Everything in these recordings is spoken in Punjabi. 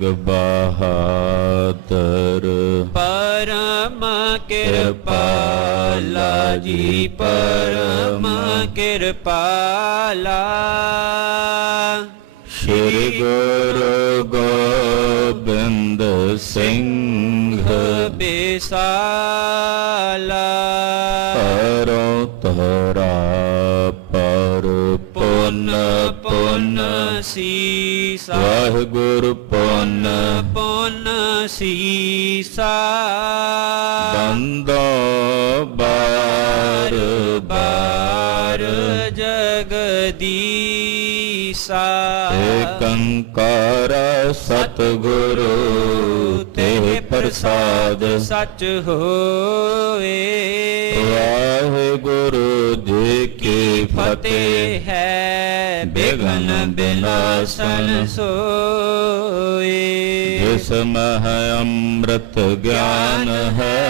तेग बहादुर परम कृपाला जी परम कृपाला। श्री गुरु गोबिंद सिंह बेसाला। परो तोरा पर पुन पुन सीसा वाहिगुरु पुन पुन सीसा। बंदो बार बार जगदीसा। एकंकार सतगुरु ते प्रसाद सच होए। वाहिगुरु जी की फतेह है बिघ्न विनाशन सोए। जिसमें अमृत ज्ञान है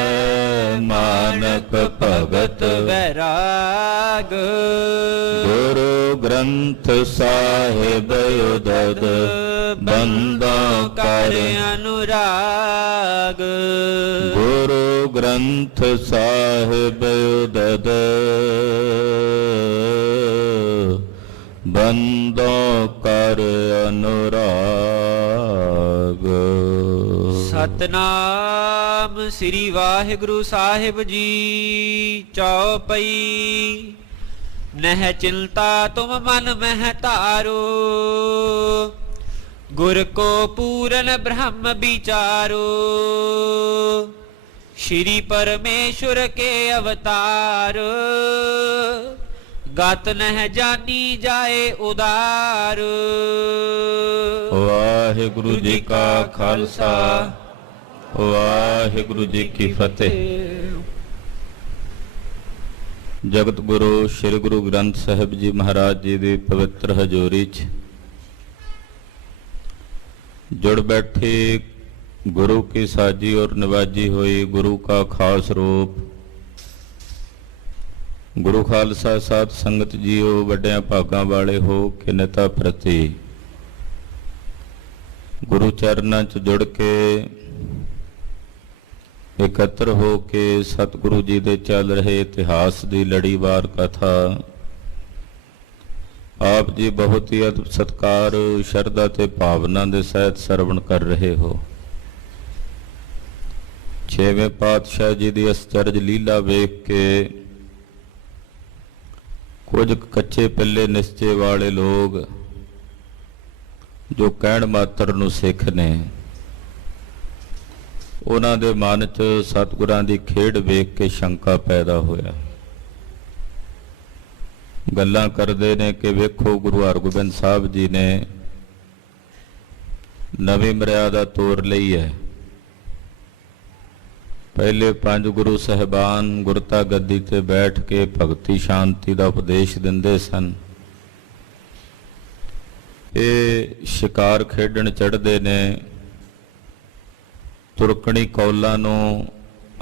मानक भगत वैराग। गुरु ग्रंथ साहिब उदद बंदों कर अनुराग। गुरु ग्रंथ साहिब उदद बंदों कर अनुराग। सतनाम श्री वाहिगुरु साहिब जी चौपई। नह चिंता तुम मन मह तारो। गुर को पूरन ब्रह्म विचारो। श्री परमेश्वर के अवतार। गत नह जानी जाए उदार। वाहिगुरु जी का खालसा वाहिगुरु जी की फतेह। जगत गुरु श्री गुरु ग्रंथ साहिब जी महाराज जी की पवित्र हजूरी च जुड़ बैठी गुरु की साजी और निवाजी हुई गुरु का खास रूप गुरु खालसा साध संगत जीओ वड्डियां भागां वाले हो के नेता प्रति गुरु चरनां च जुड़ के एकत्र हो के सतगुरु जी दे चल रहे इतिहास की लड़ीवार कथा आप जी बहुत ही अदब सत्कार शरदा ते भावना के सहित सरवण कर रहे हो। छेवें पातशाह जी की अचरज लीला वेख के कुछ कच्चे पल्ले निश्चे वाले लोग जो कहण मात्र नूं सिख ने उन्हां दे मन च सतगुरां दी खेड वेख के शंका पैदा होया। गल्लां करदे ने कि वेखो गुरु हरगोबिंद साहब जी ने नवीं मर्यादा तोड़ लई है। पहले 5 गुरु साहिबान गुरता गद्दी ते बैठ के भगती शांति का उपदेश दिंदे सन। ये शिकार खेडण चढ़ते ने तुरकणी कौलां नूं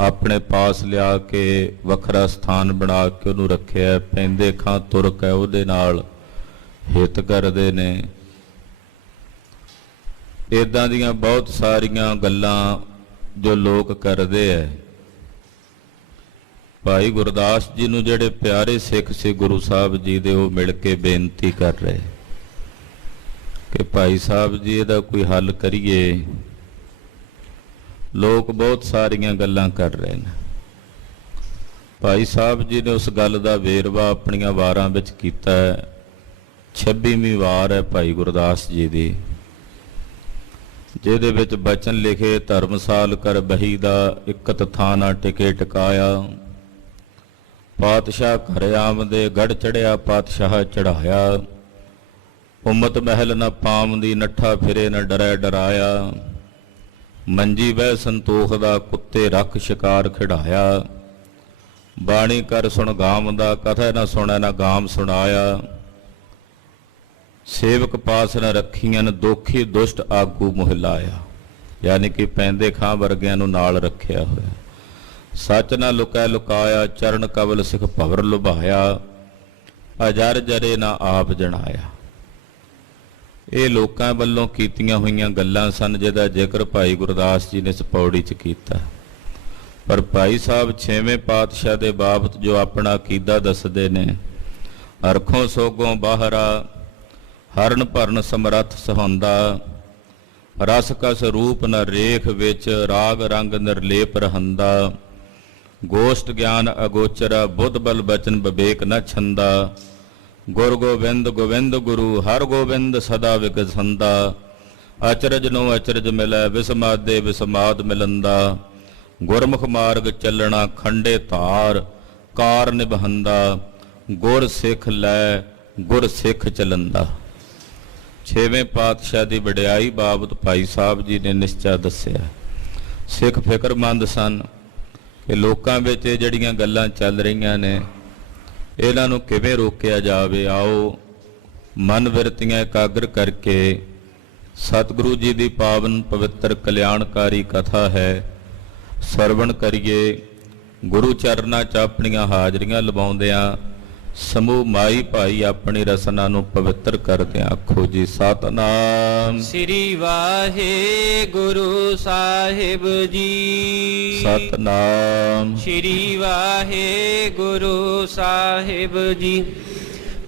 अपने पास लिया के वखरा स्थान बना के उन्होंने रखिया। पैंदे खां तुरक है उहदे नाल हित करदे ने। इदां दीयां बहुत सारियां गल्लां जो लोग करते है। भाई गुरदास जी नूं जिहड़े प्यारे सिख से गुरु साहब जी दे वो मिल के बेनती कर रहे कि भाई साहब जी इहदा कोई हल करिए। लोग बहुत सारियां गल्लां कर रहे हैं। भाई साहब जी ने उस गल का वेरवा अपनियां वारां विच कीता है। 26ਵੀਂ वार है भाई गुरदास जी की जिहदे विच बचन लिखे धर्मसाल कर बही दा इकत थाना टिके टिकाया। पातशाह घर आमदे गढ़ चढ़िया पातशाह चढ़ाया। उम्मत महल न पामदी नठा फिरे न डरै डराया। मंजी बह संतोख दा कुत्ते रख शिकार खिडाया। बाणी कर सुन गाम दा कथा न सुनै न गाम सुनाया। सेवक पास न रखियन दोखी दुष्ट आगू मुहलाया। यानी कि पैंदे खां वर्गियां नूं नाल रखिया होया। सच न लुकै लुकाया चरण कवल सिख भवर लुभाया। अजर जरे न आप जनाया। ਇਹ ਲੋਕਾਂ ਵੱਲੋਂ ਕੀਤੀਆਂ ਹੋਈਆਂ ਗੱਲਾਂ ਸਨ, ਜਿਹਦਾ ਜ਼ਿਕਰ ਭਾਈ ਗੁਰਦਾਸ ਜੀ ਨੇ ਇਸ ਪੌੜੀ 'ਚ ਕੀਤਾ। ਪਰ ਭਾਈ ਸਾਹਿਬ 6ਵੇਂ ਪਾਤਸ਼ਾਹ ਦੇ ਬਾਬਤ ਜੋ ਆਪਣਾ ਅਕੀਦਾ ਦੱਸਦੇ ਨੇ, ਅਰਖੋਂ ਸੋਗੋਂ ਬਾਹਰਾ ਹਰਨ ਭਰਨ ਸਮਰੱਥ ਸਹਾਉਂਦਾ, ਰਸ ਕਸ ਰੂਪ ਨ ਰੇਖ ਵਿੱਚ ਰਾਗ ਰੰਗ ਨਿਰਲੇਪ ਰਹੰਦਾ, ਗੋਸ਼ਟ ਗਿਆਨ ਅਗੋਚਰਾ ਬੁੱਧ ਬਲ ਬਚਨ ਵਿਵੇਕ ਨ ਛੰਦਾ, ਗੁਰ ਗੋਬਿੰਦ ਗੋਬਿੰਦ ਗੁਰੂ ਹਰ ਗੋਬਿੰਦ ਸਦਾ ਵਿਗਸੰਦਾ, ਅਚਰਜ ਨੋ ਅਚਰਜ ਮਿਲੈ ਵਿਸਮਾਦੇ ਵਿਸਮਾਦ ਮਿਲੰਦਾ, ਗੁਰਮੁਖ ਮਾਰਗ ਚੱਲਣਾ ਖੰਡੇ ਧਾਰ ਕਾਰ ਨਿਭੰਦਾ, ਗੁਰ ਸਿੱਖ ਲੈ ਗੁਰ ਸਿੱਖ ਚਲੰਦਾ। 6ਵੇਂ ਪਾਤਸ਼ਾਹ ਦੀ ਵਡਿਆਈ ਬਾਬਤ ਭਾਈ ਸਾਹਿਬ ਜੀ ਨੇ ਨਿਸ਼ਚਾ ਦੱਸਿਆ। ਸਿੱਖ ਫਿਕਰਮੰਦ ਸਨ ਕਿ ਲੋਕਾਂ ਵਿੱਚ ਇਹ ਜਿਹੜੀਆਂ ਗੱਲਾਂ ਚੱਲ ਰਹੀਆਂ ਨੇ, ਇਹਨਾਂ ਨੂੰ ਕਿਵੇਂ ਰੋਕਿਆ ਜਾਵੇ। ਆਓ ਮਨ ਬਿਰਤੀਆਂ ਇਕਾਗਰ ਕਰਕੇ ਸਤਿਗੁਰੂ ਜੀ ਦੀ ਪਾਵਨ ਪਵਿੱਤਰ ਕਲਿਆਣਕਾਰੀ ਕਥਾ ਹੈ, ਸਰਵਣ ਕਰੀਏ। ਗੁਰੂ ਚਰਨਾਂ 'ਚ ਆਪਣੀਆਂ ਹਾਜ਼ਰੀਆਂ ਲਵਾਉਂਦਿਆਂ ਸਮੂਹ ਮਾਈ ਭਾਈ ਆਪਣੀ ਰਸਨਾ ਨੂੰ ਪਵਿੱਤਰ ਕਰਦੇ ਆਖੋ ਜੀ ਸਤਨਾਮ ਸ੍ਰੀ ਵਾਹਿਗੁਰੂ ਸਾਹਿਬ ਜੀ। ਸਤਨਾਮ ਸ੍ਰੀ ਵਾਹਿਗੁਰੂ ਸਾਹਿਬ ਜੀ।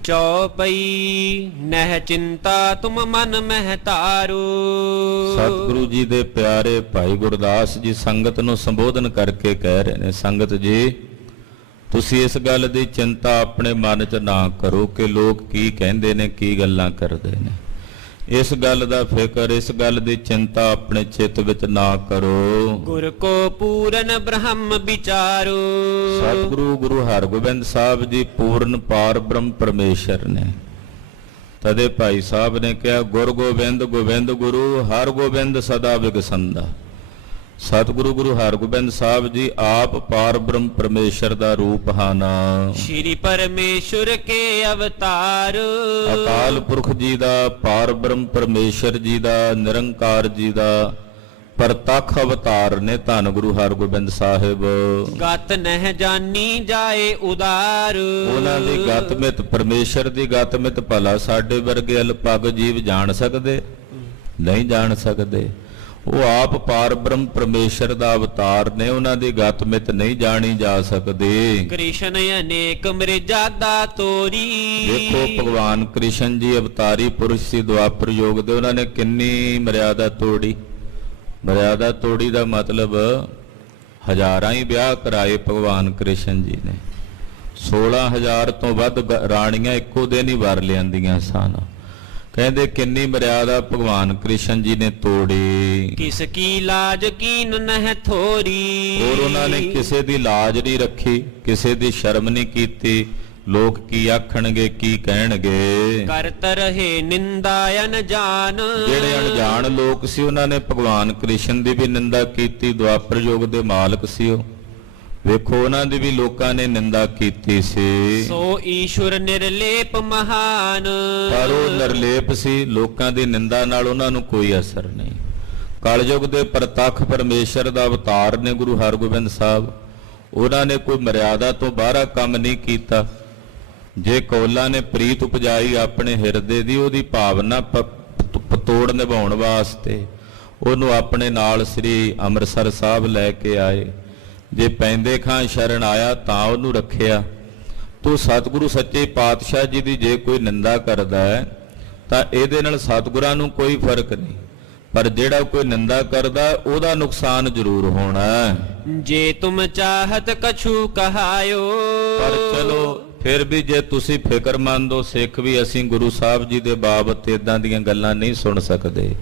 ਚੌਪਈ ਨਹਿ ਚਿੰਤਾ ਤੁਮ ਮਨ ਮਹਿ ਤਾਰੂ। ਸਤਿਗੁਰੂ ਜੀ ਦੇ ਪਿਆਰੇ ਭਾਈ ਗੁਰਦਾਸ ਜੀ ਸੰਗਤ ਨੂੰ ਸੰਬੋਧਨ ਕਰਕੇ ਕਹਿ ਰਹੇ ਨੇ, ਸੰਗਤ ਜੀ ਤੁਸੀਂ ਇਸ ਗੱਲ ਦੀ ਚਿੰਤਾ ਆਪਣੇ ਮਨ 'ਚ ਨਾ ਕਰੋ ਕਿ ਲੋਕ ਕੀ ਕਹਿੰਦੇ ਨੇ, ਕੀ ਗੱਲਾਂ ਕਰਦੇ ਨੇ। ਇਸ ਗੱਲ ਦਾ ਫਿਕਰ, ਇਸ ਗੱਲ ਦੀ ਚਿੰਤਾ ਆਪਣੇ ਚਿੱਤ ਵਿੱਚ ਨਾ ਕਰੋ। ਗੁਰ ਕੋ ਪੂਰਨ ਬ੍ਰਹਮ ਵਿਚਾਰੋ। ਸਤਿਗੁਰੂ ਗੁਰੂ ਹਰਗੋਬਿੰਦ ਸਾਹਿਬ ਜੀ ਪੂਰਨ ਪਾਰ ਬ੍ਰਹਮ ਪਰਮੇਸ਼ਰ ਨੇ। ਤਦੇ ਭਾਈ ਸਾਹਿਬ ਨੇ ਕਿਹਾ ਗੁਰ ਗੋਬਿੰਦ ਗੋਬਿੰਦ ਗੁਰੂ ਹਰ ਗੋਬਿੰਦ ਸਦਾ ਵਿਗਸੰਦਾ। ਸਤਿਗੁਰੂ ਗੁਰੂ ਹਰਗੋਬਿੰਦ ਸਾਹਿਬ ਜੀ ਆਪ ਪਾਰ ਬ੍ਰਹਮ ਪਰਮੇਸ਼ਰ ਦਾ ਰੂਪ ਹਨ। ਸ਼੍ਰੀ ਪਰਮੇਸ਼ਰ ਕੇ ਅਵਤਾਰ। ਅਕਾਲ ਪੁਰਖ ਜੀ ਦਾ, ਪਾਰ ਬ੍ਰਹਮ ਪਰਮੇਸ਼ਰ ਜੀ ਦਾ, ਨਿਰੰਕਾਰ ਜੀ ਦਾ ਪ੍ਰਤੱਖ ਅਵਤਾਰ ਨੇ ਧੰਨ ਗੁਰੂ ਹਰਗੋਬਿੰਦ ਸਾਹਿਬ। ਗਤ ਨਹਿ ਜਾਨੀ ਜਾਏ ਉਦਾਰ। ਉਹਨਾਂ ਦੀ ਗਤਮਿਤ, ਪਰਮੇਸ਼ਰ ਦੀ ਗਤਮਿਤ ਭਲਾ ਸਾਡੇ ਵਰਗੇ ਅਲਪਗ ਜੀਵ ਜਾਣ ਸਕਦੇ? ਨਹੀਂ ਜਾਣ ਸਕਦੇ। ਉਹ ਆਪ ਪਾਰ ਬ੍ਰਹਮ ਪਰਮੇਸ਼ਰ ਦਾ ਅਵਤਾਰ ਨੇ, ਉਹਨਾਂ ਦੀ ਗਤਮਿਤ ਨਹੀਂ ਜਾਣੀ ਜਾ ਸਕਦੀ। ਕ੍ਰਿਸ਼ਨ ਅਨੇਕ ਮਰਿਆਦਾ ਤੋਰੀ। ਦੇਖੋ ਭਗਵਾਨ ਕ੍ਰਿਸ਼ਨ ਜੀ ਅਵਤਾਰੀ ਪੁਰਸ਼ ਸੀ ਦੁਆਪਰ ਯੁੱਗ ਦੇ, ਉਹਨਾਂ ਨੇ ਕਿੰਨੀ ਮਰਿਆਦਾ ਤੋੜੀ। ਮਰਿਆਦਾ ਤੋੜੀ ਦਾ ਮਤਲਬ ਹਜ਼ਾਰਾਂ ਹੀ ਵਿਆਹ ਕਰਾਏ ਭਗਵਾਨ ਕ੍ਰਿਸ਼ਨ ਜੀ ਨੇ। 16,000 ਤੋਂ ਵੱਧ ਰਾਣੀਆਂ ਇੱਕੋ ਦਿਨ ਹੀ ਵਰ ਲਿਆਂਦੀਆਂ ਸਨ। ਕਹਿੰਦੇ ਕਿੰਨੀ ਮਰਿਆਦਾ ਭਗਵਾਨ ਕ੍ਰਿਸ਼ਨ ਜੀ ਨੇ ਤੋੜੀ। ਕਿਸ ਕੀ ਲਾਜ ਕੀਨ ਨਹਿ ਥੋਰੀ। ਹੋਰ ਉਹਨਾਂ ਨੇ ਕਿਸੇ ਦੀ ਲਾਜ ਨਹੀਂ ਰੱਖੀ, ਕਿਸੇ ਦੀ ਸ਼ਰਮ ਨਹੀਂ ਕੀਤੀ। ਲੋਕ ਕੀ ਆਖਣਗੇ, ਕੀ ਕਹਿਣਗੇ। ਕਰਤ ਰਹੇ ਨਿੰਦਾ ਅਨਜਾਨ। ਜਿਹੜੇ ਅਣਜਾਣ ਲੋਕ ਸੀ ਉਹਨਾਂ ਨੇ ਭਗਵਾਨ ਕ੍ਰਿਸ਼ਨ ਦੀ ਵੀ ਨਿੰਦਾ ਕੀਤੀ। ਦੁਆਪਰ ਯੁੱਗ ਦੇ ਮਾਲਕ ਸੀ ਉਹ, ਵੇਖੋ ਉਹਨਾਂ ਦੀ ਵੀ ਲੋਕਾਂ ਨੇ ਨਿੰਦਾ ਕੀਤੀ ਸੀ। ਸੋ ਈਸ਼ਵਰ ਨਿਰਲੇਪ ਮਹਾਨ। ਪਰ ਉਹ ਨਿਰਲੇਪ ਸੀ, ਲੋਕਾਂ ਦੀ ਨਿੰਦਾ ਨਾਲ ਉਹਨਾਂ ਨੂੰ ਕੋਈ ਅਸਰ ਨਹੀਂ। ਕਲਯੁਗ ਦੇ ਪ੍ਰਤੱਖ ਪਰਮੇਸ਼ਰ ਦਾ ਅਵਤਾਰ ਨੇ ਗੁਰੂ ਹਰਗੋਬਿੰਦ ਸਾਹਿਬ। ਉਹਨਾਂ ਨੇ ਕੋਈ ਮਰਿਆਦਾ ਤੋਂ ਬਾਹਰਾ ਕੰਮ ਨਹੀਂ ਕੀਤਾ। ਜੇ ਕੌਲਾਂ ਨੇ ਪ੍ਰੀਤ ਉਪਜਾਈ ਆਪਣੇ ਹਿਰਦੇ ਦੀ, ਉਹਦੀ ਭਾਵਨਾ ਤੋੜ ਨਿਭਾਉਣ ਵਾਸਤੇ ਉਹਨੂੰ ਆਪਣੇ ਨਾਲ ਸ੍ਰੀ ਅੰਮ੍ਰਿਤਸਰ ਸਾਹਿਬ ਲੈ ਕੇ ਆਏ। ਜੇ ਪੈਂਦੇ ਖਾਂ ਸ਼ਰਨ ਆਇਆ ਤਾਂ ਉਹਨੂੰ ਰੱਖਿਆ। ਤੋ ਸਤਿਗੁਰੂ ਸੱਚੇ ਪਾਤਸ਼ਾਹ ਜੀ ਦੀ ਜੇ ਕੋਈ ਨਿੰਦਾ ਕਰਦਾ ਹੈ ਤਾਂ ਇਹਦੇ ਨਾਲ ਸਤਿਗੁਰਾਂ ਨੂੰ ਕੋਈ ਫਰਕ ਨਹੀਂ, ਪਰ ਜਿਹੜਾ ਕੋਈ ਨਿੰਦਾ ਕਰਦਾ ਉਹਦਾ ਨੁਕਸਾਨ ਜ਼ਰੂਰ ਹੋਣਾ। ਜੇ ਤੁਮ ਚਾਹਤ ਕਛੂ ਕਹਾਇਓ। ਪਰ ਚਲੋ ਫਿਰ ਵੀ ਜੇ ਤੁਸੀਂ ਫਿਕਰਮੰਦ ਹੋ ਸਿੱਖ ਵੀ, ਅਸੀਂ ਗੁਰੂ ਸਾਹਿਬ ਜੀ ਦੇ ਬਾਬਤ ਇਦਾਂ ਦੀਆਂ ਗੱਲਾਂ ਨਹੀਂ ਸੁਣ ਸਕਦੇ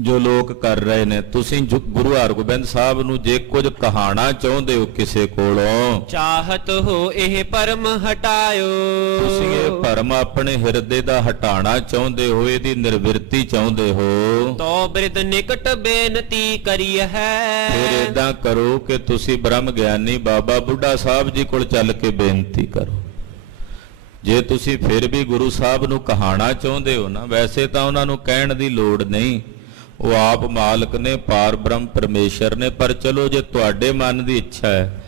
ਜੋ ਲੋਕ ਕਰ ਰਹੇ ਨੇ। ਤੁਸੀਂ ਗੁਰੂ ਹਰਗੋਬਿੰਦ ਸਾਹਿਬ ਨੂੰ ਜੇ ਕੁਝ ਕਹਾਣਾ ਚਾਹੁੰਦੇ ਹੋ ਕਿਸੇ ਕੋਲੋਂ, ਚਾਹਤ ਹੋ ਇਹ ਭਰਮ ਹਟਾਇਓ। ਤੁਸੀਂ ਇਹ ਭਰਮ ਆਪਣੇ ਹਿਰਦੇ ਦਾ ਹਟਾਣਾ ਚਾਹੁੰਦੇ ਹੋ, ਇਹਦੀ ਨਿਰਵਿਰਤੀ ਚਾਹੁੰਦੇ ਹੋ, ਤੋ ਬਿਰਧ ਨਿਕਟ ਬੇਨਤੀ ਕਰੀ ਹੈ। ਫਿਰ ਏਦਾਂ ਕਰੋ ਕਿ ਤੁਸੀਂ ਬ੍ਰਹਮ ਗਿਆਨੀ ਬਾਬਾ ਬੁੱਢਾ ਸਾਹਿਬ ਜੀ ਕੋਲ ਚੱਲ ਕੇ ਬੇਨਤੀ ਕਰੋ। ਜੇ ਤੁਸੀਂ ਫਿਰ ਵੀ ਗੁਰੂ ਸਾਹਿਬ ਨੂੰ ਕਹਾਣਾ ਚਾਹੁੰਦੇ ਹੋ ਨਾ, ਵੈਸੇ ਤਾਂ ਉਹਨਾਂ ਨੂੰ ਕਹਿਣ ਦੀ ਲੋੜ ਨਹੀਂ, ਉਹ ਆਪ ਮਾਲਕ ਨੇ, ਪਾਰ ਬ੍ਰਹਮ ਪਰਮੇਸ਼ਰ ਨੇ। ਪਰ ਚਲੋ ਜੇ ਤੁਹਾਡੇ ਮਨ ਦੀ ਇੱਛਾ ਹੈ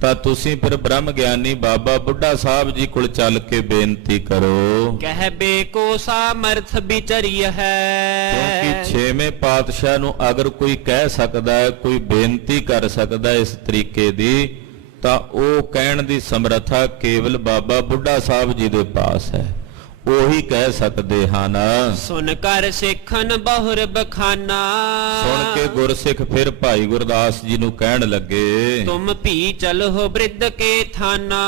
ਤਾਂ ਤੁਸੀਂ ਫਿਰ ਬ੍ਰਹਮ ਗਿਆਨੀ ਬਾਬਾ ਬੁੱਢਾ ਸਾਹਿਬ ਜੀ ਕੋਲ ਚੱਲ ਕੇ ਬੇਨਤੀ ਕਰੋ। ਕਹਿਬੇ ਕੋ ਸਾਮਰਥ ਵਿਚਰੀ ਹੈ। ਕਿਉਂਕਿ ਛੇਵੇਂ ਪਾਤਸ਼ਾਹ ਨੂੰ ਅਗਰ ਕੋਈ ਕਹਿ ਸਕਦਾ ਹੈ, ਕੋਈ ਬੇਨਤੀ ਕਰ ਸਕਦਾ ਹੈ ਇਸ ਤਰੀਕੇ ਦੀ, ਤਾਂ ਉਹ ਕਹਿਣ ਦੀ ਸਮਰੱਥਾ ਕੇਵਲ ਬਾਬਾ ਬੁੱਢਾ ਸਾਹਿਬ ਜੀ ਦੇ ਪਾਸ ਹੈ। ਉਹੀ ਕਹਿ ਸਕਦੇ ਹਨ। ਸੁਨ ਕਰ ਸਿੱਖਨ ਬਹੁਰ ਬਖਾਨਾ। ਸੁਣ ਕੇ ਗੁਰਸਿੱਖ ਫਿਰ ਭਾਈ ਗੁਰਦਾਸ ਜੀ ਨੂੰ ਕਹਿਣ ਲੱਗੇ, ਤੁਮ ਭੀ ਚਲੋ ਬ੍ਰਿਧ ਕੇ ਥਾਨਾ।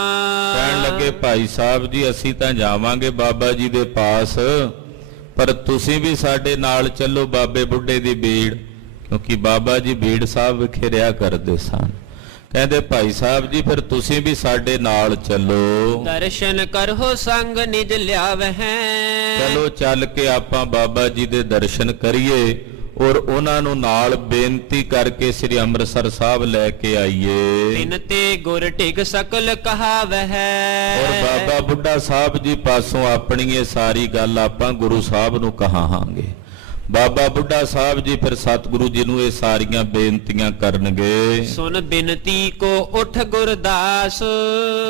ਕਹਿਣ ਲੱਗੇ ਭਾਈ ਸਾਹਿਬ ਜੀ ਅਸੀਂ ਤਾਂ ਜਾਵਾਂਗੇ ਬਾਬਾ ਜੀ ਦੇ ਪਾਸ, ਪਰ ਤੁਸੀਂ ਵੀ ਸਾਡੇ ਨਾਲ ਚੱਲੋ ਬਾਬੇ ਬੁੱਢੇ ਦੀ ਬੀੜ, ਕਿਉਂਕਿ ਬਾਬਾ ਜੀ ਬੀੜ ਸਾਹਿਬ ਵਿਖੇ ਰਿਹਾ ਕਰਦੇ ਸਨ। ਕਹਿੰਦੇ ਭਾਈ ਸਾਹਿਬ ਜੀ ਫਿਰ ਤੁਸੀਂ ਵੀ ਸਾਡੇ ਨਾਲ ਚੱਲੋ। ਦਰਸ਼ਨ ਕਰੋ ਸੰਗ ਨਿਜ ਲਿਆਵਹਿ। ਚਲੋ ਚੱਲ ਕੇ ਆਪਾਂ ਬਾਬਾ ਜੀ ਦੇ ਦਰਸ਼ਨ ਕਰੀਏ ਔਰ ਉਹਨਾਂ ਨੂੰ ਨਾਲ ਬੇਨਤੀ ਕਰਕੇ ਸ੍ਰੀ ਅੰਮ੍ਰਿਤਸਰ ਸਾਹਿਬ ਲੈ ਕੇ ਆਈਏ। ਤਿਨ ਤੇ ਗੁਰ ਢਿਗ ਸਕਲ ਕਹਾਵਹਿ। ਔਰ ਬਾਬਾ ਬੁੱਢਾ ਸਾਹਿਬ ਜੀ ਪਾਸੋਂ ਆਪਣੀ ਇਹ ਸਾਰੀ ਗੱਲ ਆਪਾਂ ਗੁਰੂ ਸਾਹਿਬ ਨੂੰ ਕਹਾਂਗੇ। ਬਾਬਾ ਬੁੱਢਾ ਸਾਹਿਬ ਜੀ ਫਿਰ ਸਤਿਗੁਰੂ ਜੀ ਨੂੰ ਇਹ ਸਾਰੀਆਂ ਬੇਨਤੀਆਂ ਕਰਨਗੇ। ਸੁਨ ਬਿਨਤੀ ਕੋ ਉਠ ਗੁਰਦਾਸ।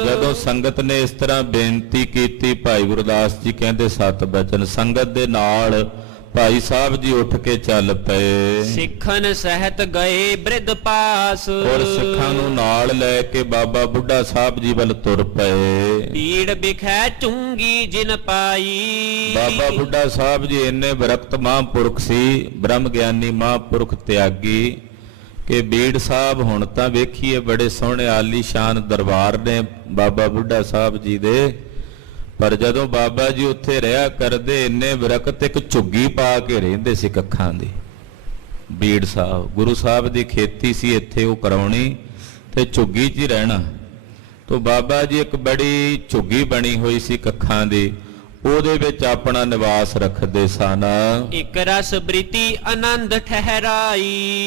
ਜਦੋਂ ਸੰਗਤ ਨੇ ਇਸ ਤਰ੍ਹਾਂ ਬੇਨਤੀ ਕੀਤੀ, ਭਾਈ ਗੁਰਦਾਸ ਜੀ ਕਹਿੰਦੇ ਸਤ ਬਚਨ। ਸੰਗਤ ਦੇ ਨਾਲ ਭਾਈ ਸਾਹਿਬ ਜੀ ਉੱਠ ਕੇ ਚੱਲ ਪਏ। ਸਿੱਖਨ ਸਹਿਤ ਗਏ ਬ੍ਰਿਧ ਪਾਸ। ਔਰ ਸਿੱਖਾਂ ਨੂੰ ਨਾਲ ਲੈ ਕੇ ਬਾਬਾ ਬੁੱਢਾ ਸਾਹਿਬ ਜੀ ਵੱਲ ਤੁਰ ਪਏ। ਪੀੜ ਬਿਖੈ ਚੁੰਗੀ ਜਿਨ ਪਾਈ। ਬਾਬਾ ਬੁੱਢਾ ਸਾਹਿਬ ਜੀ ਇੰਨੇ ਵਿਰਕਤ ਮਹਾਂਪੁਰਖ ਸੀ, ਬ੍ਰਹਮ ਗਿਆਨੀ ਮਹਾਂਪੁਰਖ ਤਿਆਗੀ, ਕਿ ਬੀੜ ਸਾਹਿਬ ਹੁਣ ਤਾਂ ਵੇਖੀਏ ਬੜੇ ਸੋਹਣੇ ਆਲੀਸ਼ਾਨ ਦਰਬਾਰ ਨੇ ਬਾਬਾ ਬੁੱਢਾ ਸਾਹਿਬ ਜੀ ਦੇ, ਪਰ ਜਦੋਂ ਬਾਬਾ ਜੀ ਉੱਥੇ ਰਿਹਾ ਕਰਦੇ ਇੰਨੇ ਵਿਰਕਤ ਇੱਕ ਝੁੱਗੀ ਪਾ ਕੇ ਰਹਿੰਦੇ ਸੀ ਕੱਖਾਂ ਦੀ। ਬੀੜ ਸਾਹਿਬ ਗੁਰੂ ਸਾਹਿਬ ਦੀ ਖੇਤੀ ਸੀ ਇੱਥੇ ਉਹ ਕਰਾਉਣੀ ਤੇ ਝੁੱਗੀ 'ਚ ਹੀ ਰਹਿਣਾ। ਤੋਂ ਬਾਬਾ ਜੀ ਇੱਕ ਬੜੀ ਝੁੱਗੀ ਬਣੀ ਹੋਈ ਸੀ ਕੱਖਾਂ ਦੀ, ਉਹਦੇ ਵਿੱਚ ਆਪਣਾ ਨਿਵਾਸ ਰੱਖਦੇ ਸਨ। ਇੱਕ ਰਸ ਬ੍ਰਿਤੀ ਆਨੰਦ ਠਹਿਰਾਈ।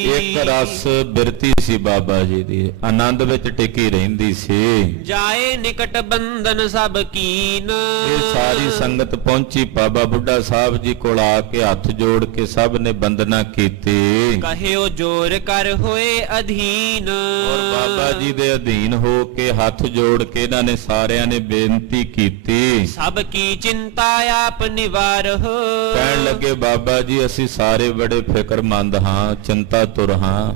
ਇੱਕ ਰਸ ਬਿਰਤੀ ਸੀ ਬਾਬਾ ਜੀ ਦੀ, ਆਨੰਦ ਵਿੱਚ ਟਿਕੀ ਰਹਿੰਦੀ ਸੀ। ਜਾਏ ਨਿਕਟ ਬੰਧਨ ਸਭ ਕੀਨ। ਇਹ ਸਾਰੀ ਸੰਗਤ ਪਹੁੰਚੀ ਬਾਬਾ ਬੁੱਢਾ ਸਾਹਿਬ ਜੀ ਕੋਲ ਆ ਕੇ ਹੱਥ ਜੋੜ ਕੇ ਸਭ ਨੇ ਬੰਦਨਾ ਕੀਤੀ। ਕਹਿਓ ਜੋਰ ਕਰ ਹੋਏ ਅਧੀਨ। ਔਰ ਬਾਬਾ ਜੀ ਦੇ ਅਧੀਨ ਹੋ ਕੇ ਹੱਥ ਜੋੜ ਕੇ ਇਹਨਾਂ ਨੇ ਸਾਰਿਆਂ ਨੇ ਬੇਨਤੀ ਕੀਤੀ। ਸਭ ਕੀ ਚਿੰਤਾ ਆਪ ਨਿਵਾਰਹੁ। ਕਹਿਣ ਲੱਗੇ ਬਾਬਾ ਜੀ ਅਸੀਂ ਸਾਰੇ ਬੜੇ ਫਿਕਰਮੰਦ ਹਾਂ, ਚਿੰਤਾ ਤੁਰ ਹਾਂ,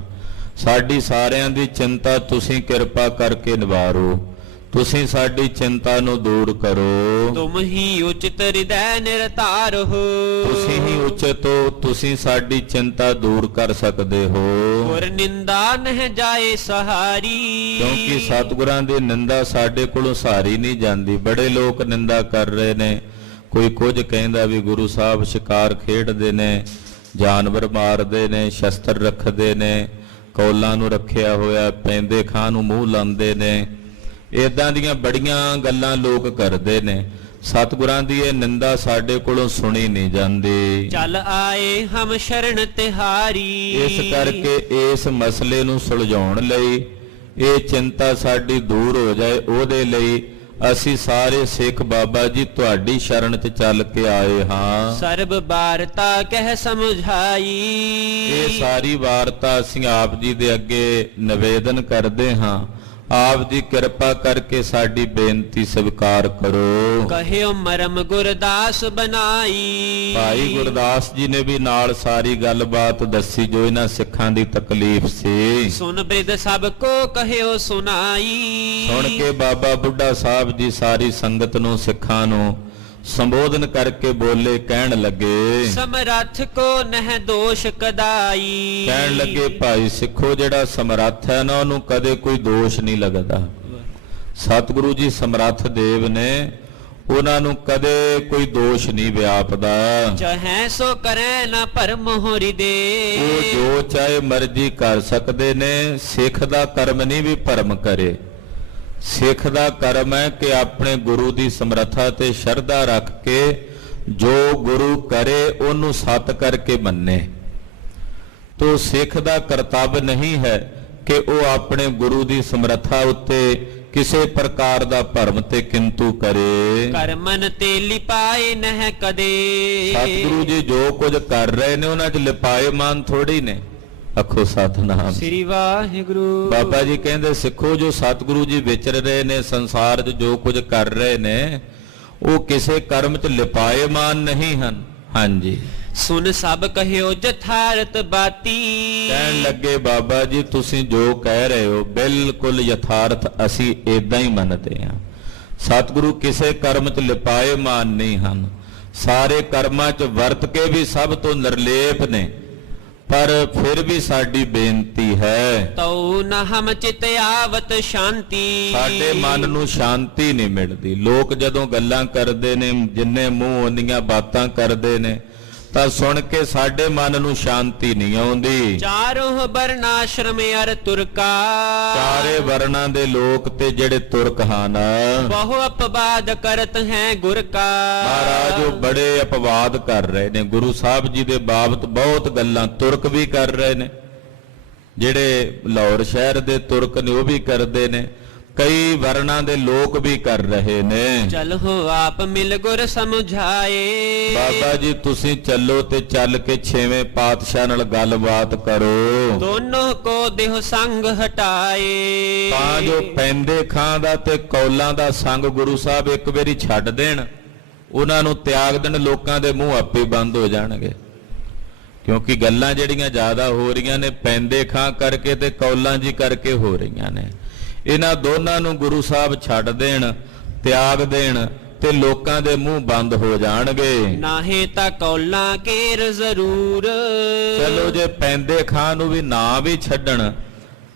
ਸਾਡੀ ਸਾਰਿਆਂ ਦੀ ਚਿੰਤਾ ਤੁਸੀਂ ਕਿਰਪਾ ਕਰਕੇ ਨਿਵਾਰੋ, ਤੁਸੀਂ ਸਾਡੀ ਚਿੰਤਾ ਨੂੰ ਦੂਰ ਕਰੋ। ਤੁਮ ਹੀ ਉਚਿਤ ਹਿਰਦੈ ਨਿਰਤਾਰਹੁ। ਤੁਸੀਂ ਹੀ ਉਚਿਤ ਹੋ, ਤੁਸੀਂ ਸਾਡੀ ਚਿੰਤਾ ਦੂਰ ਕਰ ਸਕਦੇ ਹੋ। ਗੁਰ ਨਿੰਦਾ ਨਹਿ ਜਾਏ ਸਹਾਰੀ। ਕਿਉਂਕਿ ਸਤਿਗੁਰਾਂ ਦੀ ਨਿੰਦਾ ਸਾਡੇ ਕੋਲੋਂ ਸਹਾਰੀ ਨਹੀਂ ਜਾਂਦੀ। ਬੜੇ ਲੋਕ ਨਿੰਦਾ ਕਰ ਰਹੇ ਨੇ, ਕੋਈ ਕੁਝ ਕਹਿੰਦਾ ਵੀ ਗੁਰੂ ਸਾਹਿਬ ਸ਼ਿਕਾਰ ਖੇਡਦੇ ਨੇ, ਜਾਨਵਰ ਮਾਰਦੇ ਨੇ, ਸ਼ਸਤਰ ਰੱਖਦੇ ਨੇ, ਕੌਲਾਂ ਨੂੰ ਰੱਖਿਆ ਹੋਇਆ, ਪੈਂਦੇ ਖਾਂ ਨੂੰ ਮੂੰਹ ਲਾਉਂਦੇ ਨੇ, ਇਦਾਂ ਦੀਆਂ ਬੜੀਆਂ ਗੱਲਾਂ ਲੋਕ ਕਰਦੇ ਨੇ। ਸਤਿਗੁਰਾਂ ਦੀ ਇਹ ਨਿੰਦਾ ਸਾਡੇ ਕੋਲੋਂ ਸੁਣੀ ਨਹੀਂ ਜਾਂਦੀ। ਚੱਲ ਆਏ ਹਮ ਸ਼ਰਨ ਤਿਹਾਰੀ। ਇਸ ਕਰਕੇ ਇਸ ਮਸਲੇ ਨੂੰ ਸੁਲਝਾਉਣ ਲਈ, ਇਹ ਚਿੰਤਾ ਸਾਡੀ ਦੂਰ ਹੋ ਜਾਏ, ਉਹਦੇ ਲਈ ਅਸੀਂ ਸਾਰੇ ਸਿੱਖ ਬਾਬਾ ਜੀ ਤੁਹਾਡੀ ਸ਼ਰਨ 'ਚ ਚੱਲ ਕੇ ਆਏ ਹਾਂ। ਸਰਬ ਵਾਰਤਾ ਕਹਿ ਸਮਝਾਈ। ਇਹ ਸਾਰੀ ਵਾਰਤਾ ਅਸੀਂ ਆਪ ਜੀ ਦੇ ਅੱਗੇ ਨਿਵੇਦਨ ਕਰਦੇ ਹਾਂ। ਆਪ ਜੀ ਕਿਰਪਾ ਕਰਕੇ ਸਾਡੀ ਬੇਨਤੀ ਸਵੀਕਾਰ ਕਰੋ। ਕਹਿਓ ਮਰਮ ਗੁਰਦਾਸ ਬਨਾਈ। ਭਾਈ ਗੁਰਦਾਸ ਜੀ ਨੇ ਵੀ ਨਾਲ ਸਾਰੀ ਗੱਲਬਾਤ ਦੱਸੀ ਜੋ ਇਹਨਾਂ ਸਿੱਖਾਂ ਦੀ ਤਕਲੀਫ ਸੀ। ਸੁਨ ਬ੍ਰਿਧ ਸਭ ਕੋ ਕਹਿਓ ਸੁਨਾਈ। ਸੁਣ ਕੇ ਬਾਬਾ ਬੁੱਢਾ ਸਾਹਿਬ ਜੀ ਸਾਰੀ ਸੰਗਤ ਨੂੰ, ਸਿੱਖਾਂ ਨੂੰ ਸੰਬੋਧਨ ਕਰਕੇ ਬੋਲੇ, ਕਹਿਣ ਲੱਗੇ ਸਮਰੱਥ ਕੋ ਨਹਿ ਦੋਸ਼ ਕਦਾਈ। ਕਹਿਣ ਲੱਗੇ ਭਾਈ ਸਿੱਖੋ ਜਿਹੜਾ ਸਮਰੱਥ ਹੈ ਨਾ ਉਹਨੂੰ ਕਦੇ ਕੋਈ ਦੋਸ਼ ਨਹੀਂ ਲੱਗਦਾ। ਸਤਿਗੁਰੂ ਜੀ ਸਮਰੱਥ ਦੇਵ ਨੇ, ਉਹਨਾਂ ਨੂੰ ਕਦੇ ਕੋਈ ਦੋਸ਼ ਨਹੀਂ ਵਿਆਪਦਾ। ਚਾਹੇ ਸੋ ਕਰੈ ਨਾ ਭਰਮ ਹੋਰੀ ਦੇ। ਉਹ ਜੋ ਚਾਹੇ ਮਰਜ਼ੀ ਕਰ ਸਕਦੇ ਨੇ। ਸਿੱਖ ਦਾ ਕਰਮ ਨਹੀਂ ਵੀ ਭਰਮ ਕਰੇ। ਸਿੱਖ ਦਾ ਕਰਮ ਹੈ ਕਿ ਆਪਣੇ ਗੁਰੂ ਦੀ ਸਮਰੱਥਾ ਤੇ ਸ਼ਰਧਾ ਰੱਖ ਕੇ ਜੋ ਗੁਰੂ ਕਰੇ ਉਹਨੂੰ ਸਤ ਕਰਕੇ ਮੰਨੇ। ਤੋ ਸਿੱਖ ਦਾ ਕਰਤੱਵ ਨਹੀਂ ਹੈ ਕਿ ਉਹ ਆਪਣੇ ਗੁਰੂ ਦੀ ਸਮਰੱਥਾ ਉੱਤੇ ਕਿਸੇ ਪ੍ਰਕਾਰ ਦਾ ਭਰਮ ਤੇ ਕਿੰਤੂ ਕਰੇ। ਕਰਮਨ ਤੇ ਲਿਪਾਏ ਨਹਿ ਕਦੇ। ਸਤਿਗੁਰੂ ਜੀ ਜੋ ਕੁਝ ਕਰ ਰਹੇ ਨੇ ਉਹਨਾਂ 'ਚ ਲਿਪਾਏ ਮਾਨ ਥੋੜੀ ਨੇ। ਆਖੋ ਸਤਿਨਾਮ। ਸ੍ਰੀ ਵਾਹਿਗੁਰੂ। ਬਾਬਾ ਜੀ ਕਹਿੰਦੇ ਸਿੱਖੋ ਜੋ ਸਤਿਗੁਰੂ ਜੀ ਵਿਚਰ ਰਹੇ ਨੇ, ਸੰਸਾਰ 'ਚ ਜੋ ਕੁਝ ਕਰ ਰਹੇ ਨੇ, ਉਹ ਕਿਸੇ ਕਰਮ 'ਚ ਲਿਪਾਏਮਾਨ ਨਹੀਂ ਹਨ। ਹਾਂਜੀ, ਸੁਨ ਸਭ ਕਹਿਓ ਜਥਾਰਤ ਬਾਤੀ। ਕਹਿਣ ਲੱਗੇ ਬਾਬਾ ਜੀ ਤੁਸੀਂ ਜੋ ਕਹਿ ਰਹੇ ਹੋ ਬਿਲਕੁਲ ਯਥਾਰਥ ਅਸੀਂ ਏਦਾਂ ਹੀ ਮੰਨਦੇ ਹਾਂ। ਸਤਿਗੁਰੂ ਕਿਸੇ ਕਰਮ 'ਚ ਲਿਪਾਏਮਾਨ ਨਹੀਂ ਹਨ, ਸਾਰੇ ਕਰਮਾਂ 'ਚ ਵਰਤ ਕੇ ਵੀ ਸਭ ਤੋਂ ਨਿਰਲੇਪ ਨੇ। ਪਰ ਫਿਰ ਵੀ ਸਾਡੀ ਬੇਨਤੀ ਹੈ, ਤਉ ਨ ਹਮ ਚਿਤ ਆਵਤ ਸ਼ਾਂਤੀ। ਸਾਡੇ ਮਨ ਨੂੰ ਸ਼ਾਂਤੀ ਨਹੀਂ ਮਿਲਦੀ। ਲੋਕ ਜਦੋਂ ਗੱਲਾਂ ਕਰਦੇ ਨੇ, ਜਿੰਨੇ ਮੂੰਹ ਉਹਨੀਆਂ ਬਾਤਾਂ ਕਰਦੇ ਨੇ, ਤਾਂ ਸੁਣ ਕੇ ਸਾਡੇ ਮਨ ਨੂੰ ਸ਼ਾਂਤੀ ਨਹੀਂ ਆਉਂਦੀ। ਚਾਰੋਂ ਵਰਨਾਸ਼ਰਮ ਅਰ ਤੁਰਕਾ। ਚਾਰੇ ਵਰਨਾਂ ਦੇ ਲੋਕ ਤੇ ਜਿਹੜੇ ਤੁਰਕ ਹਨ, ਬਹੁ ਅਪਵਾਦ ਕਰਤ ਹੈ ਗੁਰ ਕਾ। ਮਹਾਰਾਜ ਉਹ ਬੜੇ ਅਪਵਾਦ ਕਰ ਰਹੇ ਨੇ ਗੁਰੂ ਸਾਹਿਬ ਜੀ ਦੇ ਬਾਬਤ। ਬਹੁਤ ਗੱਲਾਂ ਤੁਰਕ ਵੀ ਕਰ ਰਹੇ ਨੇ, ਜਿਹੜੇ ਲਾਹੌਰ ਸ਼ਹਿਰ ਦੇ ਤੁਰਕ ਨੇ ਉਹ ਵੀ ਕਰਦੇ ਨੇ, ਕਈ ਵਰਨਾਂ ਦੇ ਲੋਕ ਵੀ ਕਰ ਰਹੇ ਨੇ। ਚਲੋ ਆਪ ਮਿਲ ਗੁਰ ਸਮਝਾਏ। ਬਾਬਾ ਜੀ ਤੁਸੀਂ ਚੱਲੋ ਤੇ ਚੱਲ ਕੇ ਛੇਵੇਂ ਪਾਤਸ਼ਾਹ ਨਾਲ ਗੱਲਬਾਤ ਕਰੋ, ਦੋਨੋਂ ਕੋ ਦੇਹ ਸੰਗ ਹਟਾਏ। ਤਾਂ ਜੋ ਪੈਂਦੇ ਖਾਂ ਦਾ ਤੇ ਕੌਲਾਂ ਦਾ ਸੰਗ ਗੁਰੂ ਸਾਹਿਬ ਇੱਕ ਵਾਰੀ ਛੱਡ ਦੇਣ, ਉਹਨਾਂ ਨੂੰ ਤਿਆਗ ਦੇਣ, ਲੋਕਾਂ ਦੇ ਮੂੰਹ ਆਪੇ ਬੰਦ ਹੋ ਜਾਣਗੇ। ਕਿਉਂਕਿ ਗੱਲਾਂ ਜਿਹੜੀਆਂ ਜ਼ਿਆਦਾ ਹੋ ਰਹੀਆਂ ਨੇ ਪੈਂਦੇ ਖਾਂ ਕਰਕੇ ਤੇ ਕੌਲਾਂ ਜੀ ਕਰਕੇ ਹੋ ਰਹੀਆਂ ਨੇ। ਇਹਨਾਂ ਦੋਨਾਂ ਨੂੰ ਗੁਰੂ ਸਾਹਿਬ ਛੱਡ ਦੇਣ, ਤਿਆਗ ਦੇਣ, ਤੇ ਲੋਕਾਂ ਦੇ ਮੂੰਹ ਬੰਦ ਹੋ ਜਾਣਗੇ। ਨਾਹੇ ਤਾਂ ਕੌਲਾਂ ਕੇਰ ਜ਼ਰੂਰ। ਚਲੋ ਜੇ ਪੈਂਦੇ ਖਾਂ ਨੂੰ ਵੀ ਨਾ ਵੀ ਛੱਡਣ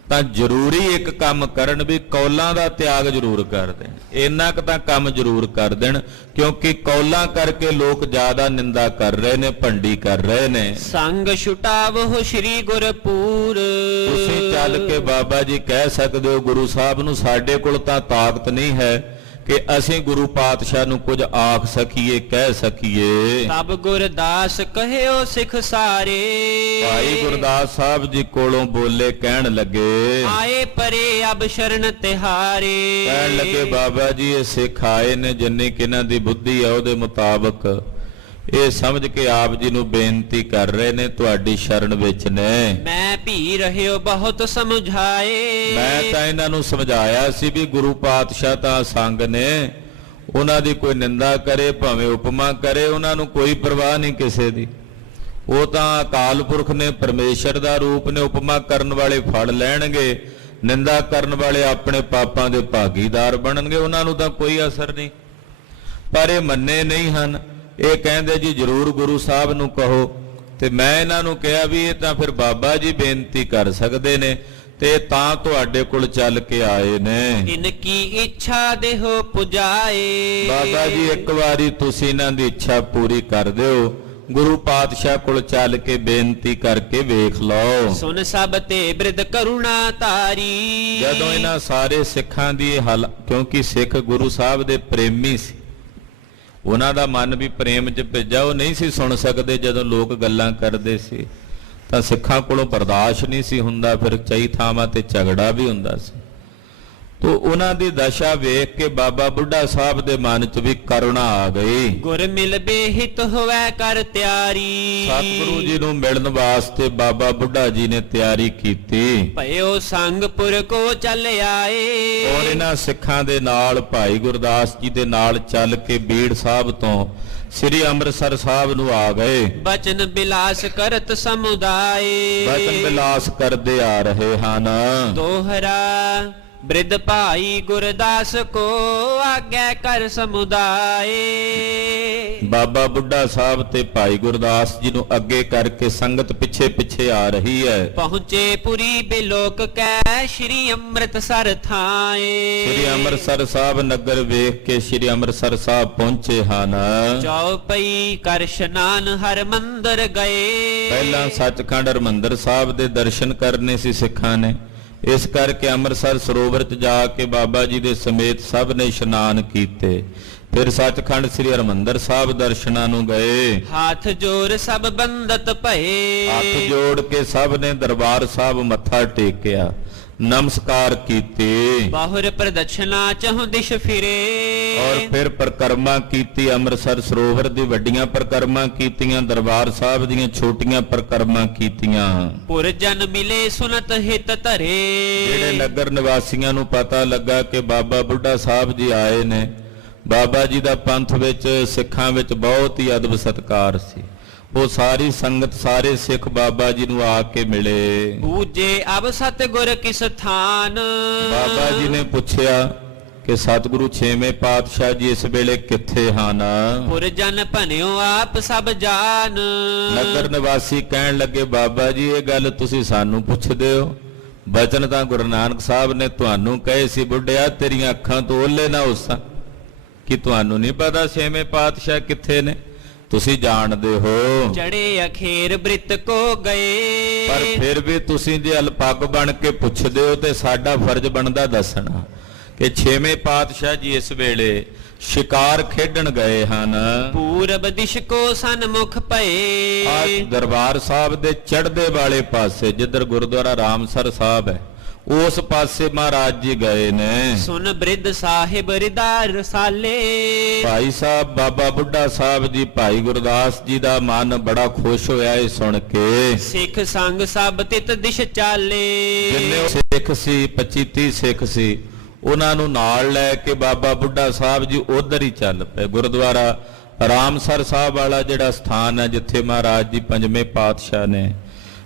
ਤਾਂ ਜ਼ਰੂਰੀ ਇੱਕ ਕੰਮ ਕਰਨ, ਵੀ ਕੌਲਾਂ ਦਾ ਤਿਆਗ ਜ਼ਰੂਰ ਕਰ ਦੇਣ। ਇੰਨਾ ਕੁ ਤਾਂ ਕੰਮ ਜ਼ਰੂਰ ਕਰ ਦੇਣ, ਕਿਉਂਕਿ ਕੌਲਾਂ ਕਰਕੇ ਲੋਕ ਜ਼ਿਆਦਾ ਨਿੰਦਾ ਕਰ ਰਹੇ ਨੇ, ਭੰਡੀ ਕਰ ਰਹੇ ਨੇ। ਸੰਗ ਛੁਟਾਵੋ ਸ੍ਰੀ ਗੁਰਪੂਰ। ਤੁਸੀਂ ਚੱਲ ਕੇ ਬਾਬਾ ਜੀ ਕਹਿ ਸਕਦੇ ਹੋ ਗੁਰੂ ਸਾਹਿਬ ਨੂੰ, ਸਾਡੇ ਕੋਲ ਤਾਂ ਤਾਕਤ ਨਹੀਂ ਹੈ ਕਿ ਅਸੀਂ ਗੁਰੂ ਪਾਤਸ਼ਾਹ ਨੂੰ ਕੁਝ ਆਖ ਸਕੀਏ, ਕਹਿ ਸਕੀਏ। ਤਬ ਗੁਰਦਾਸ ਕਹਿਓ ਸਿੱਖ ਸਾਰੇ। ਭਾਈ ਗੁਰਦਾਸ ਸਾਹਿਬ ਜੀ ਕੋਲੋਂ ਬੋਲੇ, ਕਹਿਣ ਲੱਗੇ ਆਏ ਪਰੇ ਅਬ ਸ਼ਰਨ ਤਿਹਾਰੇ। ਕਹਿਣ ਲੱਗੇ ਬਾਬਾ ਜੀ ਇਹ ਸਿੱਖ ਆਏ ਨੇ, ਜਿੰਨੀ ਕਿ ਇਹਨਾਂ ਦੀ ਬੁੱਧੀ ਆ ਉਹਦੇ ਮੁਤਾਬਕ ਇਹ ਸਮਝ ਕੇ ਆਪ ਜੀ ਨੂੰ ਬੇਨਤੀ ਕਰ ਰਹੇ ਨੇ, ਤੁਹਾਡੀ ਸ਼ਰਨ ਵਿੱਚ ਨੇ। ਮੈਂ ਭੀ ਰਹਿਓ ਬਹੁਤ ਸਮਝਾਏ। ਮੈਂ ਤਾਂ ਇਹਨਾਂ ਨੂੰ ਸਮਝਾਇਆ ਸੀ ਵੀ ਗੁਰੂ ਪਾਤਸ਼ਾਹ ਤਾਂ ਸੰਗ ਨੇ, ਉਹਨਾਂ ਦੀ ਕੋਈ ਨਿੰਦਾ ਕਰੇ ਭਾਵੇਂ ਉਪਮਾ ਕਰੇ, ਉਹਨਾਂ ਨੂੰ ਕੋਈ ਪਰਵਾਹ ਨਹੀਂ ਕਿਸੇ ਦੀ। ਉਹ ਤਾਂ ਅਕਾਲ ਪੁਰਖ ਨੇ, ਪਰਮੇਸ਼ਰ ਦਾ ਰੂਪ ਨੇ। ਉਪਮਾ ਕਰਨ ਵਾਲੇ ਫੜ ਲੈਣਗੇ, ਨਿੰਦਾ ਕਰਨ ਵਾਲੇ ਆਪਣੇ ਪਾਪਾਂ ਦੇ ਭਾਗੀਦਾਰ ਬਣਨਗੇ, ਉਹਨਾਂ ਨੂੰ ਤਾਂ ਕੋਈ ਅਸਰ ਨਹੀਂ। ਪਰ ਇਹ ਮੰਨੇ ਨਹੀਂ ਹਨ। ਇਹ ਕਹਿੰਦੇ ਜੀ ਜ਼ਰੂਰ ਗੁਰੂ ਸਾਹਿਬ ਨੂੰ ਕਹੋ। ਤੇ ਮੈਂ ਇਹਨਾਂ ਨੂੰ ਕਿਹਾ ਵੀ ਇਹ ਤਾਂ ਫਿਰ ਬਾਬਾ ਜੀ ਬੇਨਤੀ ਕਰ ਸਕਦੇ ਨੇ, ਤੇ ਤਾਂ ਤੁਹਾਡੇ ਕੋਲ ਚੱਲ ਕੇ ਆਏ ਨੇ। ਇਨਕੀ ਇੱਛਾ ਦੇਹੋ ਪੁਜਾਏ। ਬਾਬਾ ਜੀ ਇੱਕ ਵਾਰੀ ਤੁਸੀਂ ਇਹਨਾਂ ਦੀ ਇੱਛਾ ਪੂਰੀ ਕਰ ਦਿਓ, ਗੁਰੂ ਪਾਤਸ਼ਾਹ ਕੋਲ ਚੱਲ ਕੇ ਬੇਨਤੀ ਕਰਕੇ ਵੇਖ ਲਓ। ਸੁਨ ਸਭ ਤੇ ਬਿਰਧ ਕਰੁਣਾ ਤਾਰੀ। ਜਦੋਂ ਇਹਨਾਂ ਸਾਰੇ ਸਿੱਖਾਂ ਦੀ ਕਿਉਂਕਿ ਸਿੱਖ ਗੁਰੂ ਸਾਹਿਬ ਦੇ ਪ੍ਰੇਮੀ ਸੀ, ਉਹਨਾਂ ਦਾ ਮਨ ਵੀ ਪ੍ਰੇਮ 'ਚ ਭਿੱਜਾ, ਉਹ ਨਹੀਂ ਸੀ ਸੁਣ ਸਕਦੇ ਜਦੋਂ ਲੋਕ ਗੱਲਾਂ ਕਰਦੇ ਸੀ। ਤਾਂ ਸਿੱਖਾਂ ਕੋਲੋਂ ਬਰਦਾਸ਼ਤ ਨਹੀਂ ਸੀ ਹੁੰਦਾ, ਫਿਰ ਕਈ ਥਾਵਾਂ ਤੇ ਝਗੜਾ ਵੀ ਹੁੰਦਾ ਸੀ। ਤੋ ਉਹਨਾਂ ਦੀ ਦਸ਼ਾ ਵੇਖ ਕੇ ਬਾਬਾ ਬੁੱਢਾ ਸਾਹਿਬ ਦੇ ਮਨ 'ਚ ਵੀ ਕਰੁਣਾ ਆ ਗਈ। ਗੁਰ ਮਿਲ ਬੇਹਿਤ ਹੋਵੇ ਕਰ ਤਿਆਰੀ। ਸਤਿਗੁਰੂ ਜੀ ਨੂੰ ਮਿਲਣ ਵਾਸਤੇ ਬਾਬਾ ਬੁੱਢਾ ਜੀ ਨੇ ਤਿਆਰੀ ਕੀਤੀ। ਭਇਓ ਸੰਗਪੁਰ ਕੋ ਚੱਲ ਆਏ। ਔਰ ਇਹਨਾਂ ਸਿੱਖਾਂ ਦੇ ਨਾਲ ਭਾਈ ਗੁਰਦਾਸ ਜੀ ਦੇ ਨਾਲ ਚੱਲ ਕੇ ਬੀੜ ਸਾਹਿਬ ਤੋਂ ਸ੍ਰੀ ਅੰਮ੍ਰਿਤਸਰ ਸਾਹਿਬ ਨੂੰ ਆ ਗਏ। ਬਚਨ ਬਿਲਾਸ ਕਰਤ ਸਮੁਦਾਏ। ਬਚਨ ਬਿਲਾਸ ਕਰਦੇ ਆ ਰਹੇ ਹਨ। ਦੋਹਰਾ ਬ੍ਰਿਧ ਭਾਈ ਗੁਰਦਾਸ ਕੋ ਆਗਿਆ ਕਰ ਸਮੁਦਾਏ। ਬਾਬਾ ਬੁੱਢਾ ਸਾਹਿਬ ਤੇ ਭਾਈ ਗੁਰਦਾਸ ਜੀ ਨੂੰ ਅੱਗੇ ਕਰਕੇ ਸੰਗਤ ਪਿੱਛੇ ਪਿੱਛੇ ਆ ਰਹੀ ਹੈ। ਪਹੁੰਚੇ ਪੁਰੀ ਬਿਲੋਕ ਕੈ ਸ਼੍ਰੀ ਅੰਮ੍ਰਿਤਸਰ ਥਾਏ। ਸ੍ਰੀ ਅੰਮ੍ਰਿਤਸਰ ਸਾਹਿਬ ਨਗਰ ਵੇਖ ਕੇ ਸ੍ਰੀ ਅੰਮ੍ਰਿਤਸਰ ਸਾਹਿਬ ਪਹੁੰਚੇ ਹਨ। ਚੌਪਈ ਕਰ ਇਸ਼ਨਾਨ ਹਰ ਮੰਦਰ ਗਏ। ਪਹਿਲਾਂ ਸੱਚਖੰਡ ਹਰਿਮੰਦਰ ਸਾਹਿਬ ਦੇ ਦਰਸ਼ਨ ਕਰਨੇ ਸੀ ਸਿੱਖਾਂ ਨੇ, ਇਸ ਕਰਕੇ ਅੰਮ੍ਰਿਤਸਰ ਸਰੋਵਰ 'ਚ ਜਾ ਕੇ ਬਾਬਾ ਜੀ ਦੇ ਸਮੇਤ ਸਭ ਨੇ ਇਸ਼ਨਾਨ ਕੀਤੇ। ਫਿਰ ਸੱਚਖੰਡ ਸ੍ਰੀ ਹਰਿਮੰਦਰ ਸਾਹਿਬ ਦਰਸ਼ਨਾਂ ਨੂੰ ਗਏ। ਹੱਥ ਜੋੜ ਸਭ ਬੰਦਤ ਭਏ। ਹੱਥ ਜੋੜ ਕੇ ਸਭ ਨੇ ਦਰਬਾਰ ਸਾਹਿਬ ਮੱਥਾ ਟੇਕਿਆ। ਨਮਸਕਾਰ ਕੀਤੇ ਬਾਹੁਰ ਪ੍ਰਦਛਨਾ ਚਹੁ ਦਿਸ਼ ਫਿਰੇ ਔਰ ਫਿਰ ਪਰਿਕਰਮਾ ਕੀਤੀ। ਅੰਮ੍ਰਿਤਸਰ ਸਰੋਵਰ ਦੀ ਵੱਡੀਆਂ ਪਰਿਕਰਮਾ ਕੀਤੀਆਂ, ਦਰਬਾਰ ਸਾਹਿਬ ਦੀਆਂ ਛੋਟੀਆਂ ਪਰਿਕਰਮਾ ਕੀਤੀਆਂ। ਪੁਰ ਜਨ ਮਿਲੇ ਸੁਨਤ ਹਿਤ ਧਰੇ ਜਿਹੜੇ ਨਗਰ ਨਿਵਾਸੀਆਂ ਨੂੰ ਪਤਾ ਲੱਗਾ ਕਿ ਬਾਬਾ ਬੁੱਢਾ ਸਾਹਿਬ ਜੀ ਆਏ ਨੇ, ਬਾਬਾ ਜੀ ਦਾ ਪੰਥ ਵਿੱਚ ਸਿੱਖਾਂ ਵਿੱਚ ਬਹੁਤ ਹੀ ਅਦਬ ਸਤਿਕਾਰ ਸੀ, ਉਹ ਸਾਰੀ ਸੰਗਤ ਸਾਰੇ ਸਿੱਖ ਬਾਬਾ ਜੀ ਨੂੰ ਆ ਕੇ ਮਿਲੇ। ਪੂਜੇ ਅਬ ਸਤਿਗੁਰ ਕਿਸ ਥਾਨ ਬਾਬਾ ਜੀ ਨੇ ਪੁੱਛਿਆ ਕਿ ਸਤਿਗੁਰੂ ਛੇਵੇਂ ਪਾਤਸ਼ਾਹ ਜੀ ਇਸ ਵੇਲੇ ਕਿੱਥੇ ਹਨ? ਪੁਰ ਜਨ ਭਨਿਓ ਆਪ ਸਭ ਜਾਨ ਨਗਰ ਨਿਵਾਸੀ ਕਹਿਣ ਲੱਗੇ, ਬਾਬਾ ਜੀ ਇਹ ਗੱਲ ਤੁਸੀਂ ਸਾਨੂੰ ਪੁੱਛਦੇ ਹੋ? ਬਚਨ ਤਾਂ ਗੁਰੂ ਨਾਨਕ ਸਾਹਿਬ ਨੇ ਤੁਹਾਨੂੰ ਕਹੇ ਸੀ, ਬੁੱਢਿਆ ਤੇਰੀਆਂ ਅੱਖਾਂ ਤੋਂ ਓਲੇ ਨਾ ਹੋਸਾਂ, ਕਿ ਤੁਹਾਨੂੰ ਨਹੀਂ ਪਤਾ ਛੇਵੇਂ ਪਾਤਸ਼ਾਹ ਕਿੱਥੇ ਨੇ? ਤੁਸੀਂ ਜਾਣਦੇ ਹੋ। ਚੜੇ ਅਖੇਰ ਬ੍ਰਿਤ ਕੋ ਗਏ ਪਰ ਫਿਰ ਵੀ ਤੁਸੀਂ ਜੇ ਅਲਪੱਗ ਬਣ ਕੇ ਪੁੱਛਦੇ ਹੋ ਤੇ ਸਾਡਾ ਫਰਜ਼ ਬਣਦਾ ਦੱਸਣਾ ਕਿ ਛੇਵੇਂ ਪਾਤਸ਼ਾਹ ਜੀ ਇਸ ਵੇਲੇ ਸ਼ਿਕਾਰ ਖੇਡਣ ਗਏ ਹਨ। ਪੂਰਬ ਦਿਸ਼ ਕੋ ਸਨਮੁਖ ਭਏ ਆ ਦਰਬਾਰ ਸਾਹਿਬ ਦੇ ਚੜ੍ਹਦੇ ਵਾਲੇ ਪਾਸੇ ਜਿੱਧਰ ਗੁਰਦੁਆਰਾ ਰਾਮਸਰ ਸਾਹਿਬ ਹੈ, ਉਸ ਪਾਸੇ ਮਹਾਰਾਜ ਜੀ ਗਏ ਨੇ। ਸੁਨ ਬ੍ਰਿਧ ਸਾਹਿਬ ਰਿਦਾ ਰਸਾਲੇ ਭਾਈ ਸਾਹਿਬ ਬਾਬਾ ਬੁੱਢਾ ਸਾਹਿਬ ਜੀ, ਭਾਈ ਗੁਰਦਾਸ ਜੀ ਦਾ ਮਨ ਬੜਾ ਖੁਸ਼ ਹੋਇਆ ਇਹ ਸੁਣ ਕੇ। ਸਿੱਖ ਸੰਗ ਸਭ ਤਿਤ ਦਿਸ਼ ਚਾਲੇ ਜਿੰਨੇ ਸਿੱਖ ਸੀ 25-30 ਸਿੱਖ ਸੀ, ਉਹਨਾਂ ਨੂੰ ਨਾਲ ਲੈ ਕੇ ਬਾਬਾ ਬੁੱਢਾ ਸਾਹਿਬ ਜੀ ਉਧਰ ਹੀ ਚੱਲ ਪਏ। ਗੁਰਦੁਆਰਾ ਰਾਮਸਰ ਸਾਹਿਬ ਵਾਲਾ ਜਿਹੜਾ ਸਥਾਨ ਹੈ ਜਿੱਥੇ ਮਹਾਰਾਜ ਜੀ ਪੰਜਵੇਂ ਪਾਤਸ਼ਾਹ ਨੇ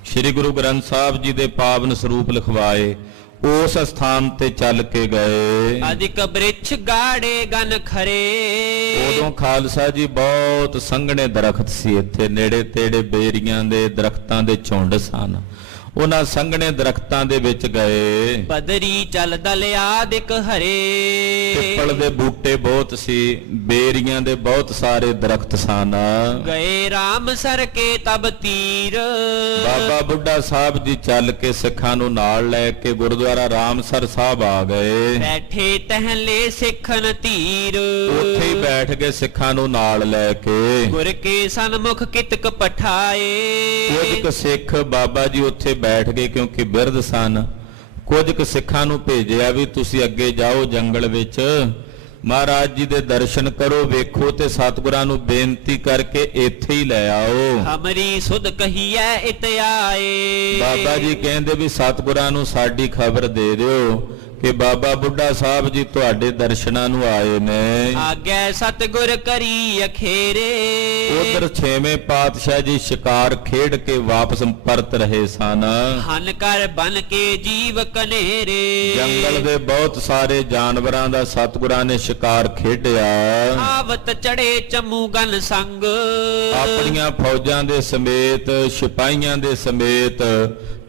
ਸ੍ਰੀ ਗੁਰੂ ਗ੍ਰੰਥ ਸਾਹਿਬ ਜੀ ਦੇ ਪਾਵਨ ਸਰੂਪ ਲਿਖਵਾਏ, ਉਸ ਸਥਾਨ ਤੇ ਚੱਲ ਕੇ ਗਏ। ਅਧਿਕ ਬ੍ਰਿਛ ਗਾੜੇ ਗਨ ਖਰੇ ਉਦੋਂ ਖਾਲਸਾ ਜੀ ਬਹੁਤ ਸੰਘਣੇ ਦਰਖਤ ਸੀ, ਇੱਥੇ ਨੇੜੇ ਤੇੜੇ ਬੇਰੀਆਂ ਦੇ ਦਰਖਤਾਂ ਦੇ ਝੁੰਡ ਸਨ। ਉਹਨਾਂ ਸੰਘਣੇ ਦਰਖਤਾਂ ਦੇ ਵਿੱਚ ਗਏ। ਪਦਰੀ ਚਲ ਦਲ ਆਦਿਕ ਹਰੇ ਪਿੱਪਲ ਦੇ ਬੂਟੇ ਬਹੁਤ ਸੀ, ਬੇਰੀਆਂ ਦੇ ਬਹੁਤ ਸਾਰੇ ਦਰਖਤ ਸਨ। ਗਏ ਰਾਮ ਸਰ ਕੇ ਤਬ ਤੀਰ ਬਾਬਾ ਬੁੱਢਾ ਸਾਹਿਬ ਜੀ ਚੱਲ ਕੇ ਸਿੱਖਾਂ ਨੂੰ ਨਾਲ ਲੈ ਕੇ ਗੁਰਦੁਆਰਾ ਰਾਮਸਰ ਸਾਹਿਬ ਆ ਗਏ। ਬੈਠੇ ਟਹਿਲੇ ਸਿੱਖਨ ਧੀਰ ਉੱਥੇ ਹੀ ਬੈਠ ਗਏ ਸਿੱਖਾਂ ਨੂੰ ਨਾਲ ਲੈ ਕੇ। ਗੁਰ ਕੇ ਸਨਮੁਖ ਕਿਤਕ ਪਠਾਏ ਕੁਝ ਕੁ ਸਿੱਖ ਬਾਬਾ ਜੀ ਉੱਥੇ ਬੈਠ ਗਏ ਕਿਉਂਕਿ ਬਿਰਧ ਸਨ। ਕੁਝ ਕੁ ਸਿੱਖਾਂ ਨੂੰ ਭੇਜਿਆ ਵੀ ਤੁਸੀਂ ਅੱਗੇ ਜਾਓ ਜੰਗਲ ਵਿੱਚ, ਮਹਾਰਾਜ ਜੀ ਦੇ ਦਰਸ਼ਨ ਕਰੋ, ਵੇਖੋ ਤੇ ਸਤਿਗੁਰਾਂ ਨੂੰ ਬੇਨਤੀ ਕਰਕੇ ਇੱਥੇ ਹੀ ਲੈ ਆਓ। ਹਮਰੀ ਸੁਧ ਕਹੀਐ ਇਤ ਆਏ ਬਾਬਾ ਜੀ ਕਹਿੰਦੇ ਵੀ ਸਤਿਗੁਰਾਂ ਨੂੰ ਸਾਡੀ ਖਬਰ ਦੇ ਦਿਓ ਕਿ ਬਾਬਾ ਬੁੱਢਾ ਸਾਹਿਬ ਜੀ ਤੁਹਾਡੇ ਦਰਸ਼ਨਾਂ ਨੂੰ ਆਏ ਨੇ। ਆਗੈ ਸਤਿਗੁਰ ਕਰੀ ਅਖੇਰੇ ਉਧਰ ਛੇਵੇਂ ਪਾਤਸ਼ਾਹ ਜੀ ਸ਼ਿਕਾਰ ਖੇਡ ਕੇ ਵਾਪਸ ਪਰਤ ਰਹੇ ਸਨ। ਹਨ ਕਰ ਬਨ ਕੇ ਜੀਵ ਕਨੇਰੇ ਜੰਗਲ ਦੇ ਬਹੁਤ ਸਾਰੇ ਜਾਨਵਰਾਂ ਦਾ ਸਤਿਗੁਰਾਂ ਨੇ ਸ਼ਿਕਾਰ ਖੇਡਿਆ। ਆਵਤ ਚੜੇ ਚਮੂ ਗਨ ਸੰਗ ਆਪਣੀਆਂ ਫੌਜਾਂ ਦੇ ਸਮੇਤ, ਸਿਪਾਹੀਆਂ ਦੇ ਸਮੇਤ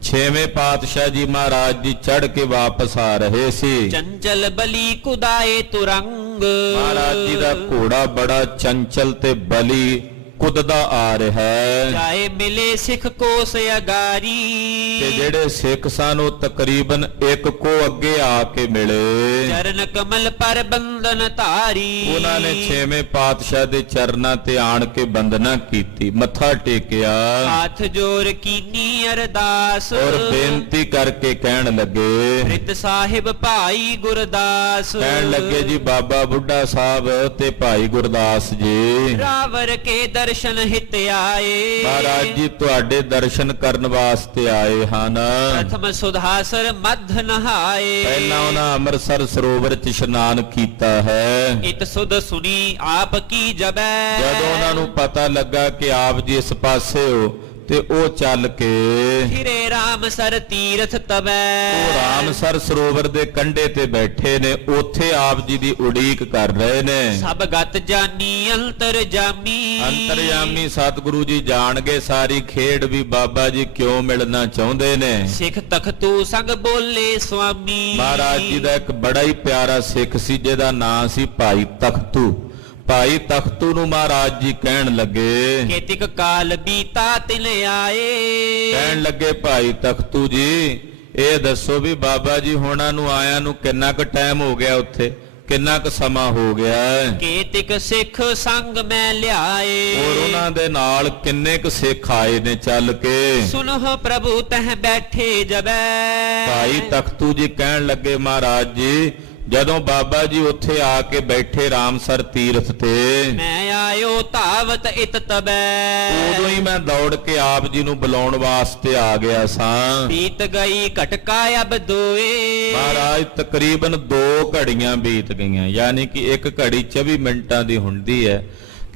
ਛੇਵੇਂ ਪਾਤਸ਼ਾਹ ਜੀ ਮਹਾਰਾਜ ਜੀ ਚੜ੍ਹ ਕੇ ਵਾਪਸ ਆ ਰਹੇ ਸੀ। ਚੰਚਲ ਬਲੀ ਕੁਦਾਏ ਤੁਰੰਗ ਮਹਾਰਾਜ ਜੀ ਦਾ ਘੋੜਾ ਬੜਾ ਚੰਚਲ ਤੇ ਬਲੀ ਕੁੱਦਦਾ ਆ ਰਿਹਾ ਹੈ। ਜਾਏ ਮਿਲੇ ਸਿੱਖ ਕੋਸ ਅਗਾਰੀ ਤੇ ਜਿਹੜੇ ਸਿੱਖ ਸਨ ਉਹ ਤਕਰੀਬਨ ਇੱਕ ਕੋ ਅੱਗੇ ਆ ਕੇ ਮਿਲੇ। ਚਰਨ ਕਮਲ ਪਰ ਬੰਦਨ ਧਾਰੀ ਉਹਨਾਂ ਨੇ ਛੇਵੇਂ ਪਾਤਸ਼ਾਹ ਦੇ ਚਰਨਾਂ ਤੇ ਆਣ ਕੇ ਬੰਦਨਾ ਕੀਤੀ, ਮੱਥਾ ਟੇਕਿਆ ਹੱਥ ਜੋੜ ਕੀਨੀ ਅਰਦਾਸ ਔਰ ਬੇਨਤੀ ਕਰਕੇ ਕਹਿਣ ਲੱਗੇ, ਰਿਤ ਸਾਹਿਬ ਭਾਈ ਗੁਰਦਾਸ ਕਹਿਣ ਲੱਗੇ ਜੀ ਬਾਬਾ ਬੁੱਢਾ ਸਾਹਿਬ ਤੇ ਭਾਈ ਗੁਰਦਾਸ ਜੀ, ਰਾਵਰ ਕੇ ਦਰਸ਼ਨ ਹਿਤ ਆਏ ਮਹਾਰਾਜ ਜੀ ਤੁਹਾਡੇ ਦਰਸ਼ਨ ਕਰਨ ਵਾਸਤੇ ਆਏ ਹਨ। ਪ੍ਰਥਮ ਸੁਧਾਸਰ ਮੱਧ ਨਹਾਏ ਪਹਿਲਾਂ ਉਹਨਾਂ ਅੰਮ੍ਰਿਤਸਰ ਸਰੋਵਰ 'ਚ ਇਸ਼ਨਾਨ ਕੀਤਾ ਹੈ। ਇਤ ਸੁਧ ਸੁਣੀ ਆਪ ਕੀ ਜਬੈ ਜਦੋਂ ਉਹਨਾਂ ਨੂੰ ਪਤਾ ਲੱਗਾ ਕਿ ਆਪ ਜੀ ਇਸ ਪਾਸੇ ਹੋ ਤੇ ਉਹ ਚੱਲ ਕੇ ਫਿਰੇ ਰਾਮ ਸਰ ਤੀਰਥ ਤਬੈ ਉਹ ਰਾਮਸਰ ਸਰੋਵਰ ਦੇ ਕੰਢੇ ਤੇ ਬੈਠੇ ਨੇ, ਉੱਥੇ ਆਪ ਜੀ ਦੀ ਉਡੀਕ ਕਰ ਰਹੇ ਨੇ। ਸਭ ਗਤ ਜਾਨੀ ਅੰਤਰ ਜਾਮੀ ਅੰਤਰਯਾਮੀ ਸਤਿਗੁਰੂ ਜੀ ਜਾਣ ਗਏ ਸਾਰੀ ਖੇਡ ਵੀ ਬਾਬਾ ਜੀ ਕਿਉਂ ਮਿਲਣਾ ਚਾਹੁੰਦੇ ਨੇ। ਸਿੱਖ ਤਖਤੂ ਸੰਗ ਬੋਲੇ ਸੁਆਮੀ ਮਹਾਰਾਜ ਜੀ ਦਾ ਇੱਕ ਬੜਾ ਹੀ ਪਿਆਰਾ ਸਿੱਖ ਸੀ ਜਿਹਦਾ ਨਾਂ ਸੀ ਭਾਈ ਤਖਤੂ। ਭਾਈ ਤਖਤੂ ਨੂੰ ਮਹਾਰਾਜ ਜੀ ਕਹਿਣ ਲੱਗੇ, ਕੇਤਿਕ ਕਾਲ ਬੀਤਾ ਤਿਲ ਆਏ ਕਹਿਣ ਲੱਗੇ ਭਾਈ ਤਖਤੂ ਜੀ ਇਹ ਦੱਸੋ ਵੀ ਬਾਬਾ ਜੀ ਹੋਣਾ ਨੂੰ ਆਇਆਂ ਨੂੰ ਕਿੰਨਾ ਕੁ ਟਾਈਮ ਹੋ ਗਿਆ ਉੱਥੇ? ਕਿੰਨਾ ਕੁ ਸਮਾਂ ਹੋ ਗਿਆ ਹੈ? ਕੇਤਿਕ ਸਿੱਖ ਸੰਗ ਮੈਂ ਲਿਆਏ। ਔਰ ਉਹਨਾਂ ਦੇ ਨਾਲ ਕਿੰਨੇ ਕੁ ਸਿੱਖ ਆਏ ਨੇ ਚੱਲ ਕੇ? ਸੁਨਹੁ ਪ੍ਰਭੂ ਤਹ ਬੈਠੇ ਜਬੈ। ਭਾਈ ਤਖਤੂ ਜੀ ਕਹਿਣ ਲੱਗੇ ਮਹਾਰਾਜ ਜੀ ਜਦੋਂ ਬਾਬਾ ਜੀ ਉੱਥੇ ਆ ਕੇ ਬੈਠੇ ਰਾਮਸਰ ਤੀਰਥ ਤੇ ਮੈਂ ਆਇਓ ਧਾਵਤ ਇਤ ਤਬੈ। ਉਦੋਂ ਹੀ ਮੈਂ ਦੌੜ ਕੇ ਆਪ ਜੀ ਨੂੰ ਬੁਲਾਉਣ ਵਾਸਤੇ ਆ ਗਿਆ ਸਾਂ। ਬੀਤ ਗਈ ਘਟਕਾ ਅਬ ਦੋਏ। ਮਹਾਰਾਜ ਤਕਰੀਬਨ 2 ਘੜੀਆਂ ਬੀਤ ਗਈਆਂ, ਯਾਨੀ ਕਿ 1 ਘੜੀ 24 ਮਿੰਟਾਂ ਦੀ ਹੁੰਦੀ ਹੈ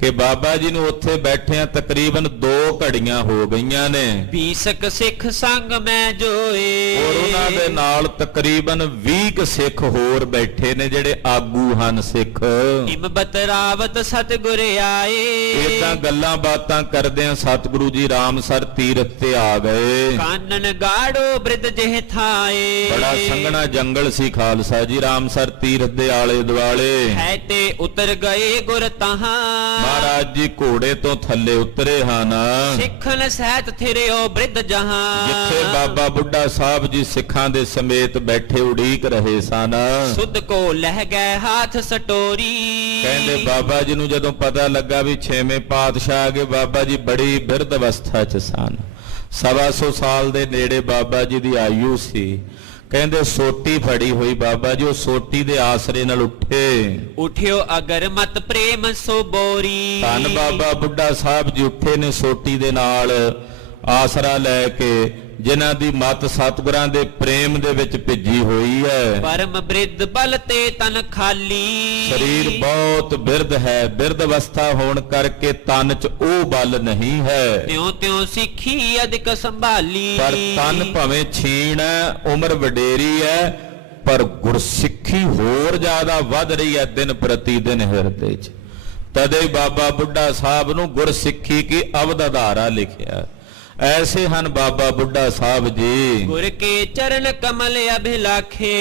ਕਿ ਬਾਬਾ ਜੀ ਨੂੰ ਉੱਥੇ ਬੈਠਿਆਂ ਤਕਰੀਬਨ 2 ਘੜੀਆਂ ਹੋ ਗਈਆਂ ਨੇ। ਬੀਸਕ ਸਿੱਖ ਸੰਗ ਮੈਂ ਜੋਏ। ਔਰ ਉਹਨਾਂ ਦੇ ਨਾਲ ਤਕਰੀਬਨ 20 ਕੁ ਸਿੱਖ ਹੋਰ ਬੈਠੇ ਨੇ ਜਿਹੜੇ ਆਗੂ ਹਨ ਸਿੱਖ। ਹਿੰਮਤ ਰਾਵਤ ਸਤਿਗੁਰ ਆਏ। ਇਦਾਂ ਗੱਲਾਂ ਬਾਤਾਂ ਕਰਦਿਆਂ ਸਤਿਗੁਰੂ ਜੀ ਰਾਮਸਰ ਤੀਰਥ ਤੇ ਆ ਗਏ। ਕਾਨਨ ਗਾੜੋ ਬ੍ਰਿਧ ਜਿਹ ਥਾਏ। ਬੜਾ ਸੰਘਣਾ ਜੰਗਲ ਸੀ ਖਾਲਸਾ ਜੀ ਰਾਮਸਰ ਤੀਰਥ ਦੇ ਆਲੇ ਦੁਆਲੇ। ਹੈ ਤੇ ਉਤਰ ਗਏ ਗੁਰ ਤਹਾਂ। ਮਹਾਰਾਜ ਜੀ ਘੋੜੇ ਤੋਂ ਥੱਲੇ ਉਤਰੇ ਹਨ। ਸਿੱਖਨ ਸਹਿਤ ਥਿਰਿਓ ਬ੍ਰਿਧ ਜਹਾਂ। ਜਿੱਥੇ ਬਾਬਾ ਬੁੱਢਾ ਸਾਹਿਬ ਜੀ ਸਿੱਖਾਂ ਦੇ ਸਮੇਤ ਬੈਠੇ ਉਡੀਕ ਰਹੇ ਸਨ। ਸੁਧ ਕੋ ਲਹਿ ਗਏ ਹਾਥ ਸਟੋਰੀ। ਕਹਿੰਦੇ ਬਾਬਾ ਜੀ ਨੂੰ ਜਦੋਂ ਪਤਾ ਲੱਗਾ ਵੀ 6ਵੇਂ ਪਾਤਸ਼ਾਹ ਆ ਗਏ, ਬਾਬਾ ਜੀ ਬੜੀ ਬਿਰਧ ਅਵਸਥਾ 'ਚ ਸਨ। 125 ਸਾਲ ਦੇ ਨੇੜੇ ਬਾਬਾ ਜੀ ਦੀ ਆਯੂ ਸੀ। ਕਹਿੰਦੇ ਸੋਟੀ ਫੜੀ ਹੋਈ ਬਾਬਾ ਜੀ ਉਹ ਸੋਟੀ ਦੇ ਆਸਰੇ ਨਾਲ ਉੱਠੇ। ਉਠਿਓ ਅਗਰ ਮਤ ਪ੍ਰੇਮ ਸੋ ਬੋਰੀ। ਧੰਨ ਬਾਬਾ ਬੁੱਢਾ ਸਾਹਿਬ ਜੀ ਉੱਠੇ ਨੇ ਸੋਟੀ ਦੇ ਨਾਲ ਆਸਰਾ ਲੈ ਕੇ, ਜਿਨ੍ਹਾਂ ਦੀ ਮਤ ਸਤਿਗੁਰਾਂ ਦੇ ਪ੍ਰੇਮ ਦੇ ਵਿੱਚ ਭਿੱਜੀ ਹੋਈ ਹੈ। ਪਰਮ ਬ੍ਰਿਧ ਬਲ ਤੇ ਤਨ ਖਾਲੀ। ਸਰੀਰ ਬਹੁਤ ਬਿਰਧ ਹੈ, ਬਿਰਧ ਅਵਸਥਾ ਹੋਣ ਕਰਕੇ ਤਨ 'ਚ ਉਹ ਬਲ ਨਹੀਂ ਹੈ। ਤਿਉ ਤਿਉ ਸਿੱਖੀ ਅਧਿਕ ਸੰਭਾਲੀ। ਪਰ ਤਨ ਭਾਵੇਂ ਛੀਣ ਹੈ, ਉਮਰ ਵਡੇਰੀ ਹੈ, ਪਰ ਗੁਰਸਿੱਖੀ ਹੋਰ ਜ਼ਿਆਦਾ ਵੱਧ ਰਹੀ ਹੈ ਦਿਨ ਪ੍ਰਤੀ ਦਿਨ ਹਿਰਦੇ 'ਚ। ਤਦੇ ਬਾਬਾ ਬੁੱਢਾ ਸਾਹਿਬ ਨੂੰ ਗੁਰਸਿੱਖੀ ਕੀ ਅਵਧ ਆਧਾਰਾ ਲਿਖਿਆ। ਐਸੇ ਹਨ ਬਾਬਾ ਬੁੱਢਾ ਸਾਹਿਬ ਜੀ। ਗੁਰ ਕੇ ਚਰਨ ਕਮਲ ਅਭਿਲਾਖੇ।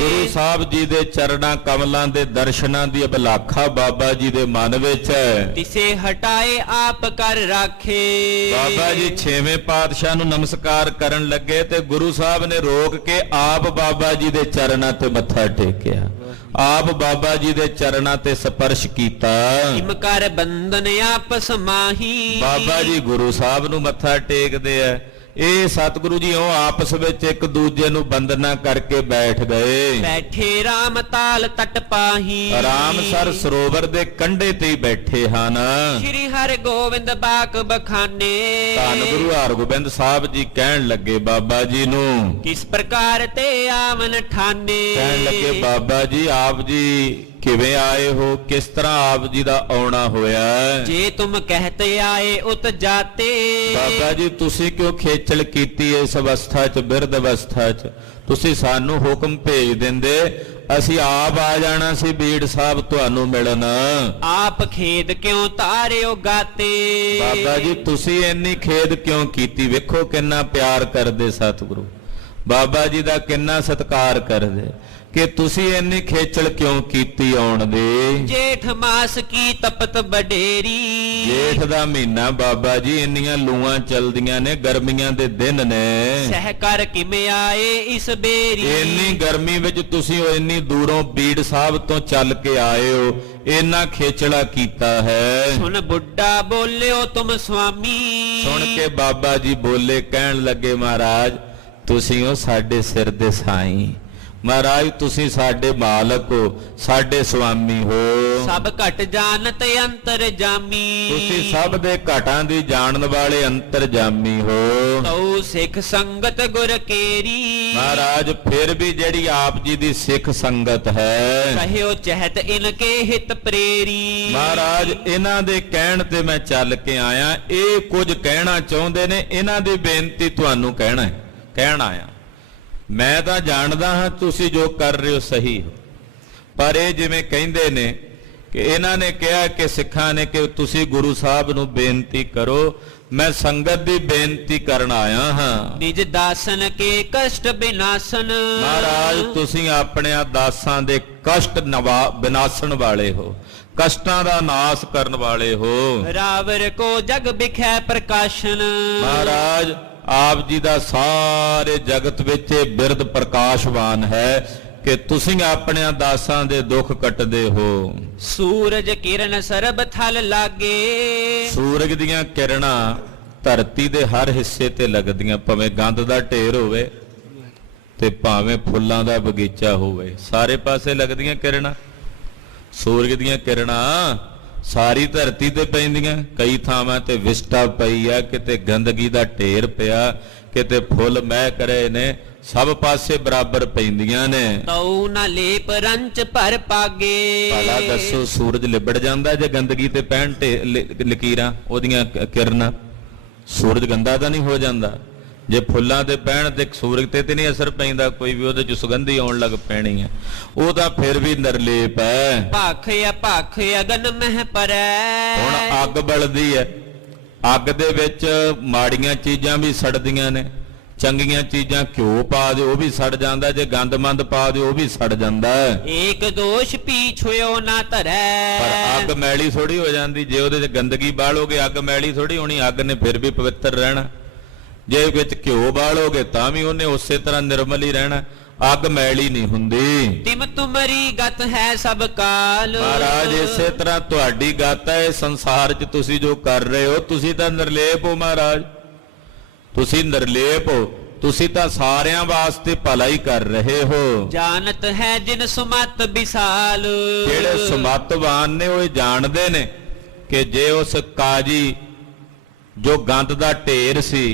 ਗੁਰੂ ਸਾਹਿਬ ਜੀ ਦੇ ਚਰਨਾਂ ਕਮਲਾਂ ਦੇ ਦਰਸ਼ਨਾਂ ਦੀ ਅਭਿਲਾਖਾ ਬਾਬਾ ਜੀ ਦੇ ਮਨ ਵਿੱਚ ਹੈ। ਤਿਸੇ ਹਟਾਏ ਆਪ ਕਰ ਰਾਖੇ। ਬਾਬਾ ਜੀ 6ਵੇਂ ਪਾਤਸ਼ਾਹ ਨੂੰ ਨਮਸਕਾਰ ਕਰਨ ਲੱਗੇ ਤੇ ਗੁਰੂ ਸਾਹਿਬ ਨੇ ਰੋਕ ਕੇ ਆਪ ਬਾਬਾ ਜੀ ਦੇ ਚਰਨਾਂ ਤੇ ਮੱਥਾ ਟੇਕਿਆ। ਆਪ ਬਾਬਾ ਜੀ ਦੇ ਚਰਨਾਂ ਤੇ ਸਪਰਸ਼ ਕੀਤਾ। ਹਿਮ ਕਰ ਬੰਧਨ ਆਪਸ ਮਾਹੀ। ਬਾਬਾ ਜੀ ਗੁਰੂ ਸਾਹਿਬ ਨੂੰ ਮੱਥਾ ਟੇਕਦੇ ਆ। ਇਹ ਸਤਿਗੁਰੂ ਜੀ ਉਹ ਆਪਸ ਵਿੱਚ ਇੱਕ ਦੂਜੇ ਨੂੰ ਬੰਦਨਾ ਕਰਕੇ ਬੈਠ ਗਏ। ਬੈਠੇ ਰਾਮ ਤਾਲ ਤਟ ਪਾਹੀ। ਰਾਮਸਰ ਸਰੋਵਰ ਦੇ ਕੰਢੇ ਤੇ ਹੀ ਬੈਠੇ ਹਨ। ਸ਼੍ਰੀ ਹਰਿ ਗੋਬਿੰਦ ਬਾਕ ਬਖਾਨੇ। ਧੰਨ ਗੁਰੂ ਹਰਗੋਬਿੰਦ ਸਾਹਿਬ ਜੀ ਕਹਿਣ ਲੱਗੇ ਬਾਬਾ ਜੀ ਨੂੰ, ਕਿਸ ਪ੍ਰਕਾਰ ਤੇ ਆਵਨ ਠਾਨੇ। ਕਹਿਣ ਲੱਗੇ ਬਾਬਾ ਜੀ ਆਪ ਜੀ ਕਿਵੇਂ ਆਏ ਹੋ, ਕਿਸ ਤਰ੍ਹਾਂ ਆਪ ਜੀ ਦਾ ਆਉਣਾ ਹੋਇਆ? ਜੇ ਤੁਮ ਕਹਤੇ ਆਏ ਉਤ ਜਾਤੇ। ਬਾਬਾ ਜੀ ਤੁਸੀਂ ਕਿਉਂ ਖੇਚਲ ਕੀਤੀ ਇਸ ਅਵਸਥਾ 'ਚ, ਬਿਰਧ ਅਵਸਥਾ 'ਚ? ਤੁਸੀਂ ਸਾਨੂੰ ਹੁਕਮ ਭੇਜ ਦਿੰਦੇ, ਅਸੀਂ ਆਪ ਆ ਜਾਣਾ ਸੀ ਬੀੜ ਸਾਹਿਬ ਤੁਹਾਨੂੰ ਮਿਲਣ। ਆਪ ਖੇਦ ਕਿਉਂ ਤਾਰਿਓ ਗਾਤੇ। ਬਾਬਾ ਜੀ ਤੁਸੀਂ ਇੰਨੀ ਖੇਦ ਕਿਉਂ ਕੀਤੀ? ਵੇਖੋ ਕਿੰਨਾ ਪਿਆਰ ਕਰਦੇ ਸਤਿਗੁਰੂ, ਬਾਬਾ ਜੀ ਦਾ ਕਿੰਨਾ ਸਤਿਕਾਰ ਕਰਦੇ ਕਿ ਤੁਸੀਂ ਇੰਨੀ ਖੇਚਲ ਕਿਉਂ ਕੀਤੀ ਆਉਣ ਦੀ? ਜੇਠ ਮਾਸ ਕੀ ਤਪਤ ਬਡੇਰੀ। ਜੇਠ ਦਾ ਮਹੀਨਾ ਬਾਬਾ ਜੀ, ਇੰਨੀਆਂ ਲੂਆਂ ਚਲਦੀਆਂ ਨੇ, ਗਰਮੀਆਂ ਦੇ ਦਿਨ ਨੇ। ਸਹਿ ਕਰ ਕਿਵੇਂ ਆਏ ਇਸ ਬੇਰੀ। ਇੰਨੀ ਗਰਮੀ ਵਿੱਚ ਤੁਸੀਂ ਇੰਨੀ ਦੂਰੋਂ ਬੀੜ ਸਾਹਿਬ ਤੋਂ ਚੱਲ ਕੇ ਆਏ ਹੋ, ਇੰਨਾ ਖੇਚਲਾ ਕੀਤਾ ਹੈ। ਸੁਣ ਬੁੱਢਾ ਬੋਲਿਓ ਤੁਮ ਸੁਆਮੀ। ਸੁਣ ਕੇ ਬਾਬਾ ਜੀ ਬੋਲੇ, ਕਹਿਣ ਲੱਗੇ ਮਹਾਰਾਜ ਤੁਸੀਂ ਹੋ ਸਾਡੇ ਸਿਰ ਦੇ ਸਾਈਂ। ਮਹਾਰਾਜ ਤੁਸੀਂ ਸਾਡੇ ਮਾਲਕ ਹੋ, ਸਾਡੇ ਸੁਆਮੀ ਹੋ। ਸਭ ਘਟ ਜਾਣਤ ਅੰਤਰ ਜਾਮੀ। ਤੁਸੀਂ ਸਭ ਦੇ ਘਟਾਂ ਦੀ ਜਾਣਨ ਵਾਲੇ ਅੰਤਰਜਾਮੀ ਹੋ। ਤਉ ਸਿੱਖ ਸੰਗਤ ਗੁਰ ਕੇਰੀ। ਮਹਾਰਾਜ ਫਿਰ ਵੀ ਜਿਹੜੀ ਆਪ ਜੀ ਦੀ ਸਿੱਖ ਸੰਗਤ ਹੈ, ਕਹਿਓ ਚਹਿਤ ਇਨਕੇ ਹਿਤ ਪ੍ਰੇਰੀ। ਮਹਾਰਾਜ ਇਹਨਾਂ ਦੇ ਕਹਿਣ ਤੇ ਮੈਂ ਚੱਲ ਕੇ ਆਇਆ। ਇਹ ਕੁਝ ਕਹਿਣਾ ਚਾਹੁੰਦੇ ਨੇ, ਇਹਨਾਂ ਦੀ ਬੇਨਤੀ ਤੁਹਾਨੂੰ ਕਹਿਣ ਆਇਆ। ਮੈਂ ਤਾਂ ਜਾਣਦਾ ਹਾਂ ਤੁਸੀਂ ਜੋ ਕਰ ਰਹੇ ਹੋ ਸਹੀ ਹੋ, ਪਰ ਇਹ ਜਿਵੇਂ ਕਹਿੰਦੇ ਨੇ ਕਿ ਇਹਨਾਂ ਨੇ ਕਿਹਾ ਕਿ ਸਿੱਖਾਂ ਨੇ ਕਿ ਤੁਸੀਂ ਗੁਰੂ ਸਾਹਿਬ ਨੂੰ ਬੇਨਤੀ ਕਰੋ, ਮੈਂ ਸੰਗਤ ਦੀ ਬੇਨਤੀ ਕਰਨ ਆਇਆ ਹਾਂ। ਨਿਜ ਦਾਸਨ ਕੇ ਕਸ਼ਟ ਬਿਨਾਸਨ। ਮਹਾਰਾਜ ਤੁਸੀਂ ਆਪਣੇ ਦਾਸਾਂ ਦੇ ਕਸ਼ਟ ਵਿਨਾਸਣ ਵਾਲੇ ਹੋ, ਕਸ਼ਟਾਂ ਦਾ ਨਾਸ ਕਰਨ ਵਾਲੇ ਹੋ। ਰਾਵਰ ਕੋ ਜਗ ਬਿਖੈ ਪ੍ਰਕਾਸ਼ਨ। ਮਹਾਰਾਜ ਆਪ ਜੀ ਦਾ ਸਾਰੇ ਜਗਤ ਵਿੱਚ ਇਹ ਬਿਰਧ ਪ੍ਰਕਾਸ਼ਵਾਨ ਹੈ ਕਿ ਤੁਸੀਂ ਆਪਣਿਆਂ ਦਾਸਾਂ ਦੇ ਦੁੱਖ ਕੱਟਦੇ ਹੋ। ਸੂਰਜ ਕਿਰਨ ਸਰਬ ਥਲ ਲਾਗੇ। ਸੂਰਜ ਦੀਆਂ ਕਿਰਨਾਂ ਧਰਤੀ ਦੇ ਹਰ ਹਿੱਸੇ ਤੇ ਲੱਗਦੀਆਂ, ਭਾਵੇਂ ਗੰਦ ਦਾ ਢੇਰ ਹੋਵੇ ਤੇ ਭਾਵੇਂ ਫੁੱਲਾਂ ਦਾ ਬਗੀਚਾ ਹੋਵੇ, ਸਾਰੇ ਪਾਸੇ ਲੱਗਦੀਆਂ ਕਿਰਨਾਂ। ਸੂਰਜ ਦੀਆਂ ਕਿਰਨਾਂ ਸਾਰੀ ਧਰਤੀ ਤੇ ਪੈਂਦੀਆਂ। ਕਈ ਥਾਵਾਂ ਤੇ ਵਿਸਟਾ ਪਈ ਆ, ਕਿਤੇ ਗੰਦਗੀ ਦਾ ਢੇਰ ਪਿਆ, ਕਿਤੇ ਫੁੱਲ ਮਹਿਕ ਰਹੇ ਨੇ, ਸਭ ਪਾਸੇ ਬਰਾਬਰ ਪੈਂਦੀਆਂ ਨੇ। ਤਉ ਨਾ ਲੇਪ ਰੰਚ ਭਰ ਪਾਗੇ। ਭਲਾ ਦੱਸੋ ਸੂਰਜ ਲਿਬੜ ਜਾਂਦਾ ਜੇ ਗੰਦਗੀ ਤੇ ਪੈਣ ਲਕੀਰਾਂ ਉਹਦੀਆਂ ਕਿਰਨਾਂ? ਸੂਰਜ ਗੰਦਾ ਤਾਂ ਨਹੀਂ ਹੋ ਜਾਂਦਾ। ਜੇ ਫੁੱਲਾਂ ਤੇ ਪੈਣ ਤੇ ਸੂਰਜ ਤੇ ਨਹੀਂ ਅਸਰ ਪੈਂਦਾ ਕੋਈ ਵੀ, ਉਹਦੇ ਚ ਸੁਗੰਧੀ ਆਉਣ ਲੱਗ ਪੈਣੀ ਹੈ, ਉਹ ਤਾਂ ਫਿਰ ਵੀ ਨਿਰਲੇਪ ਹੈ। ਭਖ ਅਗਨ ਮਹਿ ਪਰੈ। ਹੁਣ ਅੱਗ ਬਲਦੀ ਹੈ, ਅੱਗ ਦੇ ਵਿੱਚ ਮਾੜੀਆਂ ਚੀਜ਼ਾਂ ਵੀ ਸੜਦੀਆਂ ਨੇ, ਚੰਗੀਆਂ ਚੀਜ਼ਾਂ ਘਿਓ ਪਾ ਦਿਓ ਉਹ ਵੀ ਸੜ ਜਾਂਦਾ, ਜੇ ਗੰਦਮੰਦ ਪਾ ਦਿਓ ਉਹ ਵੀ ਸੜ ਜਾਂਦਾ। ਏਕ ਦੋਸ਼ ਪੀਛਿਓ ਨਾ ਧਰੈ। ਪਰ ਅੱਗ ਮੈਲੀ ਥੋੜੀ ਹੋ ਜਾਂਦੀ, ਜੇ ਉਹਦੇ ਚ ਗੰਦਗੀ ਬਾਲੋਗੇ ਅੱਗ ਮੈਲੀ ਥੋੜੀ ਹੋਣੀ, ਅੱਗ ਨੇ ਫਿਰ ਵੀ ਪਵਿੱਤਰ ਰਹਿਣਾ। ਜੇ ਵਿੱਚ ਘਿਓ ਬਾਲੋਗੇ ਤਾਂ ਵੀ ਉਹਨੇ ਉਸੇ ਤਰ੍ਹਾਂ ਨਿਰਮਲ ਹੀ ਰਹਿਣਾ, ਅੱਗ ਮੈਲੀ ਨਹੀਂ ਹੁੰਦੀ। ਤਿਮ ਤੁਮਰੀ ਗਤ ਹੈ ਸਭ ਕਾਲ। ਮਹਾਰਾਜ ਇਸੇ ਤਰ੍ਹਾਂ ਤੁਹਾਡੀ ਗਤ ਹੈ, ਇਸ ਸੰਸਾਰ 'ਚ ਤੁਸੀਂ ਜੋ ਕਰ ਰਹੇ ਹੋ, ਤੁਸੀਂ ਤਾਂ ਨਿਰਲੇਪ ਹੋ ਮਹਾਰਾਜ, ਤੁਸੀਂ ਨਿਰਲੇਪ ਹੋ, ਤੁਸੀਂ ਤਾਂ ਸਾਰਿਆਂ ਵਾਸਤੇ ਭਲਾ ਹੀ ਕਰ ਰਹੇ ਹੋ। ਜਾਣਤ ਹੈ ਜਿਨ ਸੁਮਤ ਵਿਸਾਲ। ਜਿਹੜੇ ਸੁਮਤਵਾਨ ਨੇ ਉਹ ਜਾਣਦੇ ਨੇ ਕਿ ਜੇ ਉਸ ਕਾਜੀ ਜੋ ਗੰਦ ਦਾ ਢੇਰ ਸੀ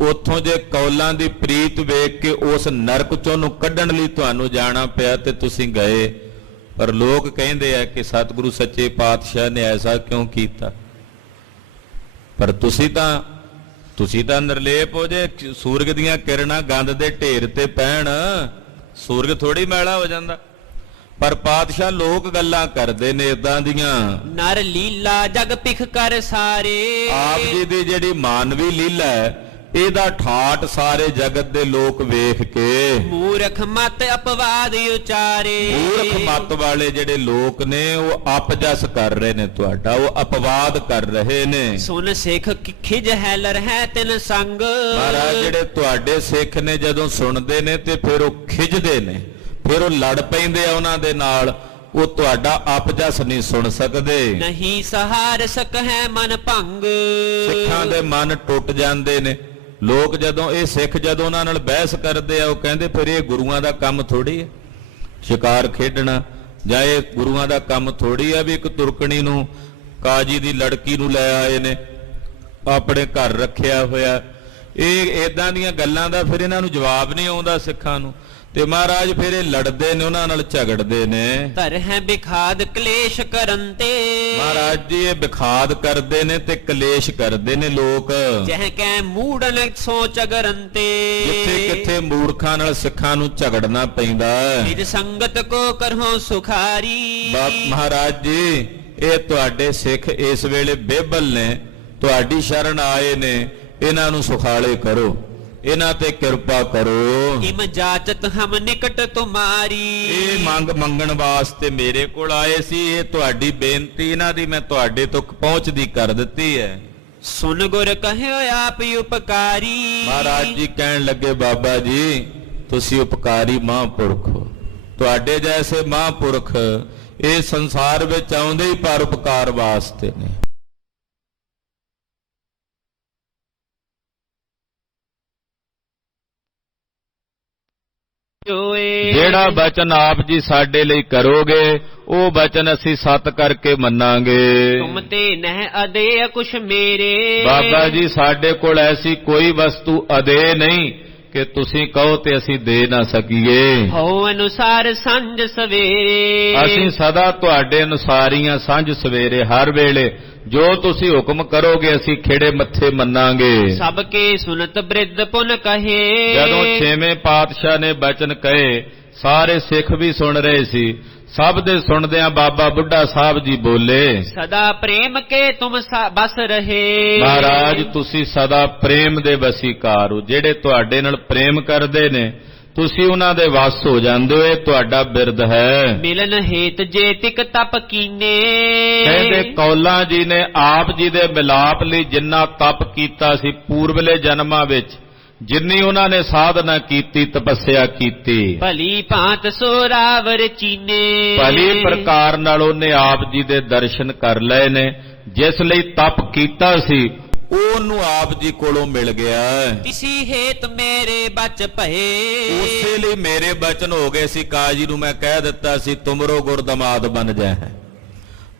ਉੱਥੋਂ ਜੇ ਕੌਲਾਂ ਦੀ ਪ੍ਰੀਤ ਵੇਖ ਕੇ ਉਸ ਨਰਕ ਚੋਂ ਨੂੰ ਕੱਢਣ ਲਈ ਤੁਹਾਨੂੰ ਜਾਣਾ ਪਿਆ ਤੇ ਤੁਸੀਂ ਗਏ, ਪਰ ਲੋਕ ਕਹਿੰਦੇ ਆ ਕਿ ਸਤਿਗੁਰੂ ਸੱਚੇ ਪਾਤਸ਼ਾਹ ਨੇ ਐਸਾ ਕਿਉਂ ਕੀਤਾ? ਪਰ ਤੁਸੀਂ ਤਾਂ ਨਿਰਲੇਪ ਹੋ। ਜੇ ਸੂਰਜ ਦੀਆਂ ਕਿਰਨਾਂ ਗੰਦ ਦੇ ਢੇਰ ਤੇ ਪੈਣ, ਸੂਰਜ ਥੋੜੀ ਮੈਲਾ ਹੋ ਜਾਂਦਾ। ਪਰ ਪਾਤਸ਼ਾਹ ਲੋਕ ਗੱਲਾਂ ਕਰਦੇ ਨੇ ਇਦਾਂ ਦੀਆਂ। ਨਰ ਲੀਲਾ ਜਗ ਪਿਖ ਕਰ ਸਾਰੇ। ਆਪ ਜੀ ਦੀ ਜਿਹੜੀ ਮਾਨਵੀ ਲੀਲਾ ਹੈ ਇਹਦਾ ਠਾਠ ਸਾਰੇ ਜਗਤ ਦੇ ਲੋਕ ਵੇਖ ਕੇ ਮੂਰਖ ਮਤ ਅਪਵਾਦ ਉਚਾਰੇ। ਮੂਰਖ ਮਤ ਵਾਲੇ ਜਿਹੜੇ ਲੋਕ ਨੇ ਉਹ ਅਪਜਸ ਕਰ ਰਹੇ ਨੇ ਤੁਹਾਡਾ, ਉਹ ਅਪਵਾਦ ਕਰ ਰਹੇ ਨੇ। ਸੁਨ ਸਿੱਖ ਖਿਜ ਹੈ ਲਰਹਿ ਤਿਨ ਸੰਗ। ਮਹਾਰਾਜ ਜਿਹੜੇ ਤੁਹਾਡੇ ਸਿੱਖ ਨੇ ਜਦੋਂ ਸੁਣਦੇ ਨੇ ਤੇ ਫਿਰ ਉਹ ਖਿਜਦੇ ਨੇ, ਫਿਰ ਉਹ ਲੜ ਪੈਂਦੇ ਆ ਉਹਨਾਂ ਦੇ ਨਾਲ, ਉਹ ਤੁਹਾਡਾ ਅਪਜਸ ਨਹੀਂ ਸੁਣ ਸਕਦੇ। ਨਹੀਂ ਸਹਾਰ ਸਕ ਹੈ ਮਨ ਭੰਗ। ਸਿੱਖਾਂ ਦੇ ਮਨ ਟੁੱਟ ਜਾਂਦੇ ਨੇ। ਲੋਕ ਜਦੋਂ ਇਹ ਸਿੱਖ ਜਦੋਂ ਉਹਨਾਂ ਨਾਲ ਬਹਿਸ ਕਰਦੇ ਆ ਉਹ ਕਹਿੰਦੇ ਫਿਰ ਇਹ ਗੁਰੂਆਂ ਦਾ ਕੰਮ ਥੋੜੀ ਹੈ ਸ਼ਿਕਾਰ ਖੇਡਣਾ, ਜਾਂ ਇਹ ਗੁਰੂਆਂ ਦਾ ਕੰਮ ਥੋੜੀ ਆ ਵੀ ਇੱਕ ਤੁਰਕਣੀ ਨੂੰ ਕਾਜੀ ਦੀ ਲੜਕੀ ਨੂੰ ਲੈ ਆਏ ਨੇ ਆਪਣੇ ਘਰ ਰੱਖਿਆ ਹੋਇਆ। ਇਹ ਇਦਾਂ ਦੀਆਂ ਗੱਲਾਂ ਦਾ ਫਿਰ ਇਹਨਾਂ ਨੂੰ ਜਵਾਬ ਨਹੀਂ ਆਉਂਦਾ ਸਿੱਖਾਂ ਨੂੰ, ਤੇ ਮਹਾਰਾਜ ਫਿਰ ਇਹ ਲੜਦੇ ਨੇ, ਉਹਨਾਂ ਨਾਲ ਝਗੜਦੇ ਨੇ। ਧਰ ਹੈ ਬਿਖਾਦ ਕਲੇਸ਼ ਕਰਨ ਤੇ। ਮਹਾਰਾਜ ਜੀ ਇਹ ਬਿਖਾਦ ਕਰਦੇ ਨੇ ਤੇ ਕਲੇਸ਼ ਕਰਦੇ ਨੇ ਲੋਕ। ਜਹ ਕੈ ਮੂੜਨ ਸੋਚ ਅਗਰਨ ਤੇ। ਜਿੱਥੇ ਕਿੱਥੇ ਮੂਰਖਾਂ ਨਾਲ ਸਿੱਖਾਂ ਨੂੰ ਝਗੜਨਾ ਪੈਂਦਾ। ਨਿਜ ਸੰਗਤ ਕੋ ਕਰਹੁ ਸੁਖਾਰੀ। ਮਹਾਰਾਜ ਜੀ ਇਹ ਤੁਹਾਡੇ ਸਿੱਖ ਇਸ ਵੇਲੇ ਬੇਬਲ ਨੇ, ਤੁਹਾਡੀ ਸ਼ਰਨ ਆਏ ਨੇ, ਇਹਨਾਂ ਨੂੰ ਸੁਖਾਲੇ ਕਰੋ, ਇਹਨਾਂ ਤੇ ਕਿਰਪਾ ਕਰੋ। ਇਮ ਜਾਚਤ ਹਮ ਨਿਕਟ ਤੁਮਾਰੀ। ਇਹ ਮੰਗਣ ਵਾਸਤੇ ਮੇਰੇ ਕੋਲ ਆਏ ਸੀ, ਇਹ ਤੁਹਾਡੀ ਬੇਨਤੀ ਇਹਨਾਂ ਦੀ ਮੈਂ ਤੁਹਾਡੇ ਤੱਕ ਪਹੁੰਚਦੀ ਕਰ ਦਿੱਤੀ ਹੈ। ਸੁਨ ਗੁਰ ਕਹਿਓ ਆਪ ਉਪਕਾਰੀ। ਮਹਾਰਾਜ ਜੀ ਕਹਿਣ ਲੱਗੇ ਬਾਬਾ ਜੀ ਤੁਸੀਂ ਉਪਕਾਰੀ ਮਹਾਂਪੁਰਖ ਹੋ, ਤੁਹਾਡੇ ਜੈਸੇ ਮਹਾਂਪੁਰਖ ਇਹ ਸੰਸਾਰ ਵਿੱਚ ਆਉਂਦੇ ਹੀ ਪਰ ਉਪਕਾਰ ਵਾਸਤੇ ਨੇ। ਜਿਹੜਾ ਬਚਨ ਆਪ ਜੀ ਸਾਡੇ ਲਈ ਕਰੋਗੇ ਉਹ ਬਚਨ ਅਸੀਂ ਸਤ ਕਰਕੇ ਮੰਨਾਂਗੇ। ਤੁਮ ਤੇ ਨਹਿ ਅਦੇ ਕੁਛ ਮੇਰੇ। ਬਾਬਾ ਜੀ ਸਾਡੇ ਕੋਲ ਐਸੀ ਕੋਈ ਵਸਤੂ ਅਦੇ ਨਹੀਂ ਕਿ ਤੁਸੀਂ ਕਹੋ ਤੇ ਅਸੀਂ ਦੇ ਨਾ ਸਕੀਏ। ਹੋ ਅਨੁਸਾਰ ਸੰਜ ਸਵੇਰੇ। ਅਸੀਂ ਸਦਾ ਤੁਹਾਡੇ ਅਨੁਸਾਰ ਹੀ ਹਾਂ, ਸੰਜ ਸਵੇਰੇ ਹਰ ਵੇਲੇ ਜੋ ਤੁਸੀਂ ਹੁਕਮ ਕਰੋਗੇ ਅਸੀਂ ਖੇੜੇ ਮੱਥੇ ਮੰਨਾਂਗੇ। ਸਭ ਕੇ ਸੁਨਤ ਬ੍ਰਿਧ ਪੁਨ ਕਹੇ। ਜਦੋਂ ਛੇਵੇਂ ਪਾਤਸ਼ਾਹ ਨੇ ਬਚਨ ਕਹੇ ਸਾਰੇ ਸਿੱਖ ਵੀ ਸੁਣ ਰਹੇ ਸੀ, ਸਭ ਦੇ ਸੁਣਦਿਆਂ ਬਾਬਾ ਬੁੱਢਾ ਸਾਹਿਬ ਜੀ ਬੋਲੇ ਸਦਾ ਪ੍ਰੇਮ ਕੇ ਤੁਮ ਬਸ ਰਹੇ। ਮਹਾਰਾਜ ਤੁਸੀਂ ਸਦਾ ਪ੍ਰੇਮ ਦੇ ਵਸੀਕਾਰ ਹੋ, ਜਿਹੜੇ ਤੁਹਾਡੇ ਨਾਲ ਪ੍ਰੇਮ ਕਰਦੇ ਨੇ ਤੁਸੀਂ ਉਹਨਾਂ ਦੇ ਵਸ ਹੋ ਜਾਂਦੇ ਹੋ, ਇਹ ਤੁਹਾਡਾ ਬਿਰਦ ਹੈ। ਮਿਲਨ ਹੇਤ ਜੇ ਤਿਕ ਤਪ ਕੀਨੇ। ਕਹਿੰਦੇ ਕੌਲਾਂ ਜੀ ਨੇ ਆਪ ਜੀ ਦੇ ਮਿਲਾਪ ਲਈ ਜਿੰਨਾ ਤਪ ਕੀਤਾ ਸੀ ਪੂਰਬਲੇ ਜਨਮਾਂ ਵਿੱਚ, ਜਿੰਨੀ ਉਹਨਾਂ ਨੇ ਸਾਧਨਾ ਕੀਤੀ, ਤਪੱਸਿਆ ਕੀਤੀ, ਭਲੀ ਭਾਂਤ ਸੋਰਾਵਰ ਚੀਨੇ। ਭਲੀ ਪ੍ਰਕਾਰ ਨਾਲ ਉਹਨੇ ਆਪ ਜੀ ਦੇ ਦਰਸ਼ਨ ਕਰ ਲਏ ਨੇ। ਜਿਸ ਲਈ ਤਪ ਕੀਤਾ ਸੀ ਉਹਨੂੰ ਆਪ ਜੀ ਕੋਲੋਂ ਮਿਲ ਗਿਆ। ਤਿਸੀ ਹੇਤ ਮੇਰੇ ਬਚ ਭਏ। ਉਸੇ ਲਈ ਮੇਰੇ ਬਚਨ ਹੋ ਗਏ ਸੀ। ਕਾਜੀ ਨੂੰ ਮੈਂ ਕਹਿ ਦਿੱਤਾ ਸੀ ਤੁਮਰੋ ਗੁਰਦਮਾਦ ਬਣ ਜਾਏ।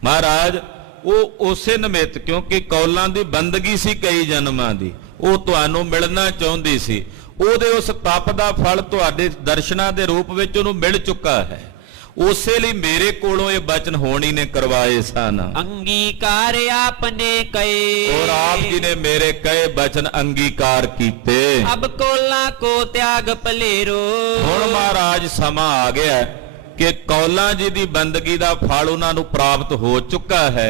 ਮਹਾਰਾਜ ਉਹ ਉਸੇ ਨਿਮਿਤ, ਕਿਉਂਕਿ ਕੌਲਾਂ ਦੀ ਬੰਦਗੀ ਸੀ ਕਈ ਜਨਮਾਂ ਦੀ, ਉਹ ਤੁਹਾਨੂੰ ਮਿਲਣਾ ਚਾਹੁੰਦੀ ਸੀ। ਉਹਦੇ ਉਸ ਤਪ ਦਾ ਫਲ ਤੁਹਾਡੇ ਦਰਸ਼ਨਾਂ ਦੇ ਰੂਪ ਵਿੱਚ ਉਹਨੂੰ ਮਿਲ ਚੁੱਕਾ ਹੈ। ਉਸੇ ਲਈ ਮੇਰੇ ਕੋਲੋਂ ਇਹ ਬਚਨ ਹੋਣੀ ਨੇ ਕਰਵਾਏ ਸਨ। ਅੰਗੀਕਾਰ ਆਪਨੇ ਕਏ। ਔਰ ਆਪ ਜੀ ਨੇ ਮੇਰੇ ਕਹੇ ਬਚਨ ਅੰਗੀਕਾਰ ਕੀਤੇ। ਅਬ ਕੋਲਾ ਕੋ ਤਿਆਗ ਭਲੇਰੋ। ਹੁਣ ਮਹਾਰਾਜ ਸਮਾਂ ਆ ਗਿਆ ਕਿ ਕੌਲਾਂ ਜੀ ਦੀ ਬੰਦਗੀ ਦਾ ਫਲ ਉਹਨਾਂ ਨੂੰ ਪ੍ਰਾਪਤ ਹੋ ਚੁੱਕਾ ਹੈ।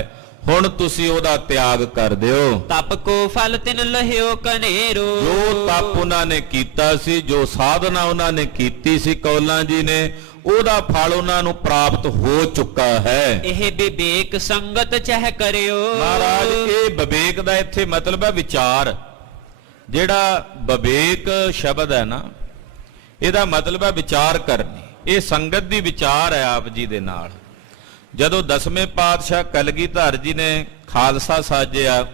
ਹੁਣ ਤੁਸੀਂ ਉਹਦਾ ਤਿਆਗ ਕਰ ਦਿਓ। ਤਪ ਕੋ ਫਲ ਤਿਨ ਲਹਿਓ ਕਨੇਰੋ। ਜੋ ਤਪ ਉਹਨਾਂ ਨੇ ਕੀਤਾ ਸੀ, ਜੋ ਸਾਧਨਾ ਉਹਨਾਂ ਨੇ ਕੀਤੀ ਸੀ ਕੌਲਾਂ ਜੀ ਨੇ, ਉਹਦਾ ਫਲ ਉਹਨਾਂ ਨੂੰ ਪ੍ਰਾਪਤ ਹੋ ਚੁੱਕਾ ਹੈ। ਇਹ ਵਿਵੇਕ ਸੰਗਤ ਚਹਿ ਕਰਿਓ। ਮਹਾਰਾਜ ਇਹ ਵਿਵੇਕ ਦਾ ਇੱਥੇ ਮਤਲਬ ਹੈ ਵਿਚਾਰ। ਜਿਹੜਾ ਵਿਵੇਕ ਸ਼ਬਦ ਹੈ ਨਾ, ਇਹਦਾ ਮਤਲਬ ਹੈ ਵਿਚਾਰ ਕਰਨੀ। ਇਹ ਸੰਗਤ ਦੀ ਵਿਚਾਰ ਹੈ ਆਪ ਜੀ ਦੇ ਨਾਲ। ਜਦੋਂ 10ਵੇਂ ਪਾਤਸ਼ਾਹ ਕਲਗੀਧਰ ਜੀ ਨੇ ਖਾਲਸਾ ਸਾਜਿਆ,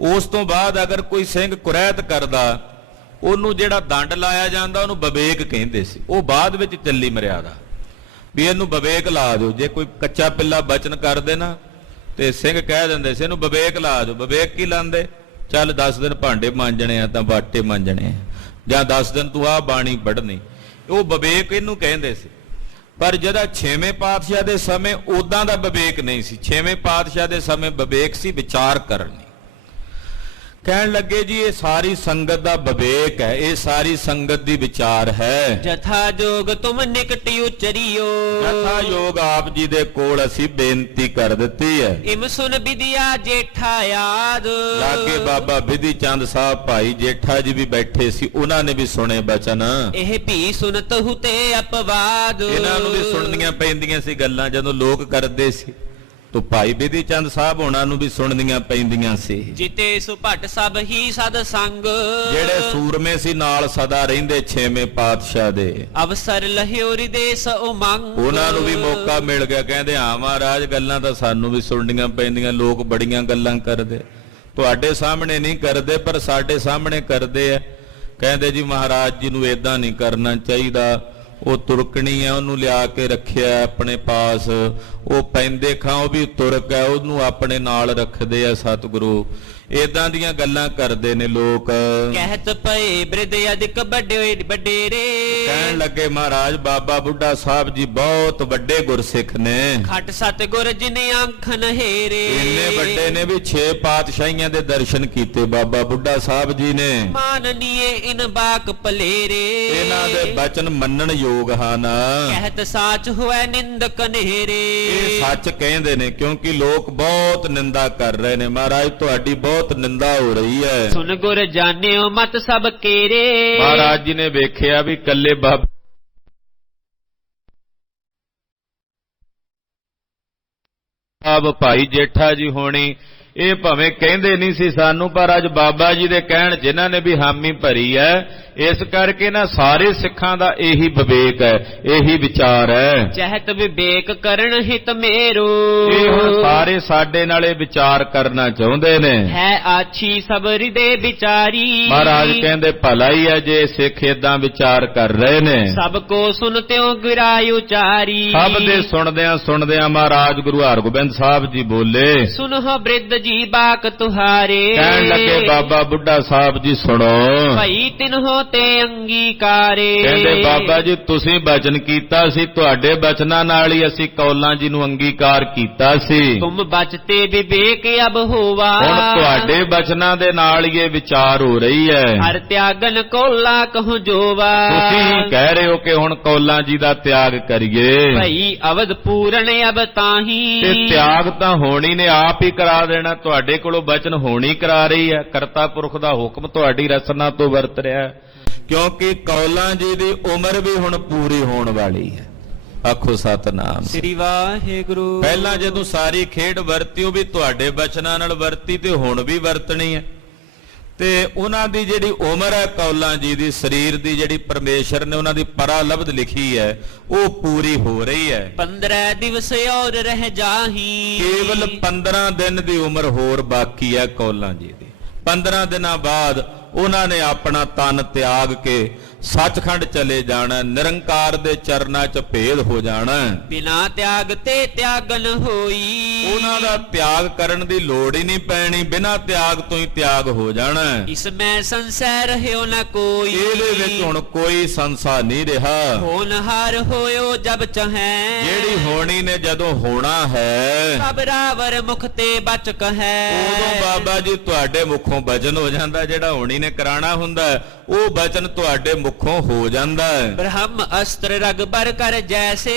ਉਸ ਤੋਂ ਬਾਅਦ ਅਗਰ ਕੋਈ ਸਿੰਘ ਕੁਰੈਤ ਕਰਦਾ, ਉਹਨੂੰ ਜਿਹੜਾ ਦੰਡ ਲਾਇਆ ਜਾਂਦਾ ਉਹਨੂੰ ਵਿਵੇਕ ਕਹਿੰਦੇ ਸੀ। ਉਹ ਬਾਅਦ ਵਿੱਚ ਚੱਲੀ ਮਰਿਆਦਾ ਵੀ ਇਹਨੂੰ ਵਿਵੇਕ ਲਾ ਦਿਓ। ਜੇ ਕੋਈ ਕੱਚਾ ਪਿੱਲਾ ਬਚਨ ਕਰਦੇ ਨਾ ਤੇ ਸਿੰਘ ਕਹਿ ਦਿੰਦੇ ਸੀ ਇਹਨੂੰ ਵਿਵੇਕ ਲਾ ਦਿਓ। ਵਿਵੇਕ ਕੀ ਲਾਂਦੇ? ਚੱਲ 10 ਦਿਨ ਭਾਂਡੇ ਮਾਂਜਣੇ ਆ ਤਾਂ ਬਾਟੇ ਮਾਂਜਣੇ ਆ, ਜਾਂ 10 ਦਿਨ ਤੂੰ ਆਹ ਬਾਣੀ ਪੜ੍ਹਨੀ। ਉਹ ਵਿਵੇਕ ਇਹਨੂੰ ਕਹਿੰਦੇ ਸੀ। ਪਰ ਜਿਹੜਾ 6ਵੇਂ ਪਾਤਸ਼ਾਹ ਦੇ ਸਮੇਂ ਉਦਾਂ ਦਾ ਵਿਵੇਕ ਨਹੀਂ ਸੀ। 6ਵੇਂ ਪਾਤਸ਼ਾਹ ਦੇ ਸਮੇਂ ਵਿਵੇਕ ਸੀ ਵਿਚਾਰ ਕਰਨੀ। ਕਹਿਣ ਲੱਗੇ ਜੀ ਇਹ ਸਾਰੀ ਸੰਗਤ ਦਾ ਵਿਵੇਕ ਹੈ, ਇਹ ਸਾਰੀ ਸੰਗਤ ਦੀ ਵਿਚਾਰ ਹੈ। ਜਥਾ ਜੋਗ ਤੁਮ ਨਿਕਟ ਉਚਰੀਓ। ਜਥਾ ਯੋਗ ਆਪ ਜੀ ਦੇ ਕੋਲ ਅਸੀਂ ਬੇਨਤੀ ਕਰ ਦਿੱਤੀ ਹੈ। ਇਮ ਸੁਨ ਵਿਦਿਆ ਜੇਠਾ ਯਾਦ। ਲਾਗੇ ਬਾਬਾ ਬਿਧੀ ਚੰਦ ਸਾਹਿਬ ਭਾਈ ਜੇਠਾ ਜੀ ਵੀ ਬੈਠੇ ਸੀ, ਉਹਨਾਂ ਨੇ ਵੀ ਸੁਣੇ ਬਚਨ। ਇਹ ਵੀ ਸੁਨਤਹੁ ਤੇ ਅਪਵਾਦ। ਇਹਨਾਂ ਨੂੰ ਵੀ ਸੁਣਨੀਆਂ ਪੈਂਦੀਆਂ ਸੀ ਗੱਲਾਂ ਜਦੋਂ ਲੋਕ ਕਰਦੇ ਸੀ, ਤੋ ਭਾਈ ਬਿਧੀ ਚੰਦ ਸਾਹਿਬ ਉਹਨਾਂ ਨੂੰ ਵੀ ਸੁਣਨੀਆਂ ਪੈਂਦੀਆਂ ਸੀ। ਜਿਤੇ ਸੁਭਟ ਸਭ ਹੀ ਸਦ ਸੰਗ। ਜਿਹੜੇ ਸੂਰਮੇ ਸੀ ਨਾਲ ਸਦਾ ਰਹਿੰਦੇ 6ਵੇਂ ਪਾਤਸ਼ਾਹ ਦੇ। ਅਵਸਰ ਲਹਿਓ ਰਿਦੇਸ ਉਮੰਗ। ਉਹਨਾਂ ਨੂੰ ਵੀ ਮੌਕਾ ਮਿਲ ਗਿਆ। ਕਹਿੰਦੇ ਹਾਂ ਮਹਾਰਾਜ ਗੱਲਾਂ ਤਾਂ ਸਾਨੂੰ ਵੀ ਸੁਣਨੀਆਂ ਪੈਂਦੀਆਂ, ਲੋਕ ਬੜੀਆਂ ਗੱਲਾਂ ਕਰਦੇ, ਤੁਹਾਡੇ ਸਾਹਮਣੇ ਨਹੀਂ ਕਰਦੇ ਪਰ ਸਾਡੇ ਸਾਹਮਣੇ ਕਰਦੇ ਆ। ਕਹਿੰਦੇ ਜੀ ਮਹਾਰਾਜ ਜੀ ਨੂੰ ਏਦਾਂ ਨਹੀਂ ਕਰਨਾ ਚਾਹੀਦਾ। ਉਹ ਤੁਰਕਣੀ ਹੈ, ਉਹਨੂੰ ਲਿਆ ਕੇ ਰੱਖਿਆ ਆਪਣੇ ਪਾਸ। ਉਹ ਪੈਂਦੇ ਖਾਂ ਉਹ ਵੀ ਤੁਰਕ ਹੈ, ਉਹਨੂੰ ਆਪਣੇ ਨਾਲ ਰੱਖਦੇ ਆ ਸਤਿਗੁਰੂ। ਏਦਾਂ ਦੀਆਂ ਗੱਲਾਂ ਕਰਦੇ ਨੇ ਲੋਕ। ਕਹਿਤ ਪਏ ਬ੍ਰਿਧ ਅਧਿਕ ਵੱਡੇ ਵਡੇਰੇ। ਕਹਿਣ ਲੱਗੇ ਮਹਾਰਾਜ ਬਾਬਾ ਬੁੱਢਾ ਸਾਹਿਬ ਜੀ ਬਹੁਤ ਵੱਡੇ ਗੁਰਸਿੱਖ ਨੇ। ਖਟ ਸਤਿਗੁਰ ਜਿਨੇ ਅੱਖ ਨਹੇਰੇ। ਇੰਨੇ ਵੱਡੇ ਨੇ ਵੀ 6 ਪਾਤਸ਼ਾਹੀਆਂ ਦੇ ਦਰਸ਼ਨ ਕੀਤੇ ਬਾਬਾ ਬੁੱਢਾ ਸਾਹਿਬ ਜੀ ਨੇ। ਮਾਨਨੀਏ ਇਨ ਬਾਕ ਭਲੇਰੇ। ਇਹਨਾਂ ਦੇ ਬਚਨ ਮੰਨਣ ਯੋਗ ਹਨ। ਕਹਿਤ ਸਾਚ ਹੋਇ ਨਿੰਦਕ ਨਹੇਰੇ। ਇਹ ਸੱਚ ਕਹਿੰਦੇ ਨੇ ਕਿਉਂਕਿ ਲੋਕ ਬਹੁਤ ਨਿੰਦਾ ਕਰ ਰਹੇ ਨੇ। ਮਹਾਰਾਜ ਤੁਹਾਡੀ ਬਹੁਤ ਨਿੰਦਾ ਹੋ ਰਹੀ ਹੈ। ਸੁਨ ਗੁਰ ਜਾਣਿਓ ਮਤ ਸਭ ਕੇਰੇ। ਮਹਾਰਾਜ ਜੀ ਨੇ ਵੇਖਿਆ ਵੀ ਕੱਲੇ ਬਾਬਾ ਭਾਈ ਜੇਠਾ ਜੀ ਹੋਣੀ ਇਹ ਭਾਵੇਂ ਕਹਿੰਦੇ ਨਹੀਂ ਸੀ ਸਾਨੂੰ, ਪਰ ਅੱਜ ਬਾਬਾ ਜੀ ਦੇ ਕਹਿਣ ਜਿਨ੍ਹਾਂ ਨੇ ਵੀ ਹਾਮੀ ਭਰੀ ਹੈ। ਇਸ ਕਰਕੇ ਨਾ ਸਾਰੇ ਸਿੱਖਾਂ ਦਾ ਇਹੀ ਵਿਵੇਕ ਹੈ, ਇਹੀ ਵਿਚਾਰ ਹੈ। ਚਹਿਤ ਵਿਵੇਕ ਕਰਨ ਹਿਤ ਮੇਰੋ। ਇਹ ਹੁਣ ਸਾਰੇ ਸਾਡੇ ਨਾਲ ਇਹ ਵਿਚਾਰ ਕਰਨਾ ਚਾਹੁੰਦੇ ਨੇ। ਹੈ ਆਛੀ ਸਬਰਿ ਦੇ ਵਿਚਾਰੀ। ਮਹਾਰਾਜ ਕਹਿੰਦੇ ਭਲਾ ਹੀ ਹੈ ਜੇ ਸਿੱਖ ਏਦਾਂ ਵਿਚਾਰ ਕਰ ਰਹੇ ਨੇ। ਸਭ ਕੋ ਸੁਨਤਿਓ ਗਿਰਾਇ ਉਚਾਰੀ। ਸਭ ਦੇ ਸੁਣਦਿਆਂ ਮਹਾਰਾਜ ਗੁਰੂ ਹਰਗੋਬਿੰਦ ਸਾਹਿਬ ਜੀ ਬੋਲੇ, ਸੁਨਹੁ ਬ੍ਰਿਧ ਜੀ ਬਾਕ ਤੁਹਾਰੇ। ਕਹਿਣ ਲੱਗੇ ਬਾਬਾ ਬੁੱਢਾ ਸਾਹਿਬ ਜੀ ਸੁਣੋ। ਭਈ ਤਿਨਹੁ ਤੇ ਅੰਗੀਕਾਰੇ। ਕਹਿੰਦੇ ਬਾਬਾ ਜੀ ਤੁਸੀਂ ਬਚਨ ਕੀਤਾ ਸੀ, ਤੁਹਾਡੇ ਬਚਨਾਂ ਨਾਲ ਹੀ ਅਸੀਂ ਕੌਲਾਂ ਜੀ ਨੂੰ ਅੰਗੀਕਾਰ ਕੀਤਾ ਸੀ। ਤੁਮ ਬਚਤੇ ਵਿਵੇਕ ਅਬ ਹੋਵਾ। ਹੁਣ ਤੁਹਾਡੇ ਬਚਨਾਂ ਦੇ ਨਾਲ ਹੀ ਇਹ ਵਿਚਾਰ ਹੋ ਰਹੀ ਹੈ। ਹਰ ਤਿਆਗਨ ਕੋਲਾ ਕਹੂੰ ਜੋਵਾ। ਤੁਸੀਂ ਹੀ ਕਹਿ ਰਹੇ ਹੋ ਕਿ ਹੁਣ ਕੌਲਾਂ ਜੀ ਦਾ ਤਿਆਗ ਕਰੀਏ। ਭਈ ਅਵਧ ਪੂਰਨ ਅਬ ਤਾਹੀ। ਤੇ ਤਿਆਗ ਤਾਂ ਹੋਣੀ ਨੇ ਆਪ ਹੀ ਕਰਾ ਦੇਣਾ। ਤੁਹਾਡੇ ਕੋਲੋਂ ਬਚਨ ਹੋਣੀ ਕਰਾ ਰਹੀ ਹੈ। ਕਰਤਾ ਪੁਰਖ ਦਾ ਹੁਕਮ ਤੁਹਾਡੀ ਰਚਨਾ ਤੋਂ ਵਰਤ ਰਿਹਾ ਹੈ। ਕਿਉਂਕਿ ਕੌਲਾਂ ਜੀ ਦੀ ਉਮਰ ਵੀ ਹੁਣ ਪੂਰੀ ਹੋਣ ਵਾਲੀ ਹੈ। ਆਖੋ ਸਤਨਾਮ ਸ੍ਰੀ ਵਾਹਿਗੁਰੂ। ਪਹਿਲਾਂ ਜਦੋਂ ਸਾਰੀ ਖੇਡ ਵਰਤੀ ਉਹ ਵੀ ਤੁਹਾਡੇ ਬਚਨਾਂ ਨਾਲ ਵਰਤੀ ਤੇ ਹੁਣ ਵੀ ਵਰਤਣੀ ਹੈ। ਤੇ ਉਹਨਾਂ ਦੀ ਜਿਹੜੀ ਉਮਰ ਹੈ ਕੌਲਾਂ ਜੀ ਦੀ, ਸਰੀਰ ਦੀ ਜਿਹੜੀ ਪਰਮੇਸ਼ਰ ਨੇ ਉਹਨਾਂ ਦੀ ਪਰਾਲਬਧ ਲਿਖੀ ਹੈ ਉਹ ਪੂਰੀ ਹੋ ਰਹੀ ਹੈ। 15 ਦਿਵਸ ਔਰ ਰਹਿ ਜਾਹੀ। ਕੇਵਲ 15 ਦਿਨ ਦੀ ਉਮਰ ਹੋਰ ਬਾਕੀ ਹੈ ਕੌਲਾਂ ਜੀ ਦੀ। 15 ਦਿਨਾਂ ਬਾਅਦ ਉਹਨਾਂ ਨੇ ਆਪਣਾ ਤਨ ਤਿਆਗ ਕੇ ਸੱਚਖੰਡ ਚਲੇ ਜਾਣਾ, ਨਿਰੰਕਾਰ ਦੇ ਚਰਨਾਂ 'ਚ ਭੇਦ ਹੋ ਜਾਣਾ। ਬਿਨਾ ਤਿਆਗ ਤੇ ਤਿਆਗਨ ਹੋਈ। ਉਹਨਾਂ ਦਾ ਤਿਆਗ ਕਰਨ ਦੀ ਲੋੜ ਹੀ ਨਹੀਂ ਪੈਣੀ, ਬਿਨਾ ਤਿਆਗ ਤੋਂ ਹੀ ਤਿਆਗ ਹੋ ਜਾਣਾ। ਇਸ ਮੈਂ ਸੰਸੈ ਰਹਿਓ ਨਾ ਕੋਈ। ਇਹਦੇ ਵਿੱਚ ਹੁਣ ਕੋਈ ਸੰਸਾ ਨਹੀਂ ਰਿਹਾ। ਹੋਨਹਾਰ ਹੋਇਓ ਜਬ ਚਾਹੈ। ਜਿਹੜੀ ਹੋਣੀ ਨੇ ਜਦੋਂ ਹੋਣਾ ਹੈ ਸਭ ਰਾਵਰ ਮੁਖ ਤੇ ਬਚ ਕਹੈ। ਉਦੋਂ ਬਾਬਾ ਜੀ ਤੁਹਾਡੇ ਮੁਖੋਂ ਬਚਨ ਹੋ ਜਾਂਦਾ। ਜਿਹੜਾ ਹੋਣੀ ਨੇ ਕਰਾਣਾ ਹੁੰਦਾ ਉਹ ਬਚਨ ਤੁਹਾਡੇ ਮੁਖੋਂ ਹੋ ਜਾਂਦਾ ਹੈ। ਬ੍ਰਹਮ ਅਸਤਰ ਰਗਬਰ ਕਰ ਜੈਸੇ।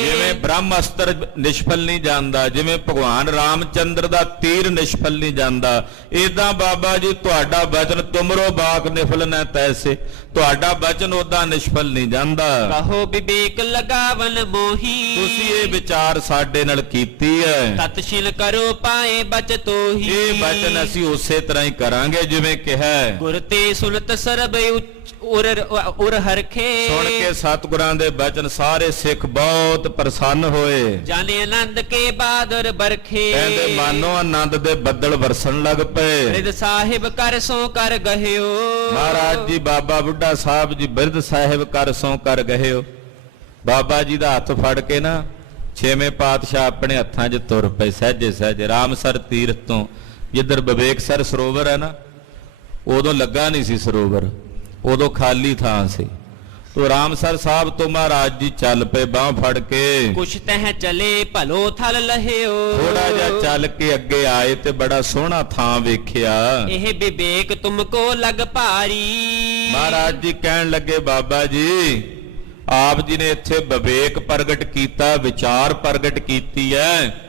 ਜਿਵੇਂ ਬ੍ਰਹਮ ਅਸਤਰ ਨਿਸ਼ਫਲ ਨਹੀਂ ਜਾਂਦਾ, ਜਿਵੇਂ ਭਗਵਾਨ ਰਾਮਚੰਦਰ ਦਾ ਤੀਰ ਨਿਸ਼ਫਲ ਨਹੀਂ ਜਾਂਦਾ, ਏਦਾਂ ਬਾਬਾ ਜੀ ਤੁਹਾਡਾ ਬਚਨ ਤੁਮਰੋ ਬਾਕ ਨਿਫਲ ਨਾ ਤੈਸੇ, ਤੁਹਾਡਾ ਬਚਨ ਉਦਾਂ ਨਿਸ਼ਫਲ ਨਹੀਂ ਜਾਂਦਾ। ਕਹੋ ਵਿਵੇਕ ਲਗਾਵਨ ਮੋਹੀ। ਤੁਸੀਂ ਇਹ ਵਿਚਾਰ ਸਾਡੇ ਨਾਲ ਕੀਤੀ ਹੈ। ਤਤਸ਼ੀਲ ਕਰੋ ਪਾਏ ਬਚ ਤੋਹੀ। ਇਹ ਬਚਨ ਅਸੀਂ ਉਸੇ ਤਰ੍ਹਾਂ ਹੀ ਕਰਾਂਗੇ ਜਿਵੇਂ ਕਿਹਾ ਹੈ। ਗੁਰ ਤੇ ਸੁਨਤ ਸਰਬ ਉਰ ਹਰਖੇ। ਸੁਣ ਕੇ ਸਤਿਗੁਰਾਂ ਦੇ ਬਚਨ ਸਾਰੇ ਸਿੱਖ ਬਹੁਤ ਪ੍ਰਸੰਨ ਹੋਏ। ਜਾਣੇ ਆਨੰਦ ਕੇ ਬਾਦਰ ਬਰਖੇ। ਕਹਿੰਦੇ ਮਾਨੋ ਆਨੰਦ ਦੇ ਬੱਦਲ ਵਰਸਣ ਲੱਗ ਪਏ। ਰਿਦ ਸਾਹਿਬ ਕਰ ਸੋ ਕਰ ਗਹਿਓ। ਮਹਾਰਾਜ ਜੀ ਬਾਬਾ ਬੁੱਢਾ ਸਾਹਿਬ ਜੀ ਬਿਰਧ ਸਾਹਿਬ ਕਰ ਸੋ ਕਰ ਗਹਿਓ। ਬਾਬਾ ਜੀ ਦਾ ਹੱਥ ਫੜ ਕੇ ਨਾ ਛੇਵੇਂ ਪਾਤਸ਼ਾਹ ਆਪਣੇ ਹੱਥਾਂ 'ਚ ਤੁਰ ਪਏ ਸਹਿਜੇ ਸਹਿਜੇ। ਰਾਮਸਰ ਤੀਰਥ ਤੋਂ ਜਿੱਧਰ ਵਿਵੇਕਸਰ ਸਰੋਵਰ ਹੈ ਨਾ, ਉਦੋਂ ਲੱਗਾ ਨਹੀਂ ਸੀ ਸਰੋਵਰ, ਉਦੋਂ ਖਾਲੀ ਥਾਂ ਸੀ। ਤੋ ਰਾਮਸਰ ਸਾਹਿਬ ਤੋਂ ਮਹਾਰਾਜ ਜੀ ਚੱਲ ਪਏ ਬਾਹ ਫੜ ਕੇ। ਕੁਛ ਤਹਿ ਚਲੇ ਭਲੋ ਥਲ ਲਹਿਓ। ਥੋੜਾ ਜਿਹਾ ਚੱਲ ਕੇ ਅੱਗੇ ਆਏ ਤੇ ਬੜਾ ਸੋਹਣਾ ਥਾਂ ਵੇਖਿਆ। ਇਹ ਵਿਵੇਕ ਤੁਮਕੋ ਲਗ ਭਾਰੀ। ਮਹਾਰਾਜ ਜੀ ਕਹਿਣ ਲੱਗੇ ਬਾਬਾ ਜੀ ਆਪ ਜੀ ਨੇ ਇੱਥੇ ਵਿਵੇਕ ਪ੍ਰਗਟ ਕੀਤਾ, ਵਿਚਾਰ ਪ੍ਰਗਟ ਕੀਤੀ ਹੈ,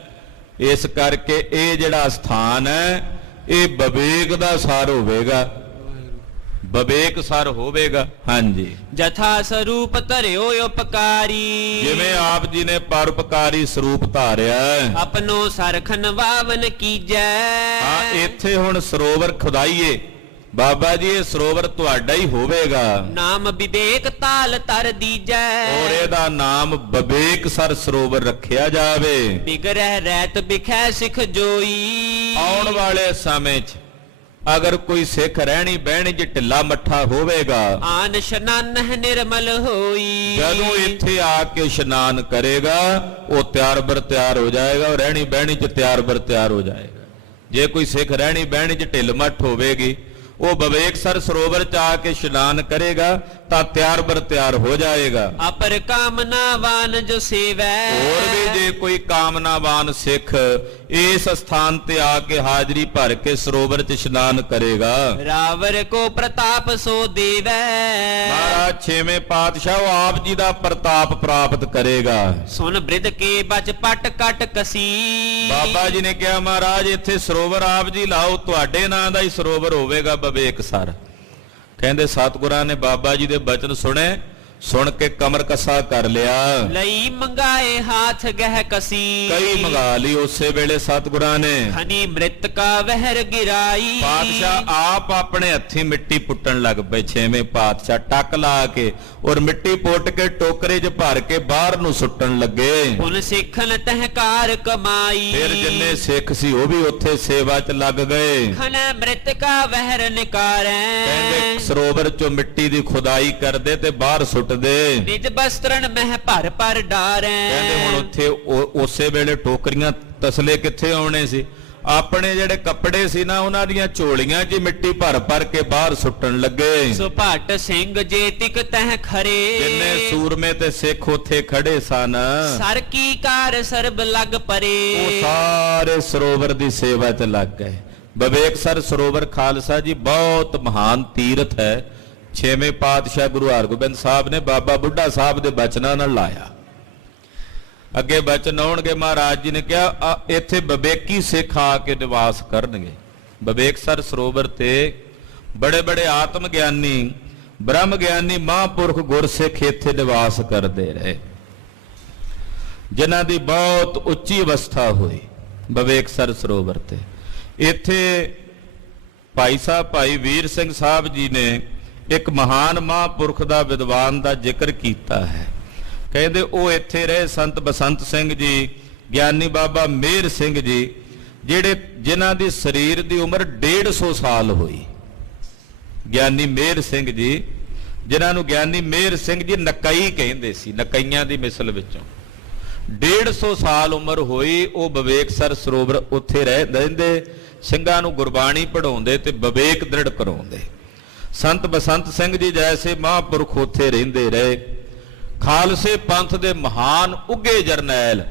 ਇਸ ਕਰਕੇ ਇਹ ਜਿਹੜਾ ਸਥਾਨ ਹੈ ਇਹ ਵਿਵੇਕ ਦਾ ਸਾਰ ਹੋਵੇਗਾ, ਵਿਵੇਕ ਸਾਰ ਹੋਵੇਗਾ। ਹਾਂਜੀ, ਜਥਾ ਸਰੂਪ ਧਰਿਓ ਉਪਕਾਰੀ। ਜਿਵੇਂ ਆਪ ਜੀ ਨੇ ਪਰਉਪਕਾਰੀ ਸਰੂਪ ਧਾਰਿਆ ਆਪਣੋ ਸਰਖਨ ਵਾਵਨ ਕੀਜੈ। ਹਾਂ, ਇੱਥੇ ਹੁਣ ਸਰੋਵਰ ਖੁਦਾਈਏ ਬਾਬਾ ਜੀ, ਇਹ ਸਰੋਵਰ ਤੁਹਾਡਾ ਹੀ ਹੋਵੇਗਾ। ਨਾਮ ਵਿਵੇਕ ਤਾਲ ਤਰ ਦੀਜੈ। ਔਰ ਇਹਦਾ ਨਾਮ ਵਿਵੇਕ ਸਰ ਸਰੋਵਰ ਰੱਖਿਆ ਜਾਵੇ। ਬਿਗਰਹਿ ਰਹਿਤ ਬਿਖੈ ਸਿਖ ਜੋਈ। ਆਉਣ ਵਾਲੇ ਸਮੇਂ 'ਚ ਅਗਰ ਕੋਈ ਸਿੱਖ ਰਹਿਣੀ ਬਹਿਣੀ 'ਚ ਢਿੱਲਾ ਮੱਠਾ ਹੋਵੇਗਾ, ਆਨ ਇਸ਼ਨਾਨ ਨਿਰਮਲ ਹੋਈ। ਜਦੋਂ ਇੱਥੇ ਆ ਕੇ ਇਸ਼ਨਾਨ ਕਰੇਗਾ ਉਹ ਤਿਆਰ ਬਰ ਤਿਆਰ ਹੋ ਜਾਏਗਾ, ਉਹ ਰਹਿਣੀ ਬਹਿਣੀ 'ਚ ਤਿਆਰ ਬਰ ਤਿਆਰ ਹੋ ਜਾਏਗਾ। ਜੇ ਕੋਈ ਸਿੱਖ ਰਹਿਣੀ ਬਹਿਣੀ 'ਚ ਢਿੱਲ ਮੱਠ ਹੋਵੇਗੀ, ਉਹ ਵਿਵੇਕਸਰ ਸਰੋਵਰ 'ਚ ਆ ਕੇ ਇਸ਼ਨਾਨ ਕਰੇਗਾ ਤਾਂ ਤਿਆਰ ਬਰ ਤਿਆਰ ਹੋ ਜਾਏਗਾ। ਅਪਰ ਕਾਮਨਾਵਾਨ ਜੋ ਸੇਵੈ। ਹੋਰ ਵੀ ਜੇ ਕੋਈ ਕਾਮਨਾਵਾਨ ਸਿੱਖ ਇਸ ਸਥਾਨ ਤੇ ਆ ਕੇ ਹਾਜ਼ਰੀ ਭਰ ਕੇ ਸਰੋਵਰ 'ਚ ਇਸ਼ਨਾਨ ਕਰੇਗਾ, ਰਾਵਰ ਕੋ ਪ੍ਰਤਾਪ ਸੋ ਦੇਵੈ। ਮਹਾਰਾਜ ਛੇਵੇਂ ਪਾਤਸ਼ਾਹ ਉਹ ਆਪ ਜੀ ਦਾ ਪ੍ਰਤਾਪ ਪ੍ਰਾਪਤ ਕਰੇਗਾ। ਸੁਨ ਬ੍ਰਿਧ ਕੇ ਬਚ ਪਟ ਕਟ ਕਸੀ। ਬਾਬਾ ਜੀ ਨੇ ਕਿਹਾ ਮਹਾਰਾਜ ਇੱਥੇ ਸਰੋਵਰ ਆਪ ਜੀ ਲਾਓ, ਤੁਹਾਡੇ ਨਾਂ ਦਾ ਹੀ ਸਰੋਵਰ ਹੋਵੇਗਾ ਵਿਵੇਕਸਰ। ਕਹਿੰਦੇ ਸਤਿਗੁਰਾਂ ਨੇ ਬਾਬਾ ਜੀ ਦੇ ਬਚਨ ਸੁਣੇ, ਸੁਣ ਕੇ ਕਮਰ ਕੱਸਾ ਕਰ ਲਿਆ। ਲਈ ਮੰਗਾਏ ਹਾਥ ਗਹਿ ਕਸੀ। ਕਈ ਮੰਗਾ ਲਈ ਉਸੇ ਵੇਲੇ ਸਤਿਗੁਰਾਂ ਨੇ। ਖਨੀ ਮ੍ਰਿਤ ਕਾ ਵਹਿਰ ਗਿਰਾਈ। ਪਾਤਸ਼ਾਹ ਆਪ ਆਪਣੇ ਹੱਥੀਂ ਮਿੱਟੀ ਪੁੱਟਣ ਲੱਗ ਪਏ। ਛੇਵੇਂ ਪਾਤਸ਼ਾਹ ਟੱਕ ਲਾ ਕੇ ਔਰ ਮਿੱਟੀ ਪੁੱਟ ਕੇ ਟੋਕਰੇ 'ਚ ਭਰ ਕੇ ਬਾਹਰ ਨੂੰ ਸੁੱਟਣ ਲੱਗੇ। ਹੁਣ ਸਿੱਖਨ ਤਹਿਕਾਰ ਕਮਾਈ। ਫਿਰ ਜਿੰਨੇ ਸਿੱਖ ਸੀ ਉਹ ਵੀ ਉੱਥੇ ਸੇਵਾ 'ਚ ਲੱਗ ਗਏ। ਖਨ ਮ੍ਰਿਤ ਕਾ ਵਹਿਰ ਨਿਕਾਰੈ। ਕਹਿੰਦੇ ਸਰੋਵਰ 'ਚੋਂ ਮਿੱਟੀ ਦੀ ਖੁਦਾਈ ਕਰਦੇ ਤੇ ਬਾਹਰ ਸੁੱਟਦੇ। ਨਿਜ ਬਸਤਰਨ ਮਹਿ ਭਰ ਭਰ ਡਾਰੈ। ਕਹਿੰਦੇ ਹੁਣ ਉੱਥੇ ਉਸੇ ਵੇਲੇ ਟੋਕਰੀਆਂ ਤਸਲੇ ਕਿੱਥੇ ਆਉਣੇ ਸੀ, ਆਪਣੇ ਜਿਹੜੇ ਕੱਪੜੇ ਸੀ ਨਾ ਉਹਨਾਂ ਦੀਆਂ ਝੋਲੀਆਂ 'ਚ ਮਿੱਟੀ ਭਰ ਭਰ ਕੇ ਬਾਹਰ ਸੁੱਟਣ ਲੱਗੇ। ਸੋ ਭੱਟ ਸਿੰਘ ਜੇ ਤਿਕ ਤਹਿ ਖਰੇ। ਜਿੰਨੇ ਸੂਰਮੇ ਤੇ ਸਿੱਖ ਉੱਥੇ ਖੜੇ ਸਨ, ਸਰ ਕੀ ਕਾਰ ਸਰਬ ਲੱਗ ਪਰੇ। ਉਹ ਸਾਰੇ ਸਰੋਵਰ ਦੀ ਸੇਵਾ 'ਚ ਲੱਗ ਗਏ। ਵਿਵੇਕਸਰ ਸਰੋਵਰ ਖਾਲਸਾ ਜੀ ਬਹੁਤ ਮਹਾਨ ਤੀਰਥ ਹੈ। ਛੇਵੇਂ ਪਾਤਸ਼ਾਹ ਗੁਰੂ ਹਰਗੋਬਿੰਦ ਸਾਹਿਬ ਨੇ ਬਾਬਾ ਬੁੱਢਾ ਸਾਹਿਬ ਦੇ ਬਚਨਾਂ ਨਾਲ ਲਾਇਆ। ਅੱਗੇ ਬਚਨ ਆਉਣਗੇ, ਮਹਾਰਾਜ ਜੀ ਨੇ ਕਿਹਾ ਇੱਥੇ ਵਿਵੇਕੀ ਸਿੱਖ ਆ ਕੇ ਨਿਵਾਸ ਕਰਨਗੇ। ਵਿਵੇਕਸਰ ਸਰੋਵਰ ਤੇ ਬੜੇ ਬੜੇ ਆਤਮ ਗਿਆਨੀ ਬ੍ਰਹਮ ਗਿਆਨੀ ਮਹਾਂਪੁਰਖ ਗੁਰਸਿੱਖ ਇੱਥੇ ਨਿਵਾਸ ਕਰਦੇ ਰਹੇ, ਜਿਨ੍ਹਾਂ ਦੀ ਬਹੁਤ ਉੱਚੀ ਅਵਸਥਾ ਹੋਈ ਵਿਵੇਕਸਰ ਸਰੋਵਰ ਤੇ। ਇੱਥੇ ਭਾਈ ਸਾਹਿਬ ਭਾਈ ਵੀਰ ਸਿੰਘ ਸਾਹਿਬ ਜੀ ਨੇ ਇੱਕ ਮਹਾਨ ਮਹਾਂਪੁਰਖ ਦਾ ਵਿਦਵਾਨ ਦਾ ਜ਼ਿਕਰ ਕੀਤਾ ਹੈ। ਕਹਿੰਦੇ ਉਹ ਇੱਥੇ ਰਹੇ ਸੰਤ ਬਸੰਤ ਸਿੰਘ ਜੀ, ਗਿਆਨੀ ਬਾਬਾ ਮੇਹਰ ਸਿੰਘ ਜੀ, ਜਿਨ੍ਹਾਂ ਦੀ ਸਰੀਰ ਦੀ ਉਮਰ 150 ਸਾਲ ਹੋਈ। ਗਿਆਨੀ ਮੇਹਰ ਸਿੰਘ ਜੀ, ਜਿਨ੍ਹਾਂ ਨੂੰ ਗਿਆਨੀ ਮੇਹਰ ਸਿੰਘ ਜੀ ਨਕਈ ਕਹਿੰਦੇ ਸੀ, ਨਕਈਆਂ ਦੀ ਮਿਸਲ ਵਿੱਚੋਂ 150 ਸਾਲ ਉਮਰ ਹੋਈ। ਉਹ ਵਿਵੇਕਸਰ ਸਰੋਵਰ ਉੱਥੇ ਰਹਿੰਦੇ, ਸਿੰਘਾਂ ਨੂੰ ਗੁਰਬਾਣੀ ਪੜ੍ਹਾਉਂਦੇ ਤੇ ਵਿਵੇਕ ਦ੍ਰਿੜ ਕਰਾਉਂਦੇ। ਸੰਤ ਬਸੰਤ ਸਿੰਘ ਜੀ ਜੈਸੇ ਮਹਾਂਪੁਰਖ ਉੱਥੇ ਰਹਿੰਦੇ ਰਹੇ। ਖਾਲਸੇ ਪੰਥ ਦੇ ਮਹਾਨ ਉੱਘੇ ਜਰਨੈਲ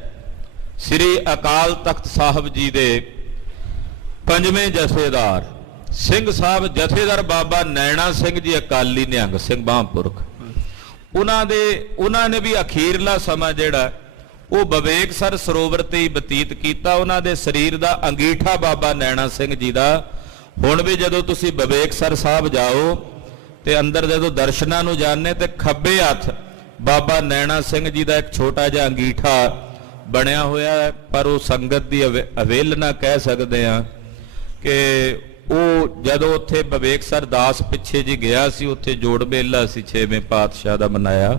ਸ੍ਰੀ ਅਕਾਲ ਤਖਤ ਸਾਹਿਬ ਜੀ ਦੇ ਪੰਜਵੇਂ ਜਥੇਦਾਰ ਸਿੰਘ ਸਾਹਿਬ ਜਥੇਦਾਰ ਬਾਬਾ ਨੈਣਾ ਸਿੰਘ ਜੀ ਅਕਾਲੀ ਨਿਹੰਗ ਸਿੰਘ ਮਹਾਂਪੁਰਖ, ਉਹਨਾਂ ਨੇ ਵੀ ਅਖੀਰਲਾ ਸਮਾਂ ਜਿਹੜਾ ਉਹ ਵਿਵੇਕਸਰ ਸਰੋਵਰ ਤੇ ਹੀ ਬਤੀਤ ਕੀਤਾ। ਉਹਨਾਂ ਦੇ ਸਰੀਰ ਦਾ ਅੰਗੀਠਾ ਬਾਬਾ ਨੈਣਾ ਸਿੰਘ ਜੀ ਦਾ ਹੁਣ ਵੀ ਜਦੋਂ ਤੁਸੀਂ ਵਿਵੇਕਸਰ ਸਾਹਿਬ ਜਾਓ ਤੇ ਅੰਦਰ ਜਦੋਂ ਦਰਸ਼ਨਾਂ ਨੂੰ ਜਾਂਦੇ ਤੇ ਖੱਬੇ ਹੱਥ ਬਾਬਾ ਨੈਣਾ ਸਿੰਘ ਜੀ ਦਾ ਇੱਕ ਛੋਟਾ ਜਿਹਾ ਅੰਗੀਠਾ ਬਣਿਆ ਹੋਇਆ ਹੈ। ਪਰ ਉਹ ਸੰਗਤ ਦੀ ਅਵੇਲਨਾ ਕਹਿ ਸਕਦੇ ਆ ਕਿ ਉਹ ਜਦੋਂ ਉੱਥੇ ਵਿਵੇਕਸਰ ਦਾਸ ਪਿੱਛੇ ਜੀ ਗਿਆ ਸੀ, ਉੱਥੇ ਜੋੜ ਮੇਲਾ ਸੀ 6ਵੇਂ ਪਾਤਸ਼ਾਹ ਦਾ ਮਨਾਇਆ,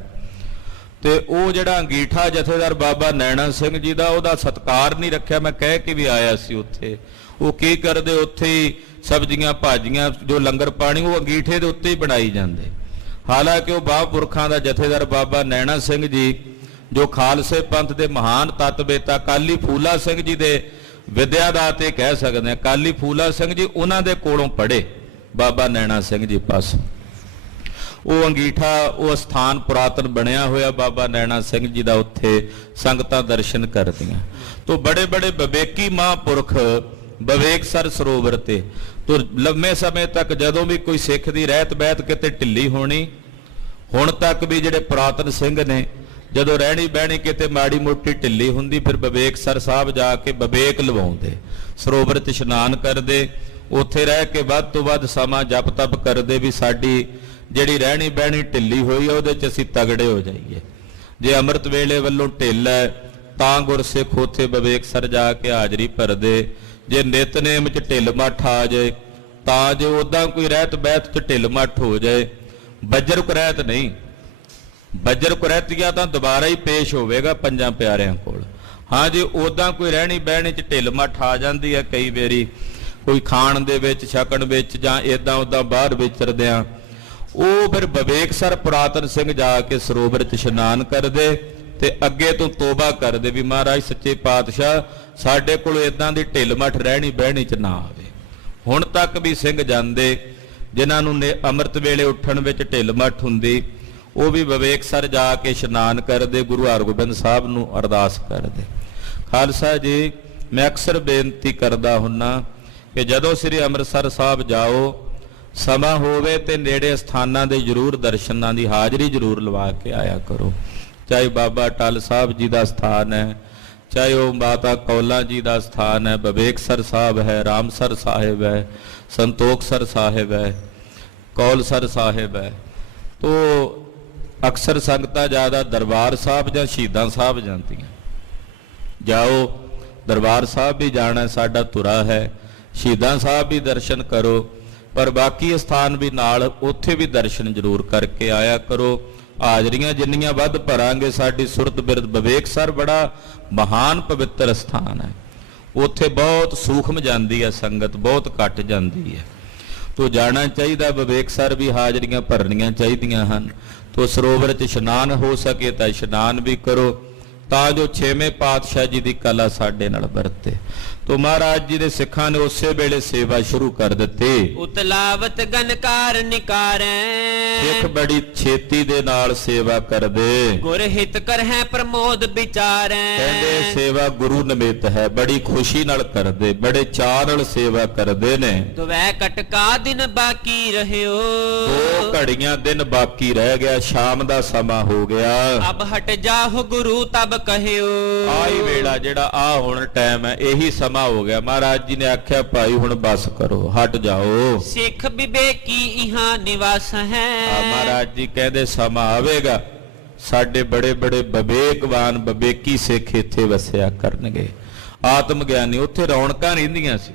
ਤੇ ਉਹ ਜਿਹੜਾ ਅੰਗੀਠਾ ਜਥੇਦਾਰ ਬਾਬਾ ਨੈਣਾ ਸਿੰਘ ਜੀ ਦਾ, ਉਹਦਾ ਸਤਿਕਾਰ ਨਹੀਂ ਰੱਖਿਆ। ਮੈਂ ਕਹਿ ਕੇ ਵੀ ਆਇਆ ਸੀ ਉੱਥੇ। ਉਹ ਕੀ ਕਰਦੇ, ਉੱਥੇ ਹੀ ਸਬਜ਼ੀਆਂ ਭਾਜੀਆਂ ਜੋ ਲੰਗਰ ਪਾਣੀ ਉਹ ਅੰਗੀਠੇ ਦੇ ਉੱਤੇ ਹੀ ਬਣਾਈ ਜਾਂਦੇ। ਹਾਲਾਂਕਿ ਉਹ ਮਹਾਂਪੁਰਖਾਂ ਦਾ ਜਥੇਦਾਰ ਬਾਬਾ ਨੈਣਾ ਸਿੰਘ ਜੀ ਜੋ ਖਾਲਸੇ ਪੰਥ ਦੇ ਮਹਾਨ ਤਤਵੇਤਾ ਕਾਲੀ ਫੂਲਾ ਸਿੰਘ ਜੀ ਦੇ ਵਿਦਿਆ ਦਾ ਤੇ ਕਹਿ ਸਕਦੇ ਆ, ਕਾਲੀ ਫੂਲਾ ਸਿੰਘ ਜੀ ਉਹਨਾਂ ਦੇ ਕੋਲੋਂ ਪੜ੍ਹੇ ਬਾਬਾ ਨੈਣਾ ਸਿੰਘ ਜੀ ਪਾਸ। ਉਹ ਅੰਗੀਠਾ ਉਹ ਸਥਾਨ ਪੁਰਾਤਨ ਬਣਿਆ ਹੋਇਆ ਬਾਬਾ ਨੈਣਾ ਸਿੰਘ ਜੀ ਦਾ, ਉੱਥੇ ਸੰਗਤਾਂ ਦਰਸ਼ਨ ਕਰਦੀਆਂ। ਤੋਂ ਬੜੇ ਬੜੇ ਵਿਵੇਕੀ ਮਹਾਂਪੁਰਖ ਵਿਵੇਕਸਰ ਸਰੋਵਰ ਤੇ। ਤੋਂ ਲੰਮੇ ਸਮੇਂ ਤੱਕ ਜਦੋਂ ਵੀ ਕੋਈ ਸਿੱਖ ਦੀ ਰਹਿਤ ਬਹਿਤ ਕਿਤੇ ਢਿੱਲੀ ਹੋਣੀ, ਹੁਣ ਤੱਕ ਵੀ ਜਿਹੜੇ ਪੁਰਾਤਨ ਸਿੰਘ ਨੇ ਜਦੋਂ ਰਹਿਣੀ ਬਹਿਣੀ ਕਿਤੇ ਮਾੜੀ ਮੋਟੀ ਢਿੱਲੀ ਹੁੰਦੀ, ਫਿਰ ਵਿਵੇਕਸਰ ਸਾਹਿਬ ਜਾ ਕੇ ਵਿਵੇਕ ਲਵਾਉਂਦੇ, ਸਰੋਵਰ 'ਚ ਇਸ਼ਨਾਨ ਕਰਦੇ, ਉੱਥੇ ਰਹਿ ਕੇ ਵੱਧ ਤੋਂ ਵੱਧ ਸਮਾਂ ਜਪ ਤਪ ਕਰਦੇ ਵੀ ਸਾਡੀ ਜਿਹੜੀ ਰਹਿਣੀ ਬਹਿਣੀ ਢਿੱਲੀ ਹੋਈ ਹੈ ਉਹਦੇ 'ਚ ਅਸੀਂ ਤਗੜੇ ਹੋ ਜਾਈਏ। ਜੇ ਅੰਮ੍ਰਿਤ ਵੇਲੇ ਵੱਲੋਂ ਢਿੱਲ ਹੈ ਤਾਂ ਗੁਰਸਿੱਖ ਉੱਥੇ ਵਿਵੇਕਸਰ ਜਾ ਕੇ ਹਾਜ਼ਰੀ ਭਰਦੇ। ਜੇ ਨਿਤਨੇਮ 'ਚ ਢਿੱਲ ਮੱਠ ਆ ਜਾਏ ਤਾਂ ਜੇ ਉਦਾਂ ਕੋਈ ਰਹਿਤ ਬਹਿਤ 'ਚ ਢਿੱਲ ਮੱਠ ਹੋ ਜਾਏ, ਬੱਜਰ ਕੁਰੈਤ ਨਹੀਂ, ਬੱਜਰ ਕੁਰੈਤੀਆ ਤਾਂ ਦੁਬਾਰਾ ਹੀ ਪੇਸ਼ ਹੋਵੇਗਾ ਪੰਜਾਂ ਪਿਆਰਿਆਂ ਕੋਲ। ਹਾਂ ਜੇ ਉਦਾਂ ਕੋਈ ਰਹਿਣੀ ਬਹਿਣੀ 'ਚ ਢਿੱਲ ਮੱਠ ਆ ਜਾਂਦੀ ਹੈ ਕਈ ਵਾਰੀ ਕੋਈ ਖਾਣ ਦੇ ਵਿੱਚ ਛਕਣ ਵਿੱਚ ਜਾਂ ਇਦਾਂ ਉਦਾਂ ਬਾਹਰ ਵਿਚਰਦਿਆਂ, ਉਹ ਫਿਰ ਵਿਵੇਕਸਰ ਪੁਰਾਤਨ ਸਿੰਘ ਜਾ ਕੇ ਸਰੋਵਰ 'ਚ ਇਸ਼ਨਾਨ ਕਰਦੇ ਤੇ ਅੱਗੇ ਤੋਂ ਤੋਬਾ ਕਰਦੇ ਵੀ ਮਹਾਰਾਜ ਸੱਚੇ ਪਾਤਸ਼ਾਹ ਸਾਡੇ ਕੋਲ ਇਦਾਂ ਦੀ ਢਿੱਲ ਮੱਠ ਰਹਿਣੀ ਬਹਿਣੀ 'ਚ ਨਾ ਆਵੇ। ਹੁਣ ਤੱਕ ਵੀ ਸਿੰਘ ਜਾਂਦੇ ਜਿਨ੍ਹਾਂ ਨੂੰ ਅੰਮ੍ਰਿਤ ਵੇਲੇ ਉੱਠਣ ਵਿੱਚ ਢਿੱਲ ਮੱਠ ਹੁੰਦੀ, ਉਹ ਵੀ ਵਿਵੇਕਸਰ ਜਾ ਕੇ ਇਸ਼ਨਾਨ ਕਰਦੇ, ਗੁਰੂ ਹਰਗੋਬਿੰਦ ਸਾਹਿਬ ਨੂੰ ਅਰਦਾਸ ਕਰਦੇ। ਖਾਲਸਾ ਜੀ, ਮੈਂ ਅਕਸਰ ਬੇਨਤੀ ਕਰਦਾ ਹੁੰਨਾ ਕਿ ਜਦੋਂ ਸ੍ਰੀ ਅੰਮ੍ਰਿਤਸਰ ਸਾਹਿਬ ਜਾਓ, ਸਮਾਂ ਹੋਵੇ ਤੇ ਨੇੜੇ ਸਥਾਨਾਂ ਦੇ ਜ਼ਰੂਰ ਦਰਸ਼ਨਾਂ ਦੀ ਹਾਜ਼ਰੀ ਜ਼ਰੂਰ ਲਵਾ ਕੇ ਆਇਆ ਕਰੋ। ਚਾਹੇ ਬਾਬਾ ਟਲ ਸਾਹਿਬ ਜੀ ਦਾ ਸਥਾਨ ਹੈ, ਚਾਹੇ ਉਹ ਮਾਤਾ ਕੌਲਾਂ ਜੀ ਦਾ ਸਥਾਨ ਹੈ, ਵਿਵੇਕਸਰ ਸਾਹਿਬ ਹੈ, ਰਾਮਸਰ ਸਾਹਿਬ ਹੈ, ਸੰਤੋਖਸਰ ਸਾਹਿਬ ਹੈ, ਕੌਲਸਰ ਸਾਹਿਬ ਹੈ। ਤੋ ਅਕਸਰ ਸੰਗਤਾਂ ਜ਼ਿਆਦਾ ਦਰਬਾਰ ਸਾਹਿਬ ਜਾਂ ਸ਼ਹੀਦਾਂ ਸਾਹਿਬ ਜਾਂਦੀਆਂ। ਜਾਓ, ਦਰਬਾਰ ਸਾਹਿਬ ਵੀ ਜਾਣਾ ਸਾਡਾ ਧੁਰਾ ਹੈ, ਸ਼ਹੀਦਾਂ ਸਾਹਿਬ ਵੀ ਦਰਸ਼ਨ ਕਰੋ, ਪਰ ਬਾਕੀ ਸਥਾਨ ਵੀ ਨਾਲ ਉੱਥੇ ਵੀ ਦਰਸ਼ਨ ਜ਼ਰੂਰ ਕਰਕੇ ਆਇਆ ਕਰੋ। ਹਾਜ਼ਰੀਆਂ ਜਿੰਨੀਆਂ ਵੱਧ ਭਰਾਂਗੇ ਸਾਡੀ ਸੁਰਤ ਬਿਰਦ। ਵਿਵੇਕਸਰ ਬੜਾ ਮਹਾਨ ਪਵਿੱਤਰ ਸਥਾਨ ਹੈ, ਉੱਥੇ ਬਹੁਤ ਸੂਖਮ ਜਾਂਦੀ ਹੈ ਸੰਗਤ, ਬਹੁਤ ਘੱਟ ਜਾਂਦੀ ਹੈ। ਤੋ ਜਾਣਾ ਚਾਹੀਦਾ ਵਿਵੇਕਸਰ ਵੀ, ਹਾਜ਼ਰੀਆਂ ਭਰਨੀਆਂ ਚਾਹੀਦੀਆਂ ਹਨ। ਤੋ ਸਰੋਵਰ 'ਚ ਇਸ਼ਨਾਨ ਹੋ ਸਕੇ ਤਾਂ ਇਸ਼ਨਾਨ ਵੀ ਕਰੋ ਤਾਂ ਜੋ 6ਵੇਂ ਪਾਤਸ਼ਾਹ ਜੀ ਦੀ ਕਲਾ ਸਾਡੇ ਨਾਲ ਵਰਤੇ। ਤੋ ਮਹਾਰਾਜ ਜੀ ਦੇ ਸਿੱਖਾਂ ਨੇ ਉਸੇ ਵੇਲੇ ਸੇਵਾ ਸ਼ੁਰੂ ਕਰ ਦਿੱਤੀ। ਉਤਲਾਵਤ ਗਨਕਾਰ ਨਿਕਾਰੈ, ਸਿੱਖ ਬੜੀ ਛੇਤੀ ਦੇ ਨਾਲ ਸੇਵਾ ਕਰਦੇ। ਗੁਰ ਹਿਤ ਕਰਹਿ ਪ੍ਰਮੋਦ ਵਿਚਾਰੈ, ਕਹਿੰਦੇ ਸੇਵਾ ਗੁਰੂ ਨਿਮਿਤ ਹੈ, ਬੜੀ ਖੁਸ਼ੀ ਨਾਲ ਕਰਦੇ, ਬੜੇ ਚਾਅ ਨਾਲ ਸੇਵਾ ਕਰਦੇ ਨੇ। ਦੁਵੈ ਕਟਕਾ ਦਿਨ ਬਾਕੀ ਰਹਿਓ, 2 ਘੜੀਆਂ ਦਿਨ ਬਾਕੀ ਰਹਿ ਗਿਆ, ਸ਼ਾਮ ਦਾ ਸਮਾਂ ਹੋ ਗਿਆ। ਅਬ ਹਟ ਜਾਹੁ ਗੁਰੂ ਤਬ ਕਹਿਓ, ਆਹੀ ਵੇਲਾ ਜਿਹੜਾ ਆ ਹੁਣ ਟਾਈਮ ਹੈ, ਇਹੀ ਸਮਾਂ ਹੋ ਗਿਆ। ਮਹਾਰਾਜ ਜੀ ਨੇ ਆਖਿਆ ਭਾਈ ਹੁਣ ਬਸ ਕਰੋ, ਹਟ ਜਾਓ। ਸਿੱਖ ਵਿਵੇਕੀ ਇਹਾਂ ਨਿਵਾਸ ਹੈ। ਮਹਾਰਾਜ ਜੀ ਕਹਿੰਦੇ ਸਮਾਂ ਆਵੇਗਾ ਸਾਡੇ ਬੜੇ ਬੜੇ ਵਿਵੇਕਵਾਨ ਵਿਵੇਕੀ ਸਿੱਖ ਇੱਥੇ ਵਸਿਆ ਕਰਨਗੇ। ਆਤਮ ਗਿਆਨੀ, ਉੱਥੇ ਰੌਣਕਾਂ ਰਹਿੰਦੀਆਂ ਸੀ,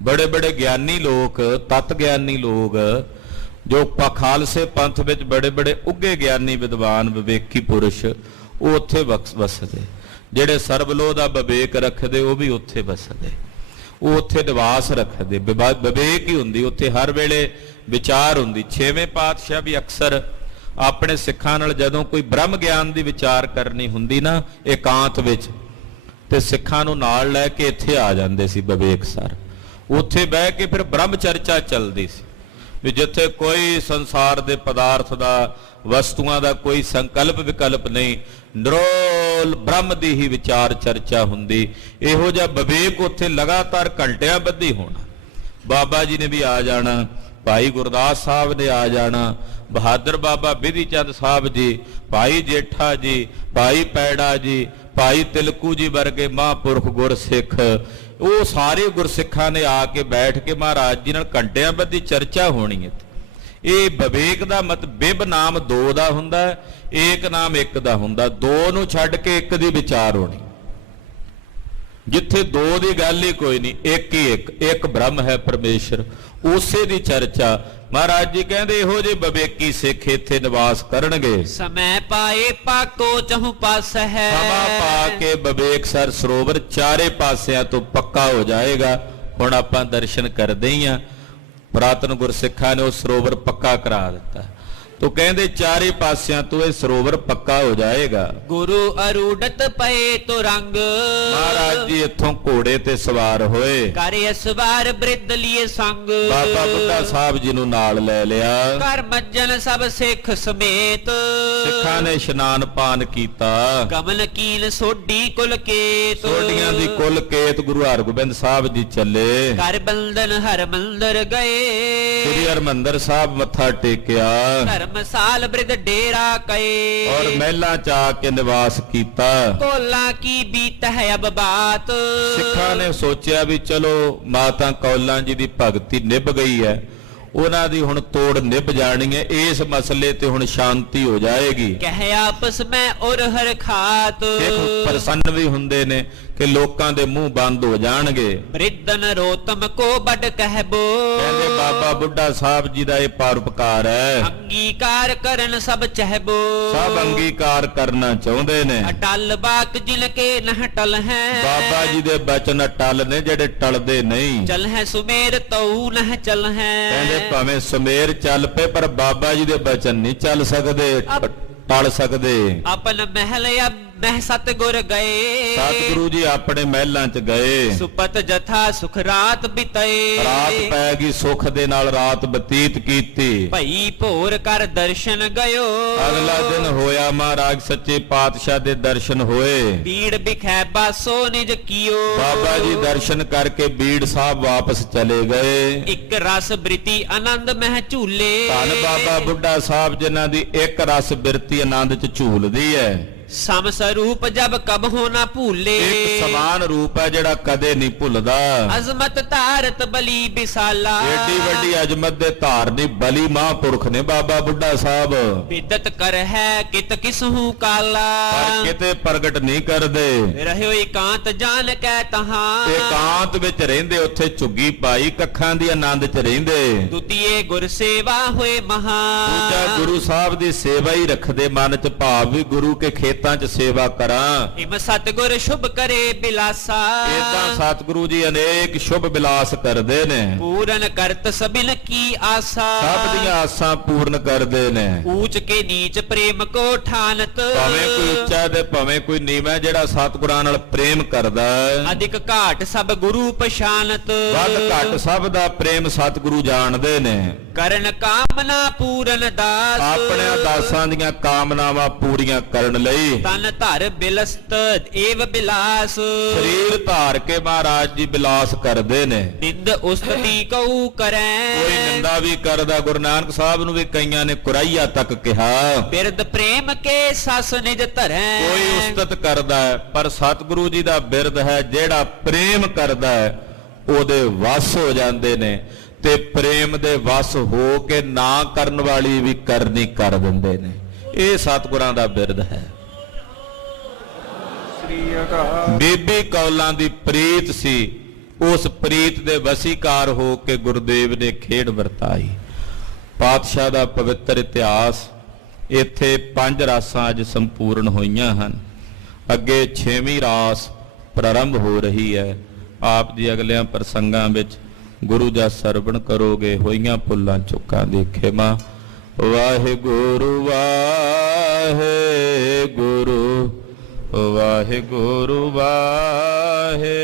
बड़े बड़े ज्ञानी लोग, तत् ज्ञानी लोग, जो खालसे पंथ विच बड़े बड़े उगे ज्ञानी विद्वान विवेकी पुरुष, वो उत्थे वसदे। ਜਿਹੜੇ ਸਰਬਲੋਹ ਦਾ ਵਿਵੇਕ ਰੱਖਦੇ ਉਹ ਵੀ ਉੱਥੇ ਵਸਦੇ, ਉਹ ਉੱਥੇ ਨਿਵਾਸ ਰੱਖਦੇ। ਵਿਵੇਕ ਹੀ ਹੁੰਦੀ ਉੱਥੇ, ਹਰ ਵੇਲੇ ਵਿਚਾਰ ਹੁੰਦੀ। ਛੇਵੇਂ ਪਾਤਸ਼ਾਹ ਵੀ ਅਕਸਰ ਆਪਣੇ ਸਿੱਖਾਂ ਨਾਲ ਜਦੋਂ ਕੋਈ ਬ੍ਰਹਮ ਗਿਆਨ ਦੀ ਵਿਚਾਰ ਕਰਨੀ ਹੁੰਦੀ ਨਾ ਇਕਾਂਤ ਵਿੱਚ, ਤੇ ਸਿੱਖਾਂ ਨੂੰ ਨਾਲ ਲੈ ਕੇ ਇੱਥੇ ਆ ਜਾਂਦੇ ਸੀ ਵਿਵੇਕ ਸਰ। ਉੱਥੇ ਬਹਿ ਕੇ ਫਿਰ ਬ੍ਰਹਮ ਚਰਚਾ ਚੱਲਦੀ ਸੀ, ਵੀ ਜਿੱਥੇ ਕੋਈ ਸੰਸਾਰ ਦੇ ਪਦਾਰਥ ਦਾ, ਵਸਤੂਆਂ ਦਾ ਕੋਈ ਸੰਕਲਪ ਵਿਕਲਪ ਨਹੀਂ, ਨਿਰੋਲ ਬ੍ਰਹਮ ਦੀ ਹੀ ਵਿਚਾਰ ਚਰਚਾ ਹੁੰਦੀ। ਇਹੋ ਜਿਹਾ ਵਿਵੇਕ ਉੱਥੇ ਲਗਾਤਾਰ ਘੰਟਿਆਂ ਬੱਧੀ ਹੋਣਾ। ਬਾਬਾ ਜੀ ਨੇ ਵੀ ਆ ਜਾਣਾ, ਭਾਈ ਗੁਰਦਾਸ ਸਾਹਿਬ ਨੇ ਆ ਜਾਣਾ, ਬਹਾਦਰ ਬਾਬਾ ਬਿਧੀ ਚੰਦ ਸਾਹਿਬ ਜੀ, ਭਾਈ ਜੇਠਾ ਜੀ, ਭਾਈ ਪੈੜਾ ਜੀ, ਭਾਈ ਤਿਲਕੂ ਜੀ ਵਰਗੇ ਮਹਾਂਪੁਰਖ ਗੁਰਸਿੱਖ, ਉਹ ਸਾਰੇ ਗੁਰਸਿੱਖਾਂ ਨੇ ਆ ਕੇ ਬੈਠ ਕੇ ਮਹਾਰਾਜ ਜੀ ਨਾਲ ਘੰਟਿਆਂ ਬੱਧੀ ਚਰਚਾ ਹੋਣੀ ਹੈ। ਇਹ ਵਿਵੇਕ ਦਾ ਮਤਲਬ ਬਿਬ ਨਾਮ ਦੋ ਦਾ ਹੁੰਦਾ, ਏਕ ਨਾਮ ਇੱਕ ਦਾ ਹੁੰਦਾ। ਦੋ ਨੂੰ ਛੱਡ ਕੇ ਇੱਕ ਦੀ ਵਿਚਾਰ ਹੋਣੀ। ਜਿੱਥੇ ਦੋ ਦੀ ਗੱਲ ਹੀ ਕੋਈ ਨਹੀਂ, ਇੱਕ ਹੀ ਇੱਕ ਬ੍ਰਹਮ ਹੈ ਪਰਮੇਸ਼ਰ, ਉਸੇ ਦੀ ਚਰਚਾ। ਮਹਾਰਾਜ ਜੀ ਕਹਿੰਦੇ ਇਹੋ ਜਿਹੇ ਵਿਵੇਕੀ ਸਿੱਖ ਇੱਥੇ ਨਿਵਾਸ ਕਰਨਗੇ। ਸਮੈ ਪਾਏ ਪਾਕੋ ਚਹੁ ਪਾਸ ਹੈ, ਸਮਾਂ ਪਾ ਕੇ ਵਿਵੇਕ ਸਰ ਸਰੋਵਰ ਚਾਰੇ ਪਾਸਿਆਂ ਤੋਂ ਪੱਕਾ ਹੋ ਜਾਏਗਾ। ਹੁਣ ਆਪਾਂ ਦਰਸ਼ਨ ਕਰਦੇ ਹੀ ਆ, ਪੁਰਾਤਨ ਗੁਰਸਿੱਖਾਂ ਨੇ ਉਹ ਸਰੋਵਰ ਪੱਕਾ ਕਰਾ ਦਿੱਤਾ। ਤੋ ਕਹਿੰਦੇ ਚਾਰੇ ਪਾਸਿਆਂ ਤੋਂ ਇਹ ਸਰੋਵਰ ਪੱਕਾ ਹੋ ਜਾਏਗਾ। ਗੁਰੂ ਅਰੂੜਤ ਪਏ ਤੋ ਰੰਗ, ਮਹਾਰਾਜ ਜੀ ਇੱਥੋਂ ਘੋੜੇ ਤੇ ਸਵਾਰ ਹੋਏ, ਕਰੇ ਸਵਾਰ ਬ੍ਰਿਧ ਲੀਏ ਸੰਗ, ਬਾਬਾ ਬੁੱਢਾ ਸਾਹਿਬ ਜੀ ਨੂੰ ਨਾਲ ਲੈ ਲਿਆ। ਕਰ ਮੱਜਨ ਸਭ ਸਿੱਖ ਸਮੇਤ, ਸਿੱਖਾਂ ਨੇ ਇਸ਼ਨਾਨ ਪਾਨ ਕੀਤਾ। ਕਮਲ ਕੀਲ ਸੋਢੀ ਕੁਲ ਕੇਤ, ਸੋਢੀਆਂ ਦੀ ਕੁਲ ਕੇਤ ਗੁਰੂ ਹਰਗੋਬਿੰਦ ਸਾਹਿਬ ਜੀ ਚੱਲੇ। ਕਰ ਬੰਦਨ ਹਰ ਮੰਦਰ ਗਏ, ਸ੍ਰੀ ਹਰਿਮੰਦਰ ਸਾਹਿਬ ਮੱਥਾ ਟੇਕਿਆ। ਧਰਮਸਾਲ ਬ੍ਰਿਧ ਡੇਰਾ ਕਏ, ਔਰ ਮਹਿਲਾਂ ਚ ਆ ਕੇ ਨਿਵਾਸ ਕੀਤਾ। ਕੋਲਾ ਕੀ ਬੀਤ ਹੈ ਅਬ ਬਾਤ, ਸਿੱਖਾਂ ਨੇ ਸੋਚਿਆ ਵੀ ਚਲੋ ਮਾਤਾ ਕੌਲਾਂ ਜੀ ਦੀ ਭਗਤੀ ਨਿਭ ਗਈ ਹੈ, ਉਹਨਾਂ ਦੀ ਹੁਣ ਤੋੜ ਨਿਭ ਜਾਣੀ ਹੈ, ਇਸ ਮਸਲੇ ਤੇ ਹੁਣ ਸ਼ਾਂਤੀ ਹੋ ਜਾਏਗੀ। ਕਹਿ ਆਪਸ ਮੈਂ ਔਰ ਹਰ ਖਾਤ, ਸਿੱਖ ਪ੍ਰਸੰਨ ਵੀ ਹੁੰਦੇ ਨੇ ਕਿ ਲੋਕਾਂ ਦੇ ਮੂੰਹ ਬੰਦ ਹੋ ਜਾਣਗੇ। ਬ੍ਰਿਧਨ ਰੋਤਮ ਕੋ ਬੜ ਕਹਿਬੋ, ਕਹਿੰਦੇ ਬਾਬਾ ਬੁੱਢਾ ਸਾਹਿਬ ਜੀ ਦਾ ਇਹ ਪਰਉਪਕਾਰ ਹੈ, ਅੰਗੀਕਾਰ ਕਰਨ ਸਭ ਚਾਹਬੋ, ਸਭ ਅੰਗੀਕਾਰ ਕਰਨਾ ਚਾਹੁੰਦੇ ਨੇ। ਅਟਲ ਬਾਕ ਜਿਨ ਕੇ ਨਹ ਟਲ ਹੈ, ਬਾਬਾ ਜੀ ਦੇ ਬਚਨ ਅਟਲ ਨੇ ਜਿਹੜੇ ਟਲਦੇ ਨਹੀਂ। ਚਲ ਹੈ ਸੁਮੇਰ ਤਉ ਨਹ ਚਲ ਹੈ, ਕਹਿੰਦੇ ਭਾਵੇਂ ਸੁਮੇਰ ਚੱਲ ਪਏ ਪਰ ਬਾਬਾ ਜੀ ਦੇ ਬਚਨ ਨਹੀਂ ਚੱਲ ਸਕਦੇ, ਟਲ ਸਕਦੇ। ਆਪਨ ਮਹਿਲ ਮਹਿ ਸਤਿਗੁਰ ਗਏ, ਸਤਿਗੁਰੂ ਜੀ ਆਪਣੇ ਮਹਿਲਾਂ ਚ ਗਏ। ਸੁਪਤ ਜਥਾ ਸੁਖ ਰਾਤ ਬਿਤਏ, ਰਾਤ ਪੈ ਗਈ, ਸੁਖ ਦੇ ਨਾਲ ਰਾਤ ਬਤੀਤ ਕੀਤੀ। ਭਈ ਭੋਰ ਕਰ ਦਰਸ਼ਨ ਗਇਓ, ਅਗਲਾ ਦਿਨ ਹੋਇਆ ਮਹਾਰਾਜ ਸੱਚੇ ਪਾਤਸ਼ਾਹ ਦੇ ਦਰਸ਼ਨ ਹੋਏ। ਬੀੜ ਬਿਖੈ ਬਾਸੋ ਨਿਜ ਕੀਓ, ਬਾਬਾ ਜੀ ਦਰਸ਼ਨ ਕਰਕੇ ਬੀੜ ਸਾਹਿਬ ਵਾਪਸ ਚਲੇ ਗਏ। ਇੱਕ ਰਸ ਬ੍ਰਿਤੀ ਆਨੰਦ ਮਹਿ ਝੂਲੇ, ਧੰਨ ਬਾਬਾ ਬੁੱਢਾ ਸਾਹਿਬ ਜਿਨ੍ਹਾਂ ਦੀ ਇੱਕ ਰਸ ਬਿਰਤੀ ਆਨੰਦ ਚ ਝੂਲਦੀ ਹੈ। ਸਮ ਸਰੂਪ ਜਬ ਕਬਹੁ ਨਾ ਭੂਲੇ, ਇੱਕ ਸਮਾਨ ਰੂਪ ਹੈ ਜਿਹੜਾ ਕਦੇ ਨਹੀਂ ਭੁੱਲਦਾ। ਅਜ਼ਮਤ ਧਾਰਤ ਬਲੀ ਬਿਸਾਲਾ, ਏਡੀ ਵੱਡੀ ਅਜ਼ਮਤ ਦੇ ਧਾਰਨੀ ਬਲੀ ਮਹਾਂਪੁਰਖ ਨੇ ਬਾਬਾ ਬੁੱਢਾ ਸਾਹਿਬ। ਬਿਦਤ ਕਰ ਹੈ ਕਿਤ ਕਿਸਹੂ ਕਾਲਾ, ਪਰ ਕਿਤੇ ਪ੍ਰਗਟ ਨਹੀਂ ਕਰਦੇ। ਰਹਿਓ ਇਕਾਂਤ ਜਾਣ ਕੈ ਤਹਾਂ, ਇਕਾਂਤ ਵਿੱਚ ਰਹਿੰਦੇ, ਉੱਥੇ ਝੁੱਗੀ ਪਾਈ ਕੱਖਾਂ ਦੀ ਆਨੰਦ ਚ ਰਹਿੰਦੇ। ਦੁਤੀਏ ਗੁਰ ਸੇਵਾ ਹੋਏ ਮਹਾ, ਦੂਜਾ ਗੁਰੂ ਸਾਹਿਬ ਦੀ ਸੇਵਾ ਹੀ ਰੱਖਦੇ ਮਨ ਚ ਭਾਵ ਵੀ ਗੁਰੂ ਕੇ ਖੇਤਾਂ ਚ ਸੇਵਾ ਕਰਾਂ। ਇਮ ਸਤਿਗੁਰ ਸ਼ੁਭ ਕਰੇ ਬਿਲਾਸਾ, ਇਦਾਂ ਸਤਿਗੁਰੂ ਜੀ ਅਨੇਕ ਸ਼ੁਭ ਬਿਲਾਸ ਕਰਦੇ ਨੇ। ਪੂਰਨ ਕਰਤ ਸਭਿਨ ਕੀ ਆਸਾ, ਸਭ ਦੀਆਂ ਆਸਾਂ ਪੂਰਨ ਕਰਦੇ ਨੇ। ਊਚ ਕੇ ਨੀਚ ਪ੍ਰੇਮ ਕੋ ਠਾਨਤ, ਭਾਵੇਂ ਕੋਈ ਉੱਚਾ ਤੇ ਭਾਵੇਂ ਕੋਈ ਨੀਵਾਂ, ਜਿਹੜਾ ਸਤਿਗੁਰਾਂ ਨਾਲ ਪ੍ਰੇਮ ਕਰਦਾ ਹੈ। ਅਧਿਕ ਘਾਟ ਸਭ ਗੁਰੂ ਪਛਾਨਤ, ਵੱਧ ਘੱਟ ਸਭ ਦਾ ਪ੍ਰੇਮ ਸਤਿਗੁਰੂ ਜਾਣਦੇ ਨੇ। ਕਰਨ ਕਾਮਨਾ ਪੂਰਨ ਦਾਸ, ਆਪਣੇ ਦਾਸਾਂ ਦੀਆਂ ਕਾਮਨਾਵਾਂ ਪੂਰੀਆਂ ਕਰਨ ਲਈ ਤਨ ਧਰ ਬਿਲਸਤ ਏਵ ਬਿਲਾਸ, ਸਰੀਰ ਧਾਰ ਕੇ ਮਹਾਰਾਜ ਜੀ ਬਿਲਾਸ ਕਰਦੇ ਨੇ। ਨਿੰਦ ਉਸਤਤੀ ਕਉ ਕਰੈ, ਕੋਈ ਨਿੰਦਾ ਵੀ ਕਰਦਾ। ਗੁਰੂ ਨਾਨਕ ਸਾਹਿਬ ਨੂੰ ਵੀ ਕਈਆਂ ਨੇ ਕੁਰਾਈਆ ਤੱਕ ਕਿਹਾ। ਬਿਰਦ ਪ੍ਰੇਮ ਕੇ ਸਸ ਨਿਜ ਧਰੈ, ਕੋਈ ਉਸਤਤ ਕਰਦਾ ਹੈ, ਪਰ ਸਤਿਗੁਰੂ ਜੀ ਦਾ ਬਿਰਦ ਹੈ ਜਿਹੜਾ ਪ੍ਰੇਮ ਕਰਦਾ ਹੈ ਉਹਦੇ ਵਸ ਹੋ ਜਾਂਦੇ ਨੇ, ਤੇ ਪ੍ਰੇਮ ਦੇ ਵਸ ਹੋ ਕੇ ਨਾ ਕਰਨ ਵਾਲੀ ਵੀ ਕਰਨੀ ਕਰ ਦਿੰਦੇ ਨੇ। ਇਹ ਸਤਿਗੁਰਾਂ ਦਾ ਬਿਰਦ ਹੈ। ਬੀਬੀ ਕੌਲਾਂ ਦੀ ਪ੍ਰੀਤ ਸੀ ਉਸ ਪ੍ਰੀਤ ਦੇ ਵਸੀਕਾਰ ਹੋ ਕੇ ਗੁਰਦੇਵ ਨੇ ਖੇਡ ਵਰਤਾਈ। ਪਾਤਸ਼ਾਹ ਦਾ ਪਵਿੱਤਰ ਇਤਿਹਾਸ ਇੱਥੇ 5 ਰਾਸਾਂ ਅੱਜ ਸੰਪੂਰਨ ਹੋਈਆਂ ਹਨ। ਅੱਗੇ 6ਵੀਂ ਰਾਸ ਪ੍ਰਾਰੰਭ ਹੋ ਰਹੀ ਹੈ। ਆਪ ਜੀ ਅਗਲਿਆਂ ਪ੍ਰਸੰਗਾਂ ਵਿੱਚ ਗੁਰੂ ਦਾ ਸਰਵਣ ਕਰੋਗੇ। ਹੋਈਆਂ ਭੁੱਲਾਂ ਚੁੱਕਾਂ ਦੀ ਖਿਮਾ। ਵਾਹਿਗੁਰੂ ਵਾਹਿਗੁਰੂ ਵਾਹਿਗੁਰੂ ਵਾਹਿਗੁਰੂ।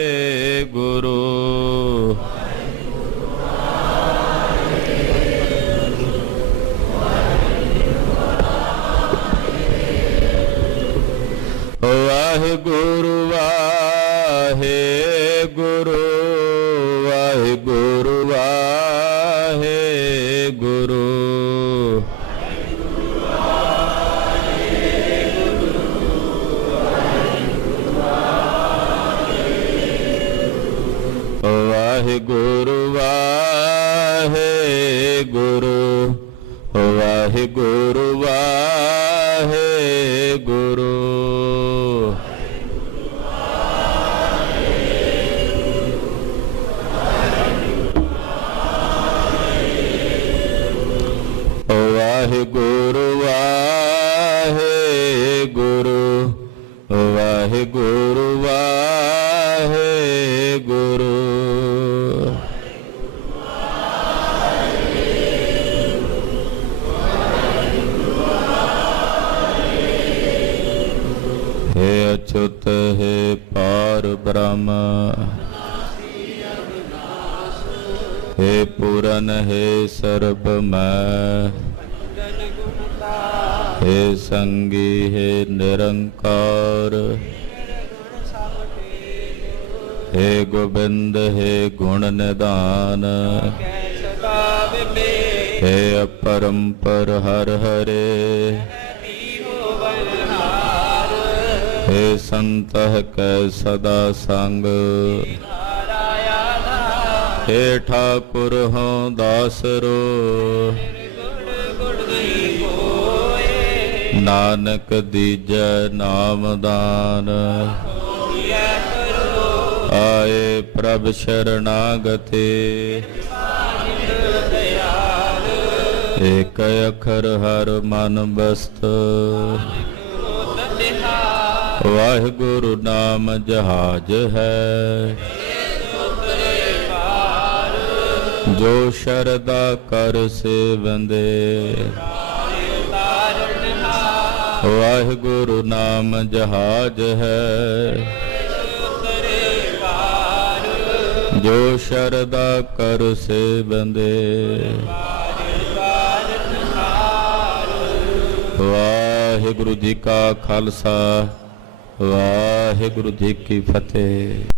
ਵਾਹਿਗੁਰੂ ਵਾਹਿਗੁਰੂ ਵਾਹਿਗੁਰੂ ਵਾਹਿਗੁਰੂ। ਵਾਹਿਗੁਰੂ ਵਾਹਿਗੁਰੂ ਵਾਹਿਗੁਰੂ ਵਾਹਿਗੁਰੂ। ਵਾਹਿਗੁਰੂ ਵਾਹਿਗੁਰੂ ਵਾਹਿਗੁਰੂ ਵਾਹਿਗੁਰੂ। हे अच्युत हे पार ब्रह्म हे पूरन हे सर्वमय हे संगी हे निरंकार हे गोविंद हे गुण निधान हे अपरंपर हर हरे हे संतः कै सदा संग हे ठाकुर हों दासरो नानक दीजै नाम दान आए प्रभ शरणागते एक अखर हर मन बस्त वाहिगुरु नाम जहाज है जो शरदा कर से बंदे वाहिगुरु नाम जहाज है जो शरदा कर से बंदे। वाहिगुरु जी का खालसा वाहिगुरु जी की फतेह।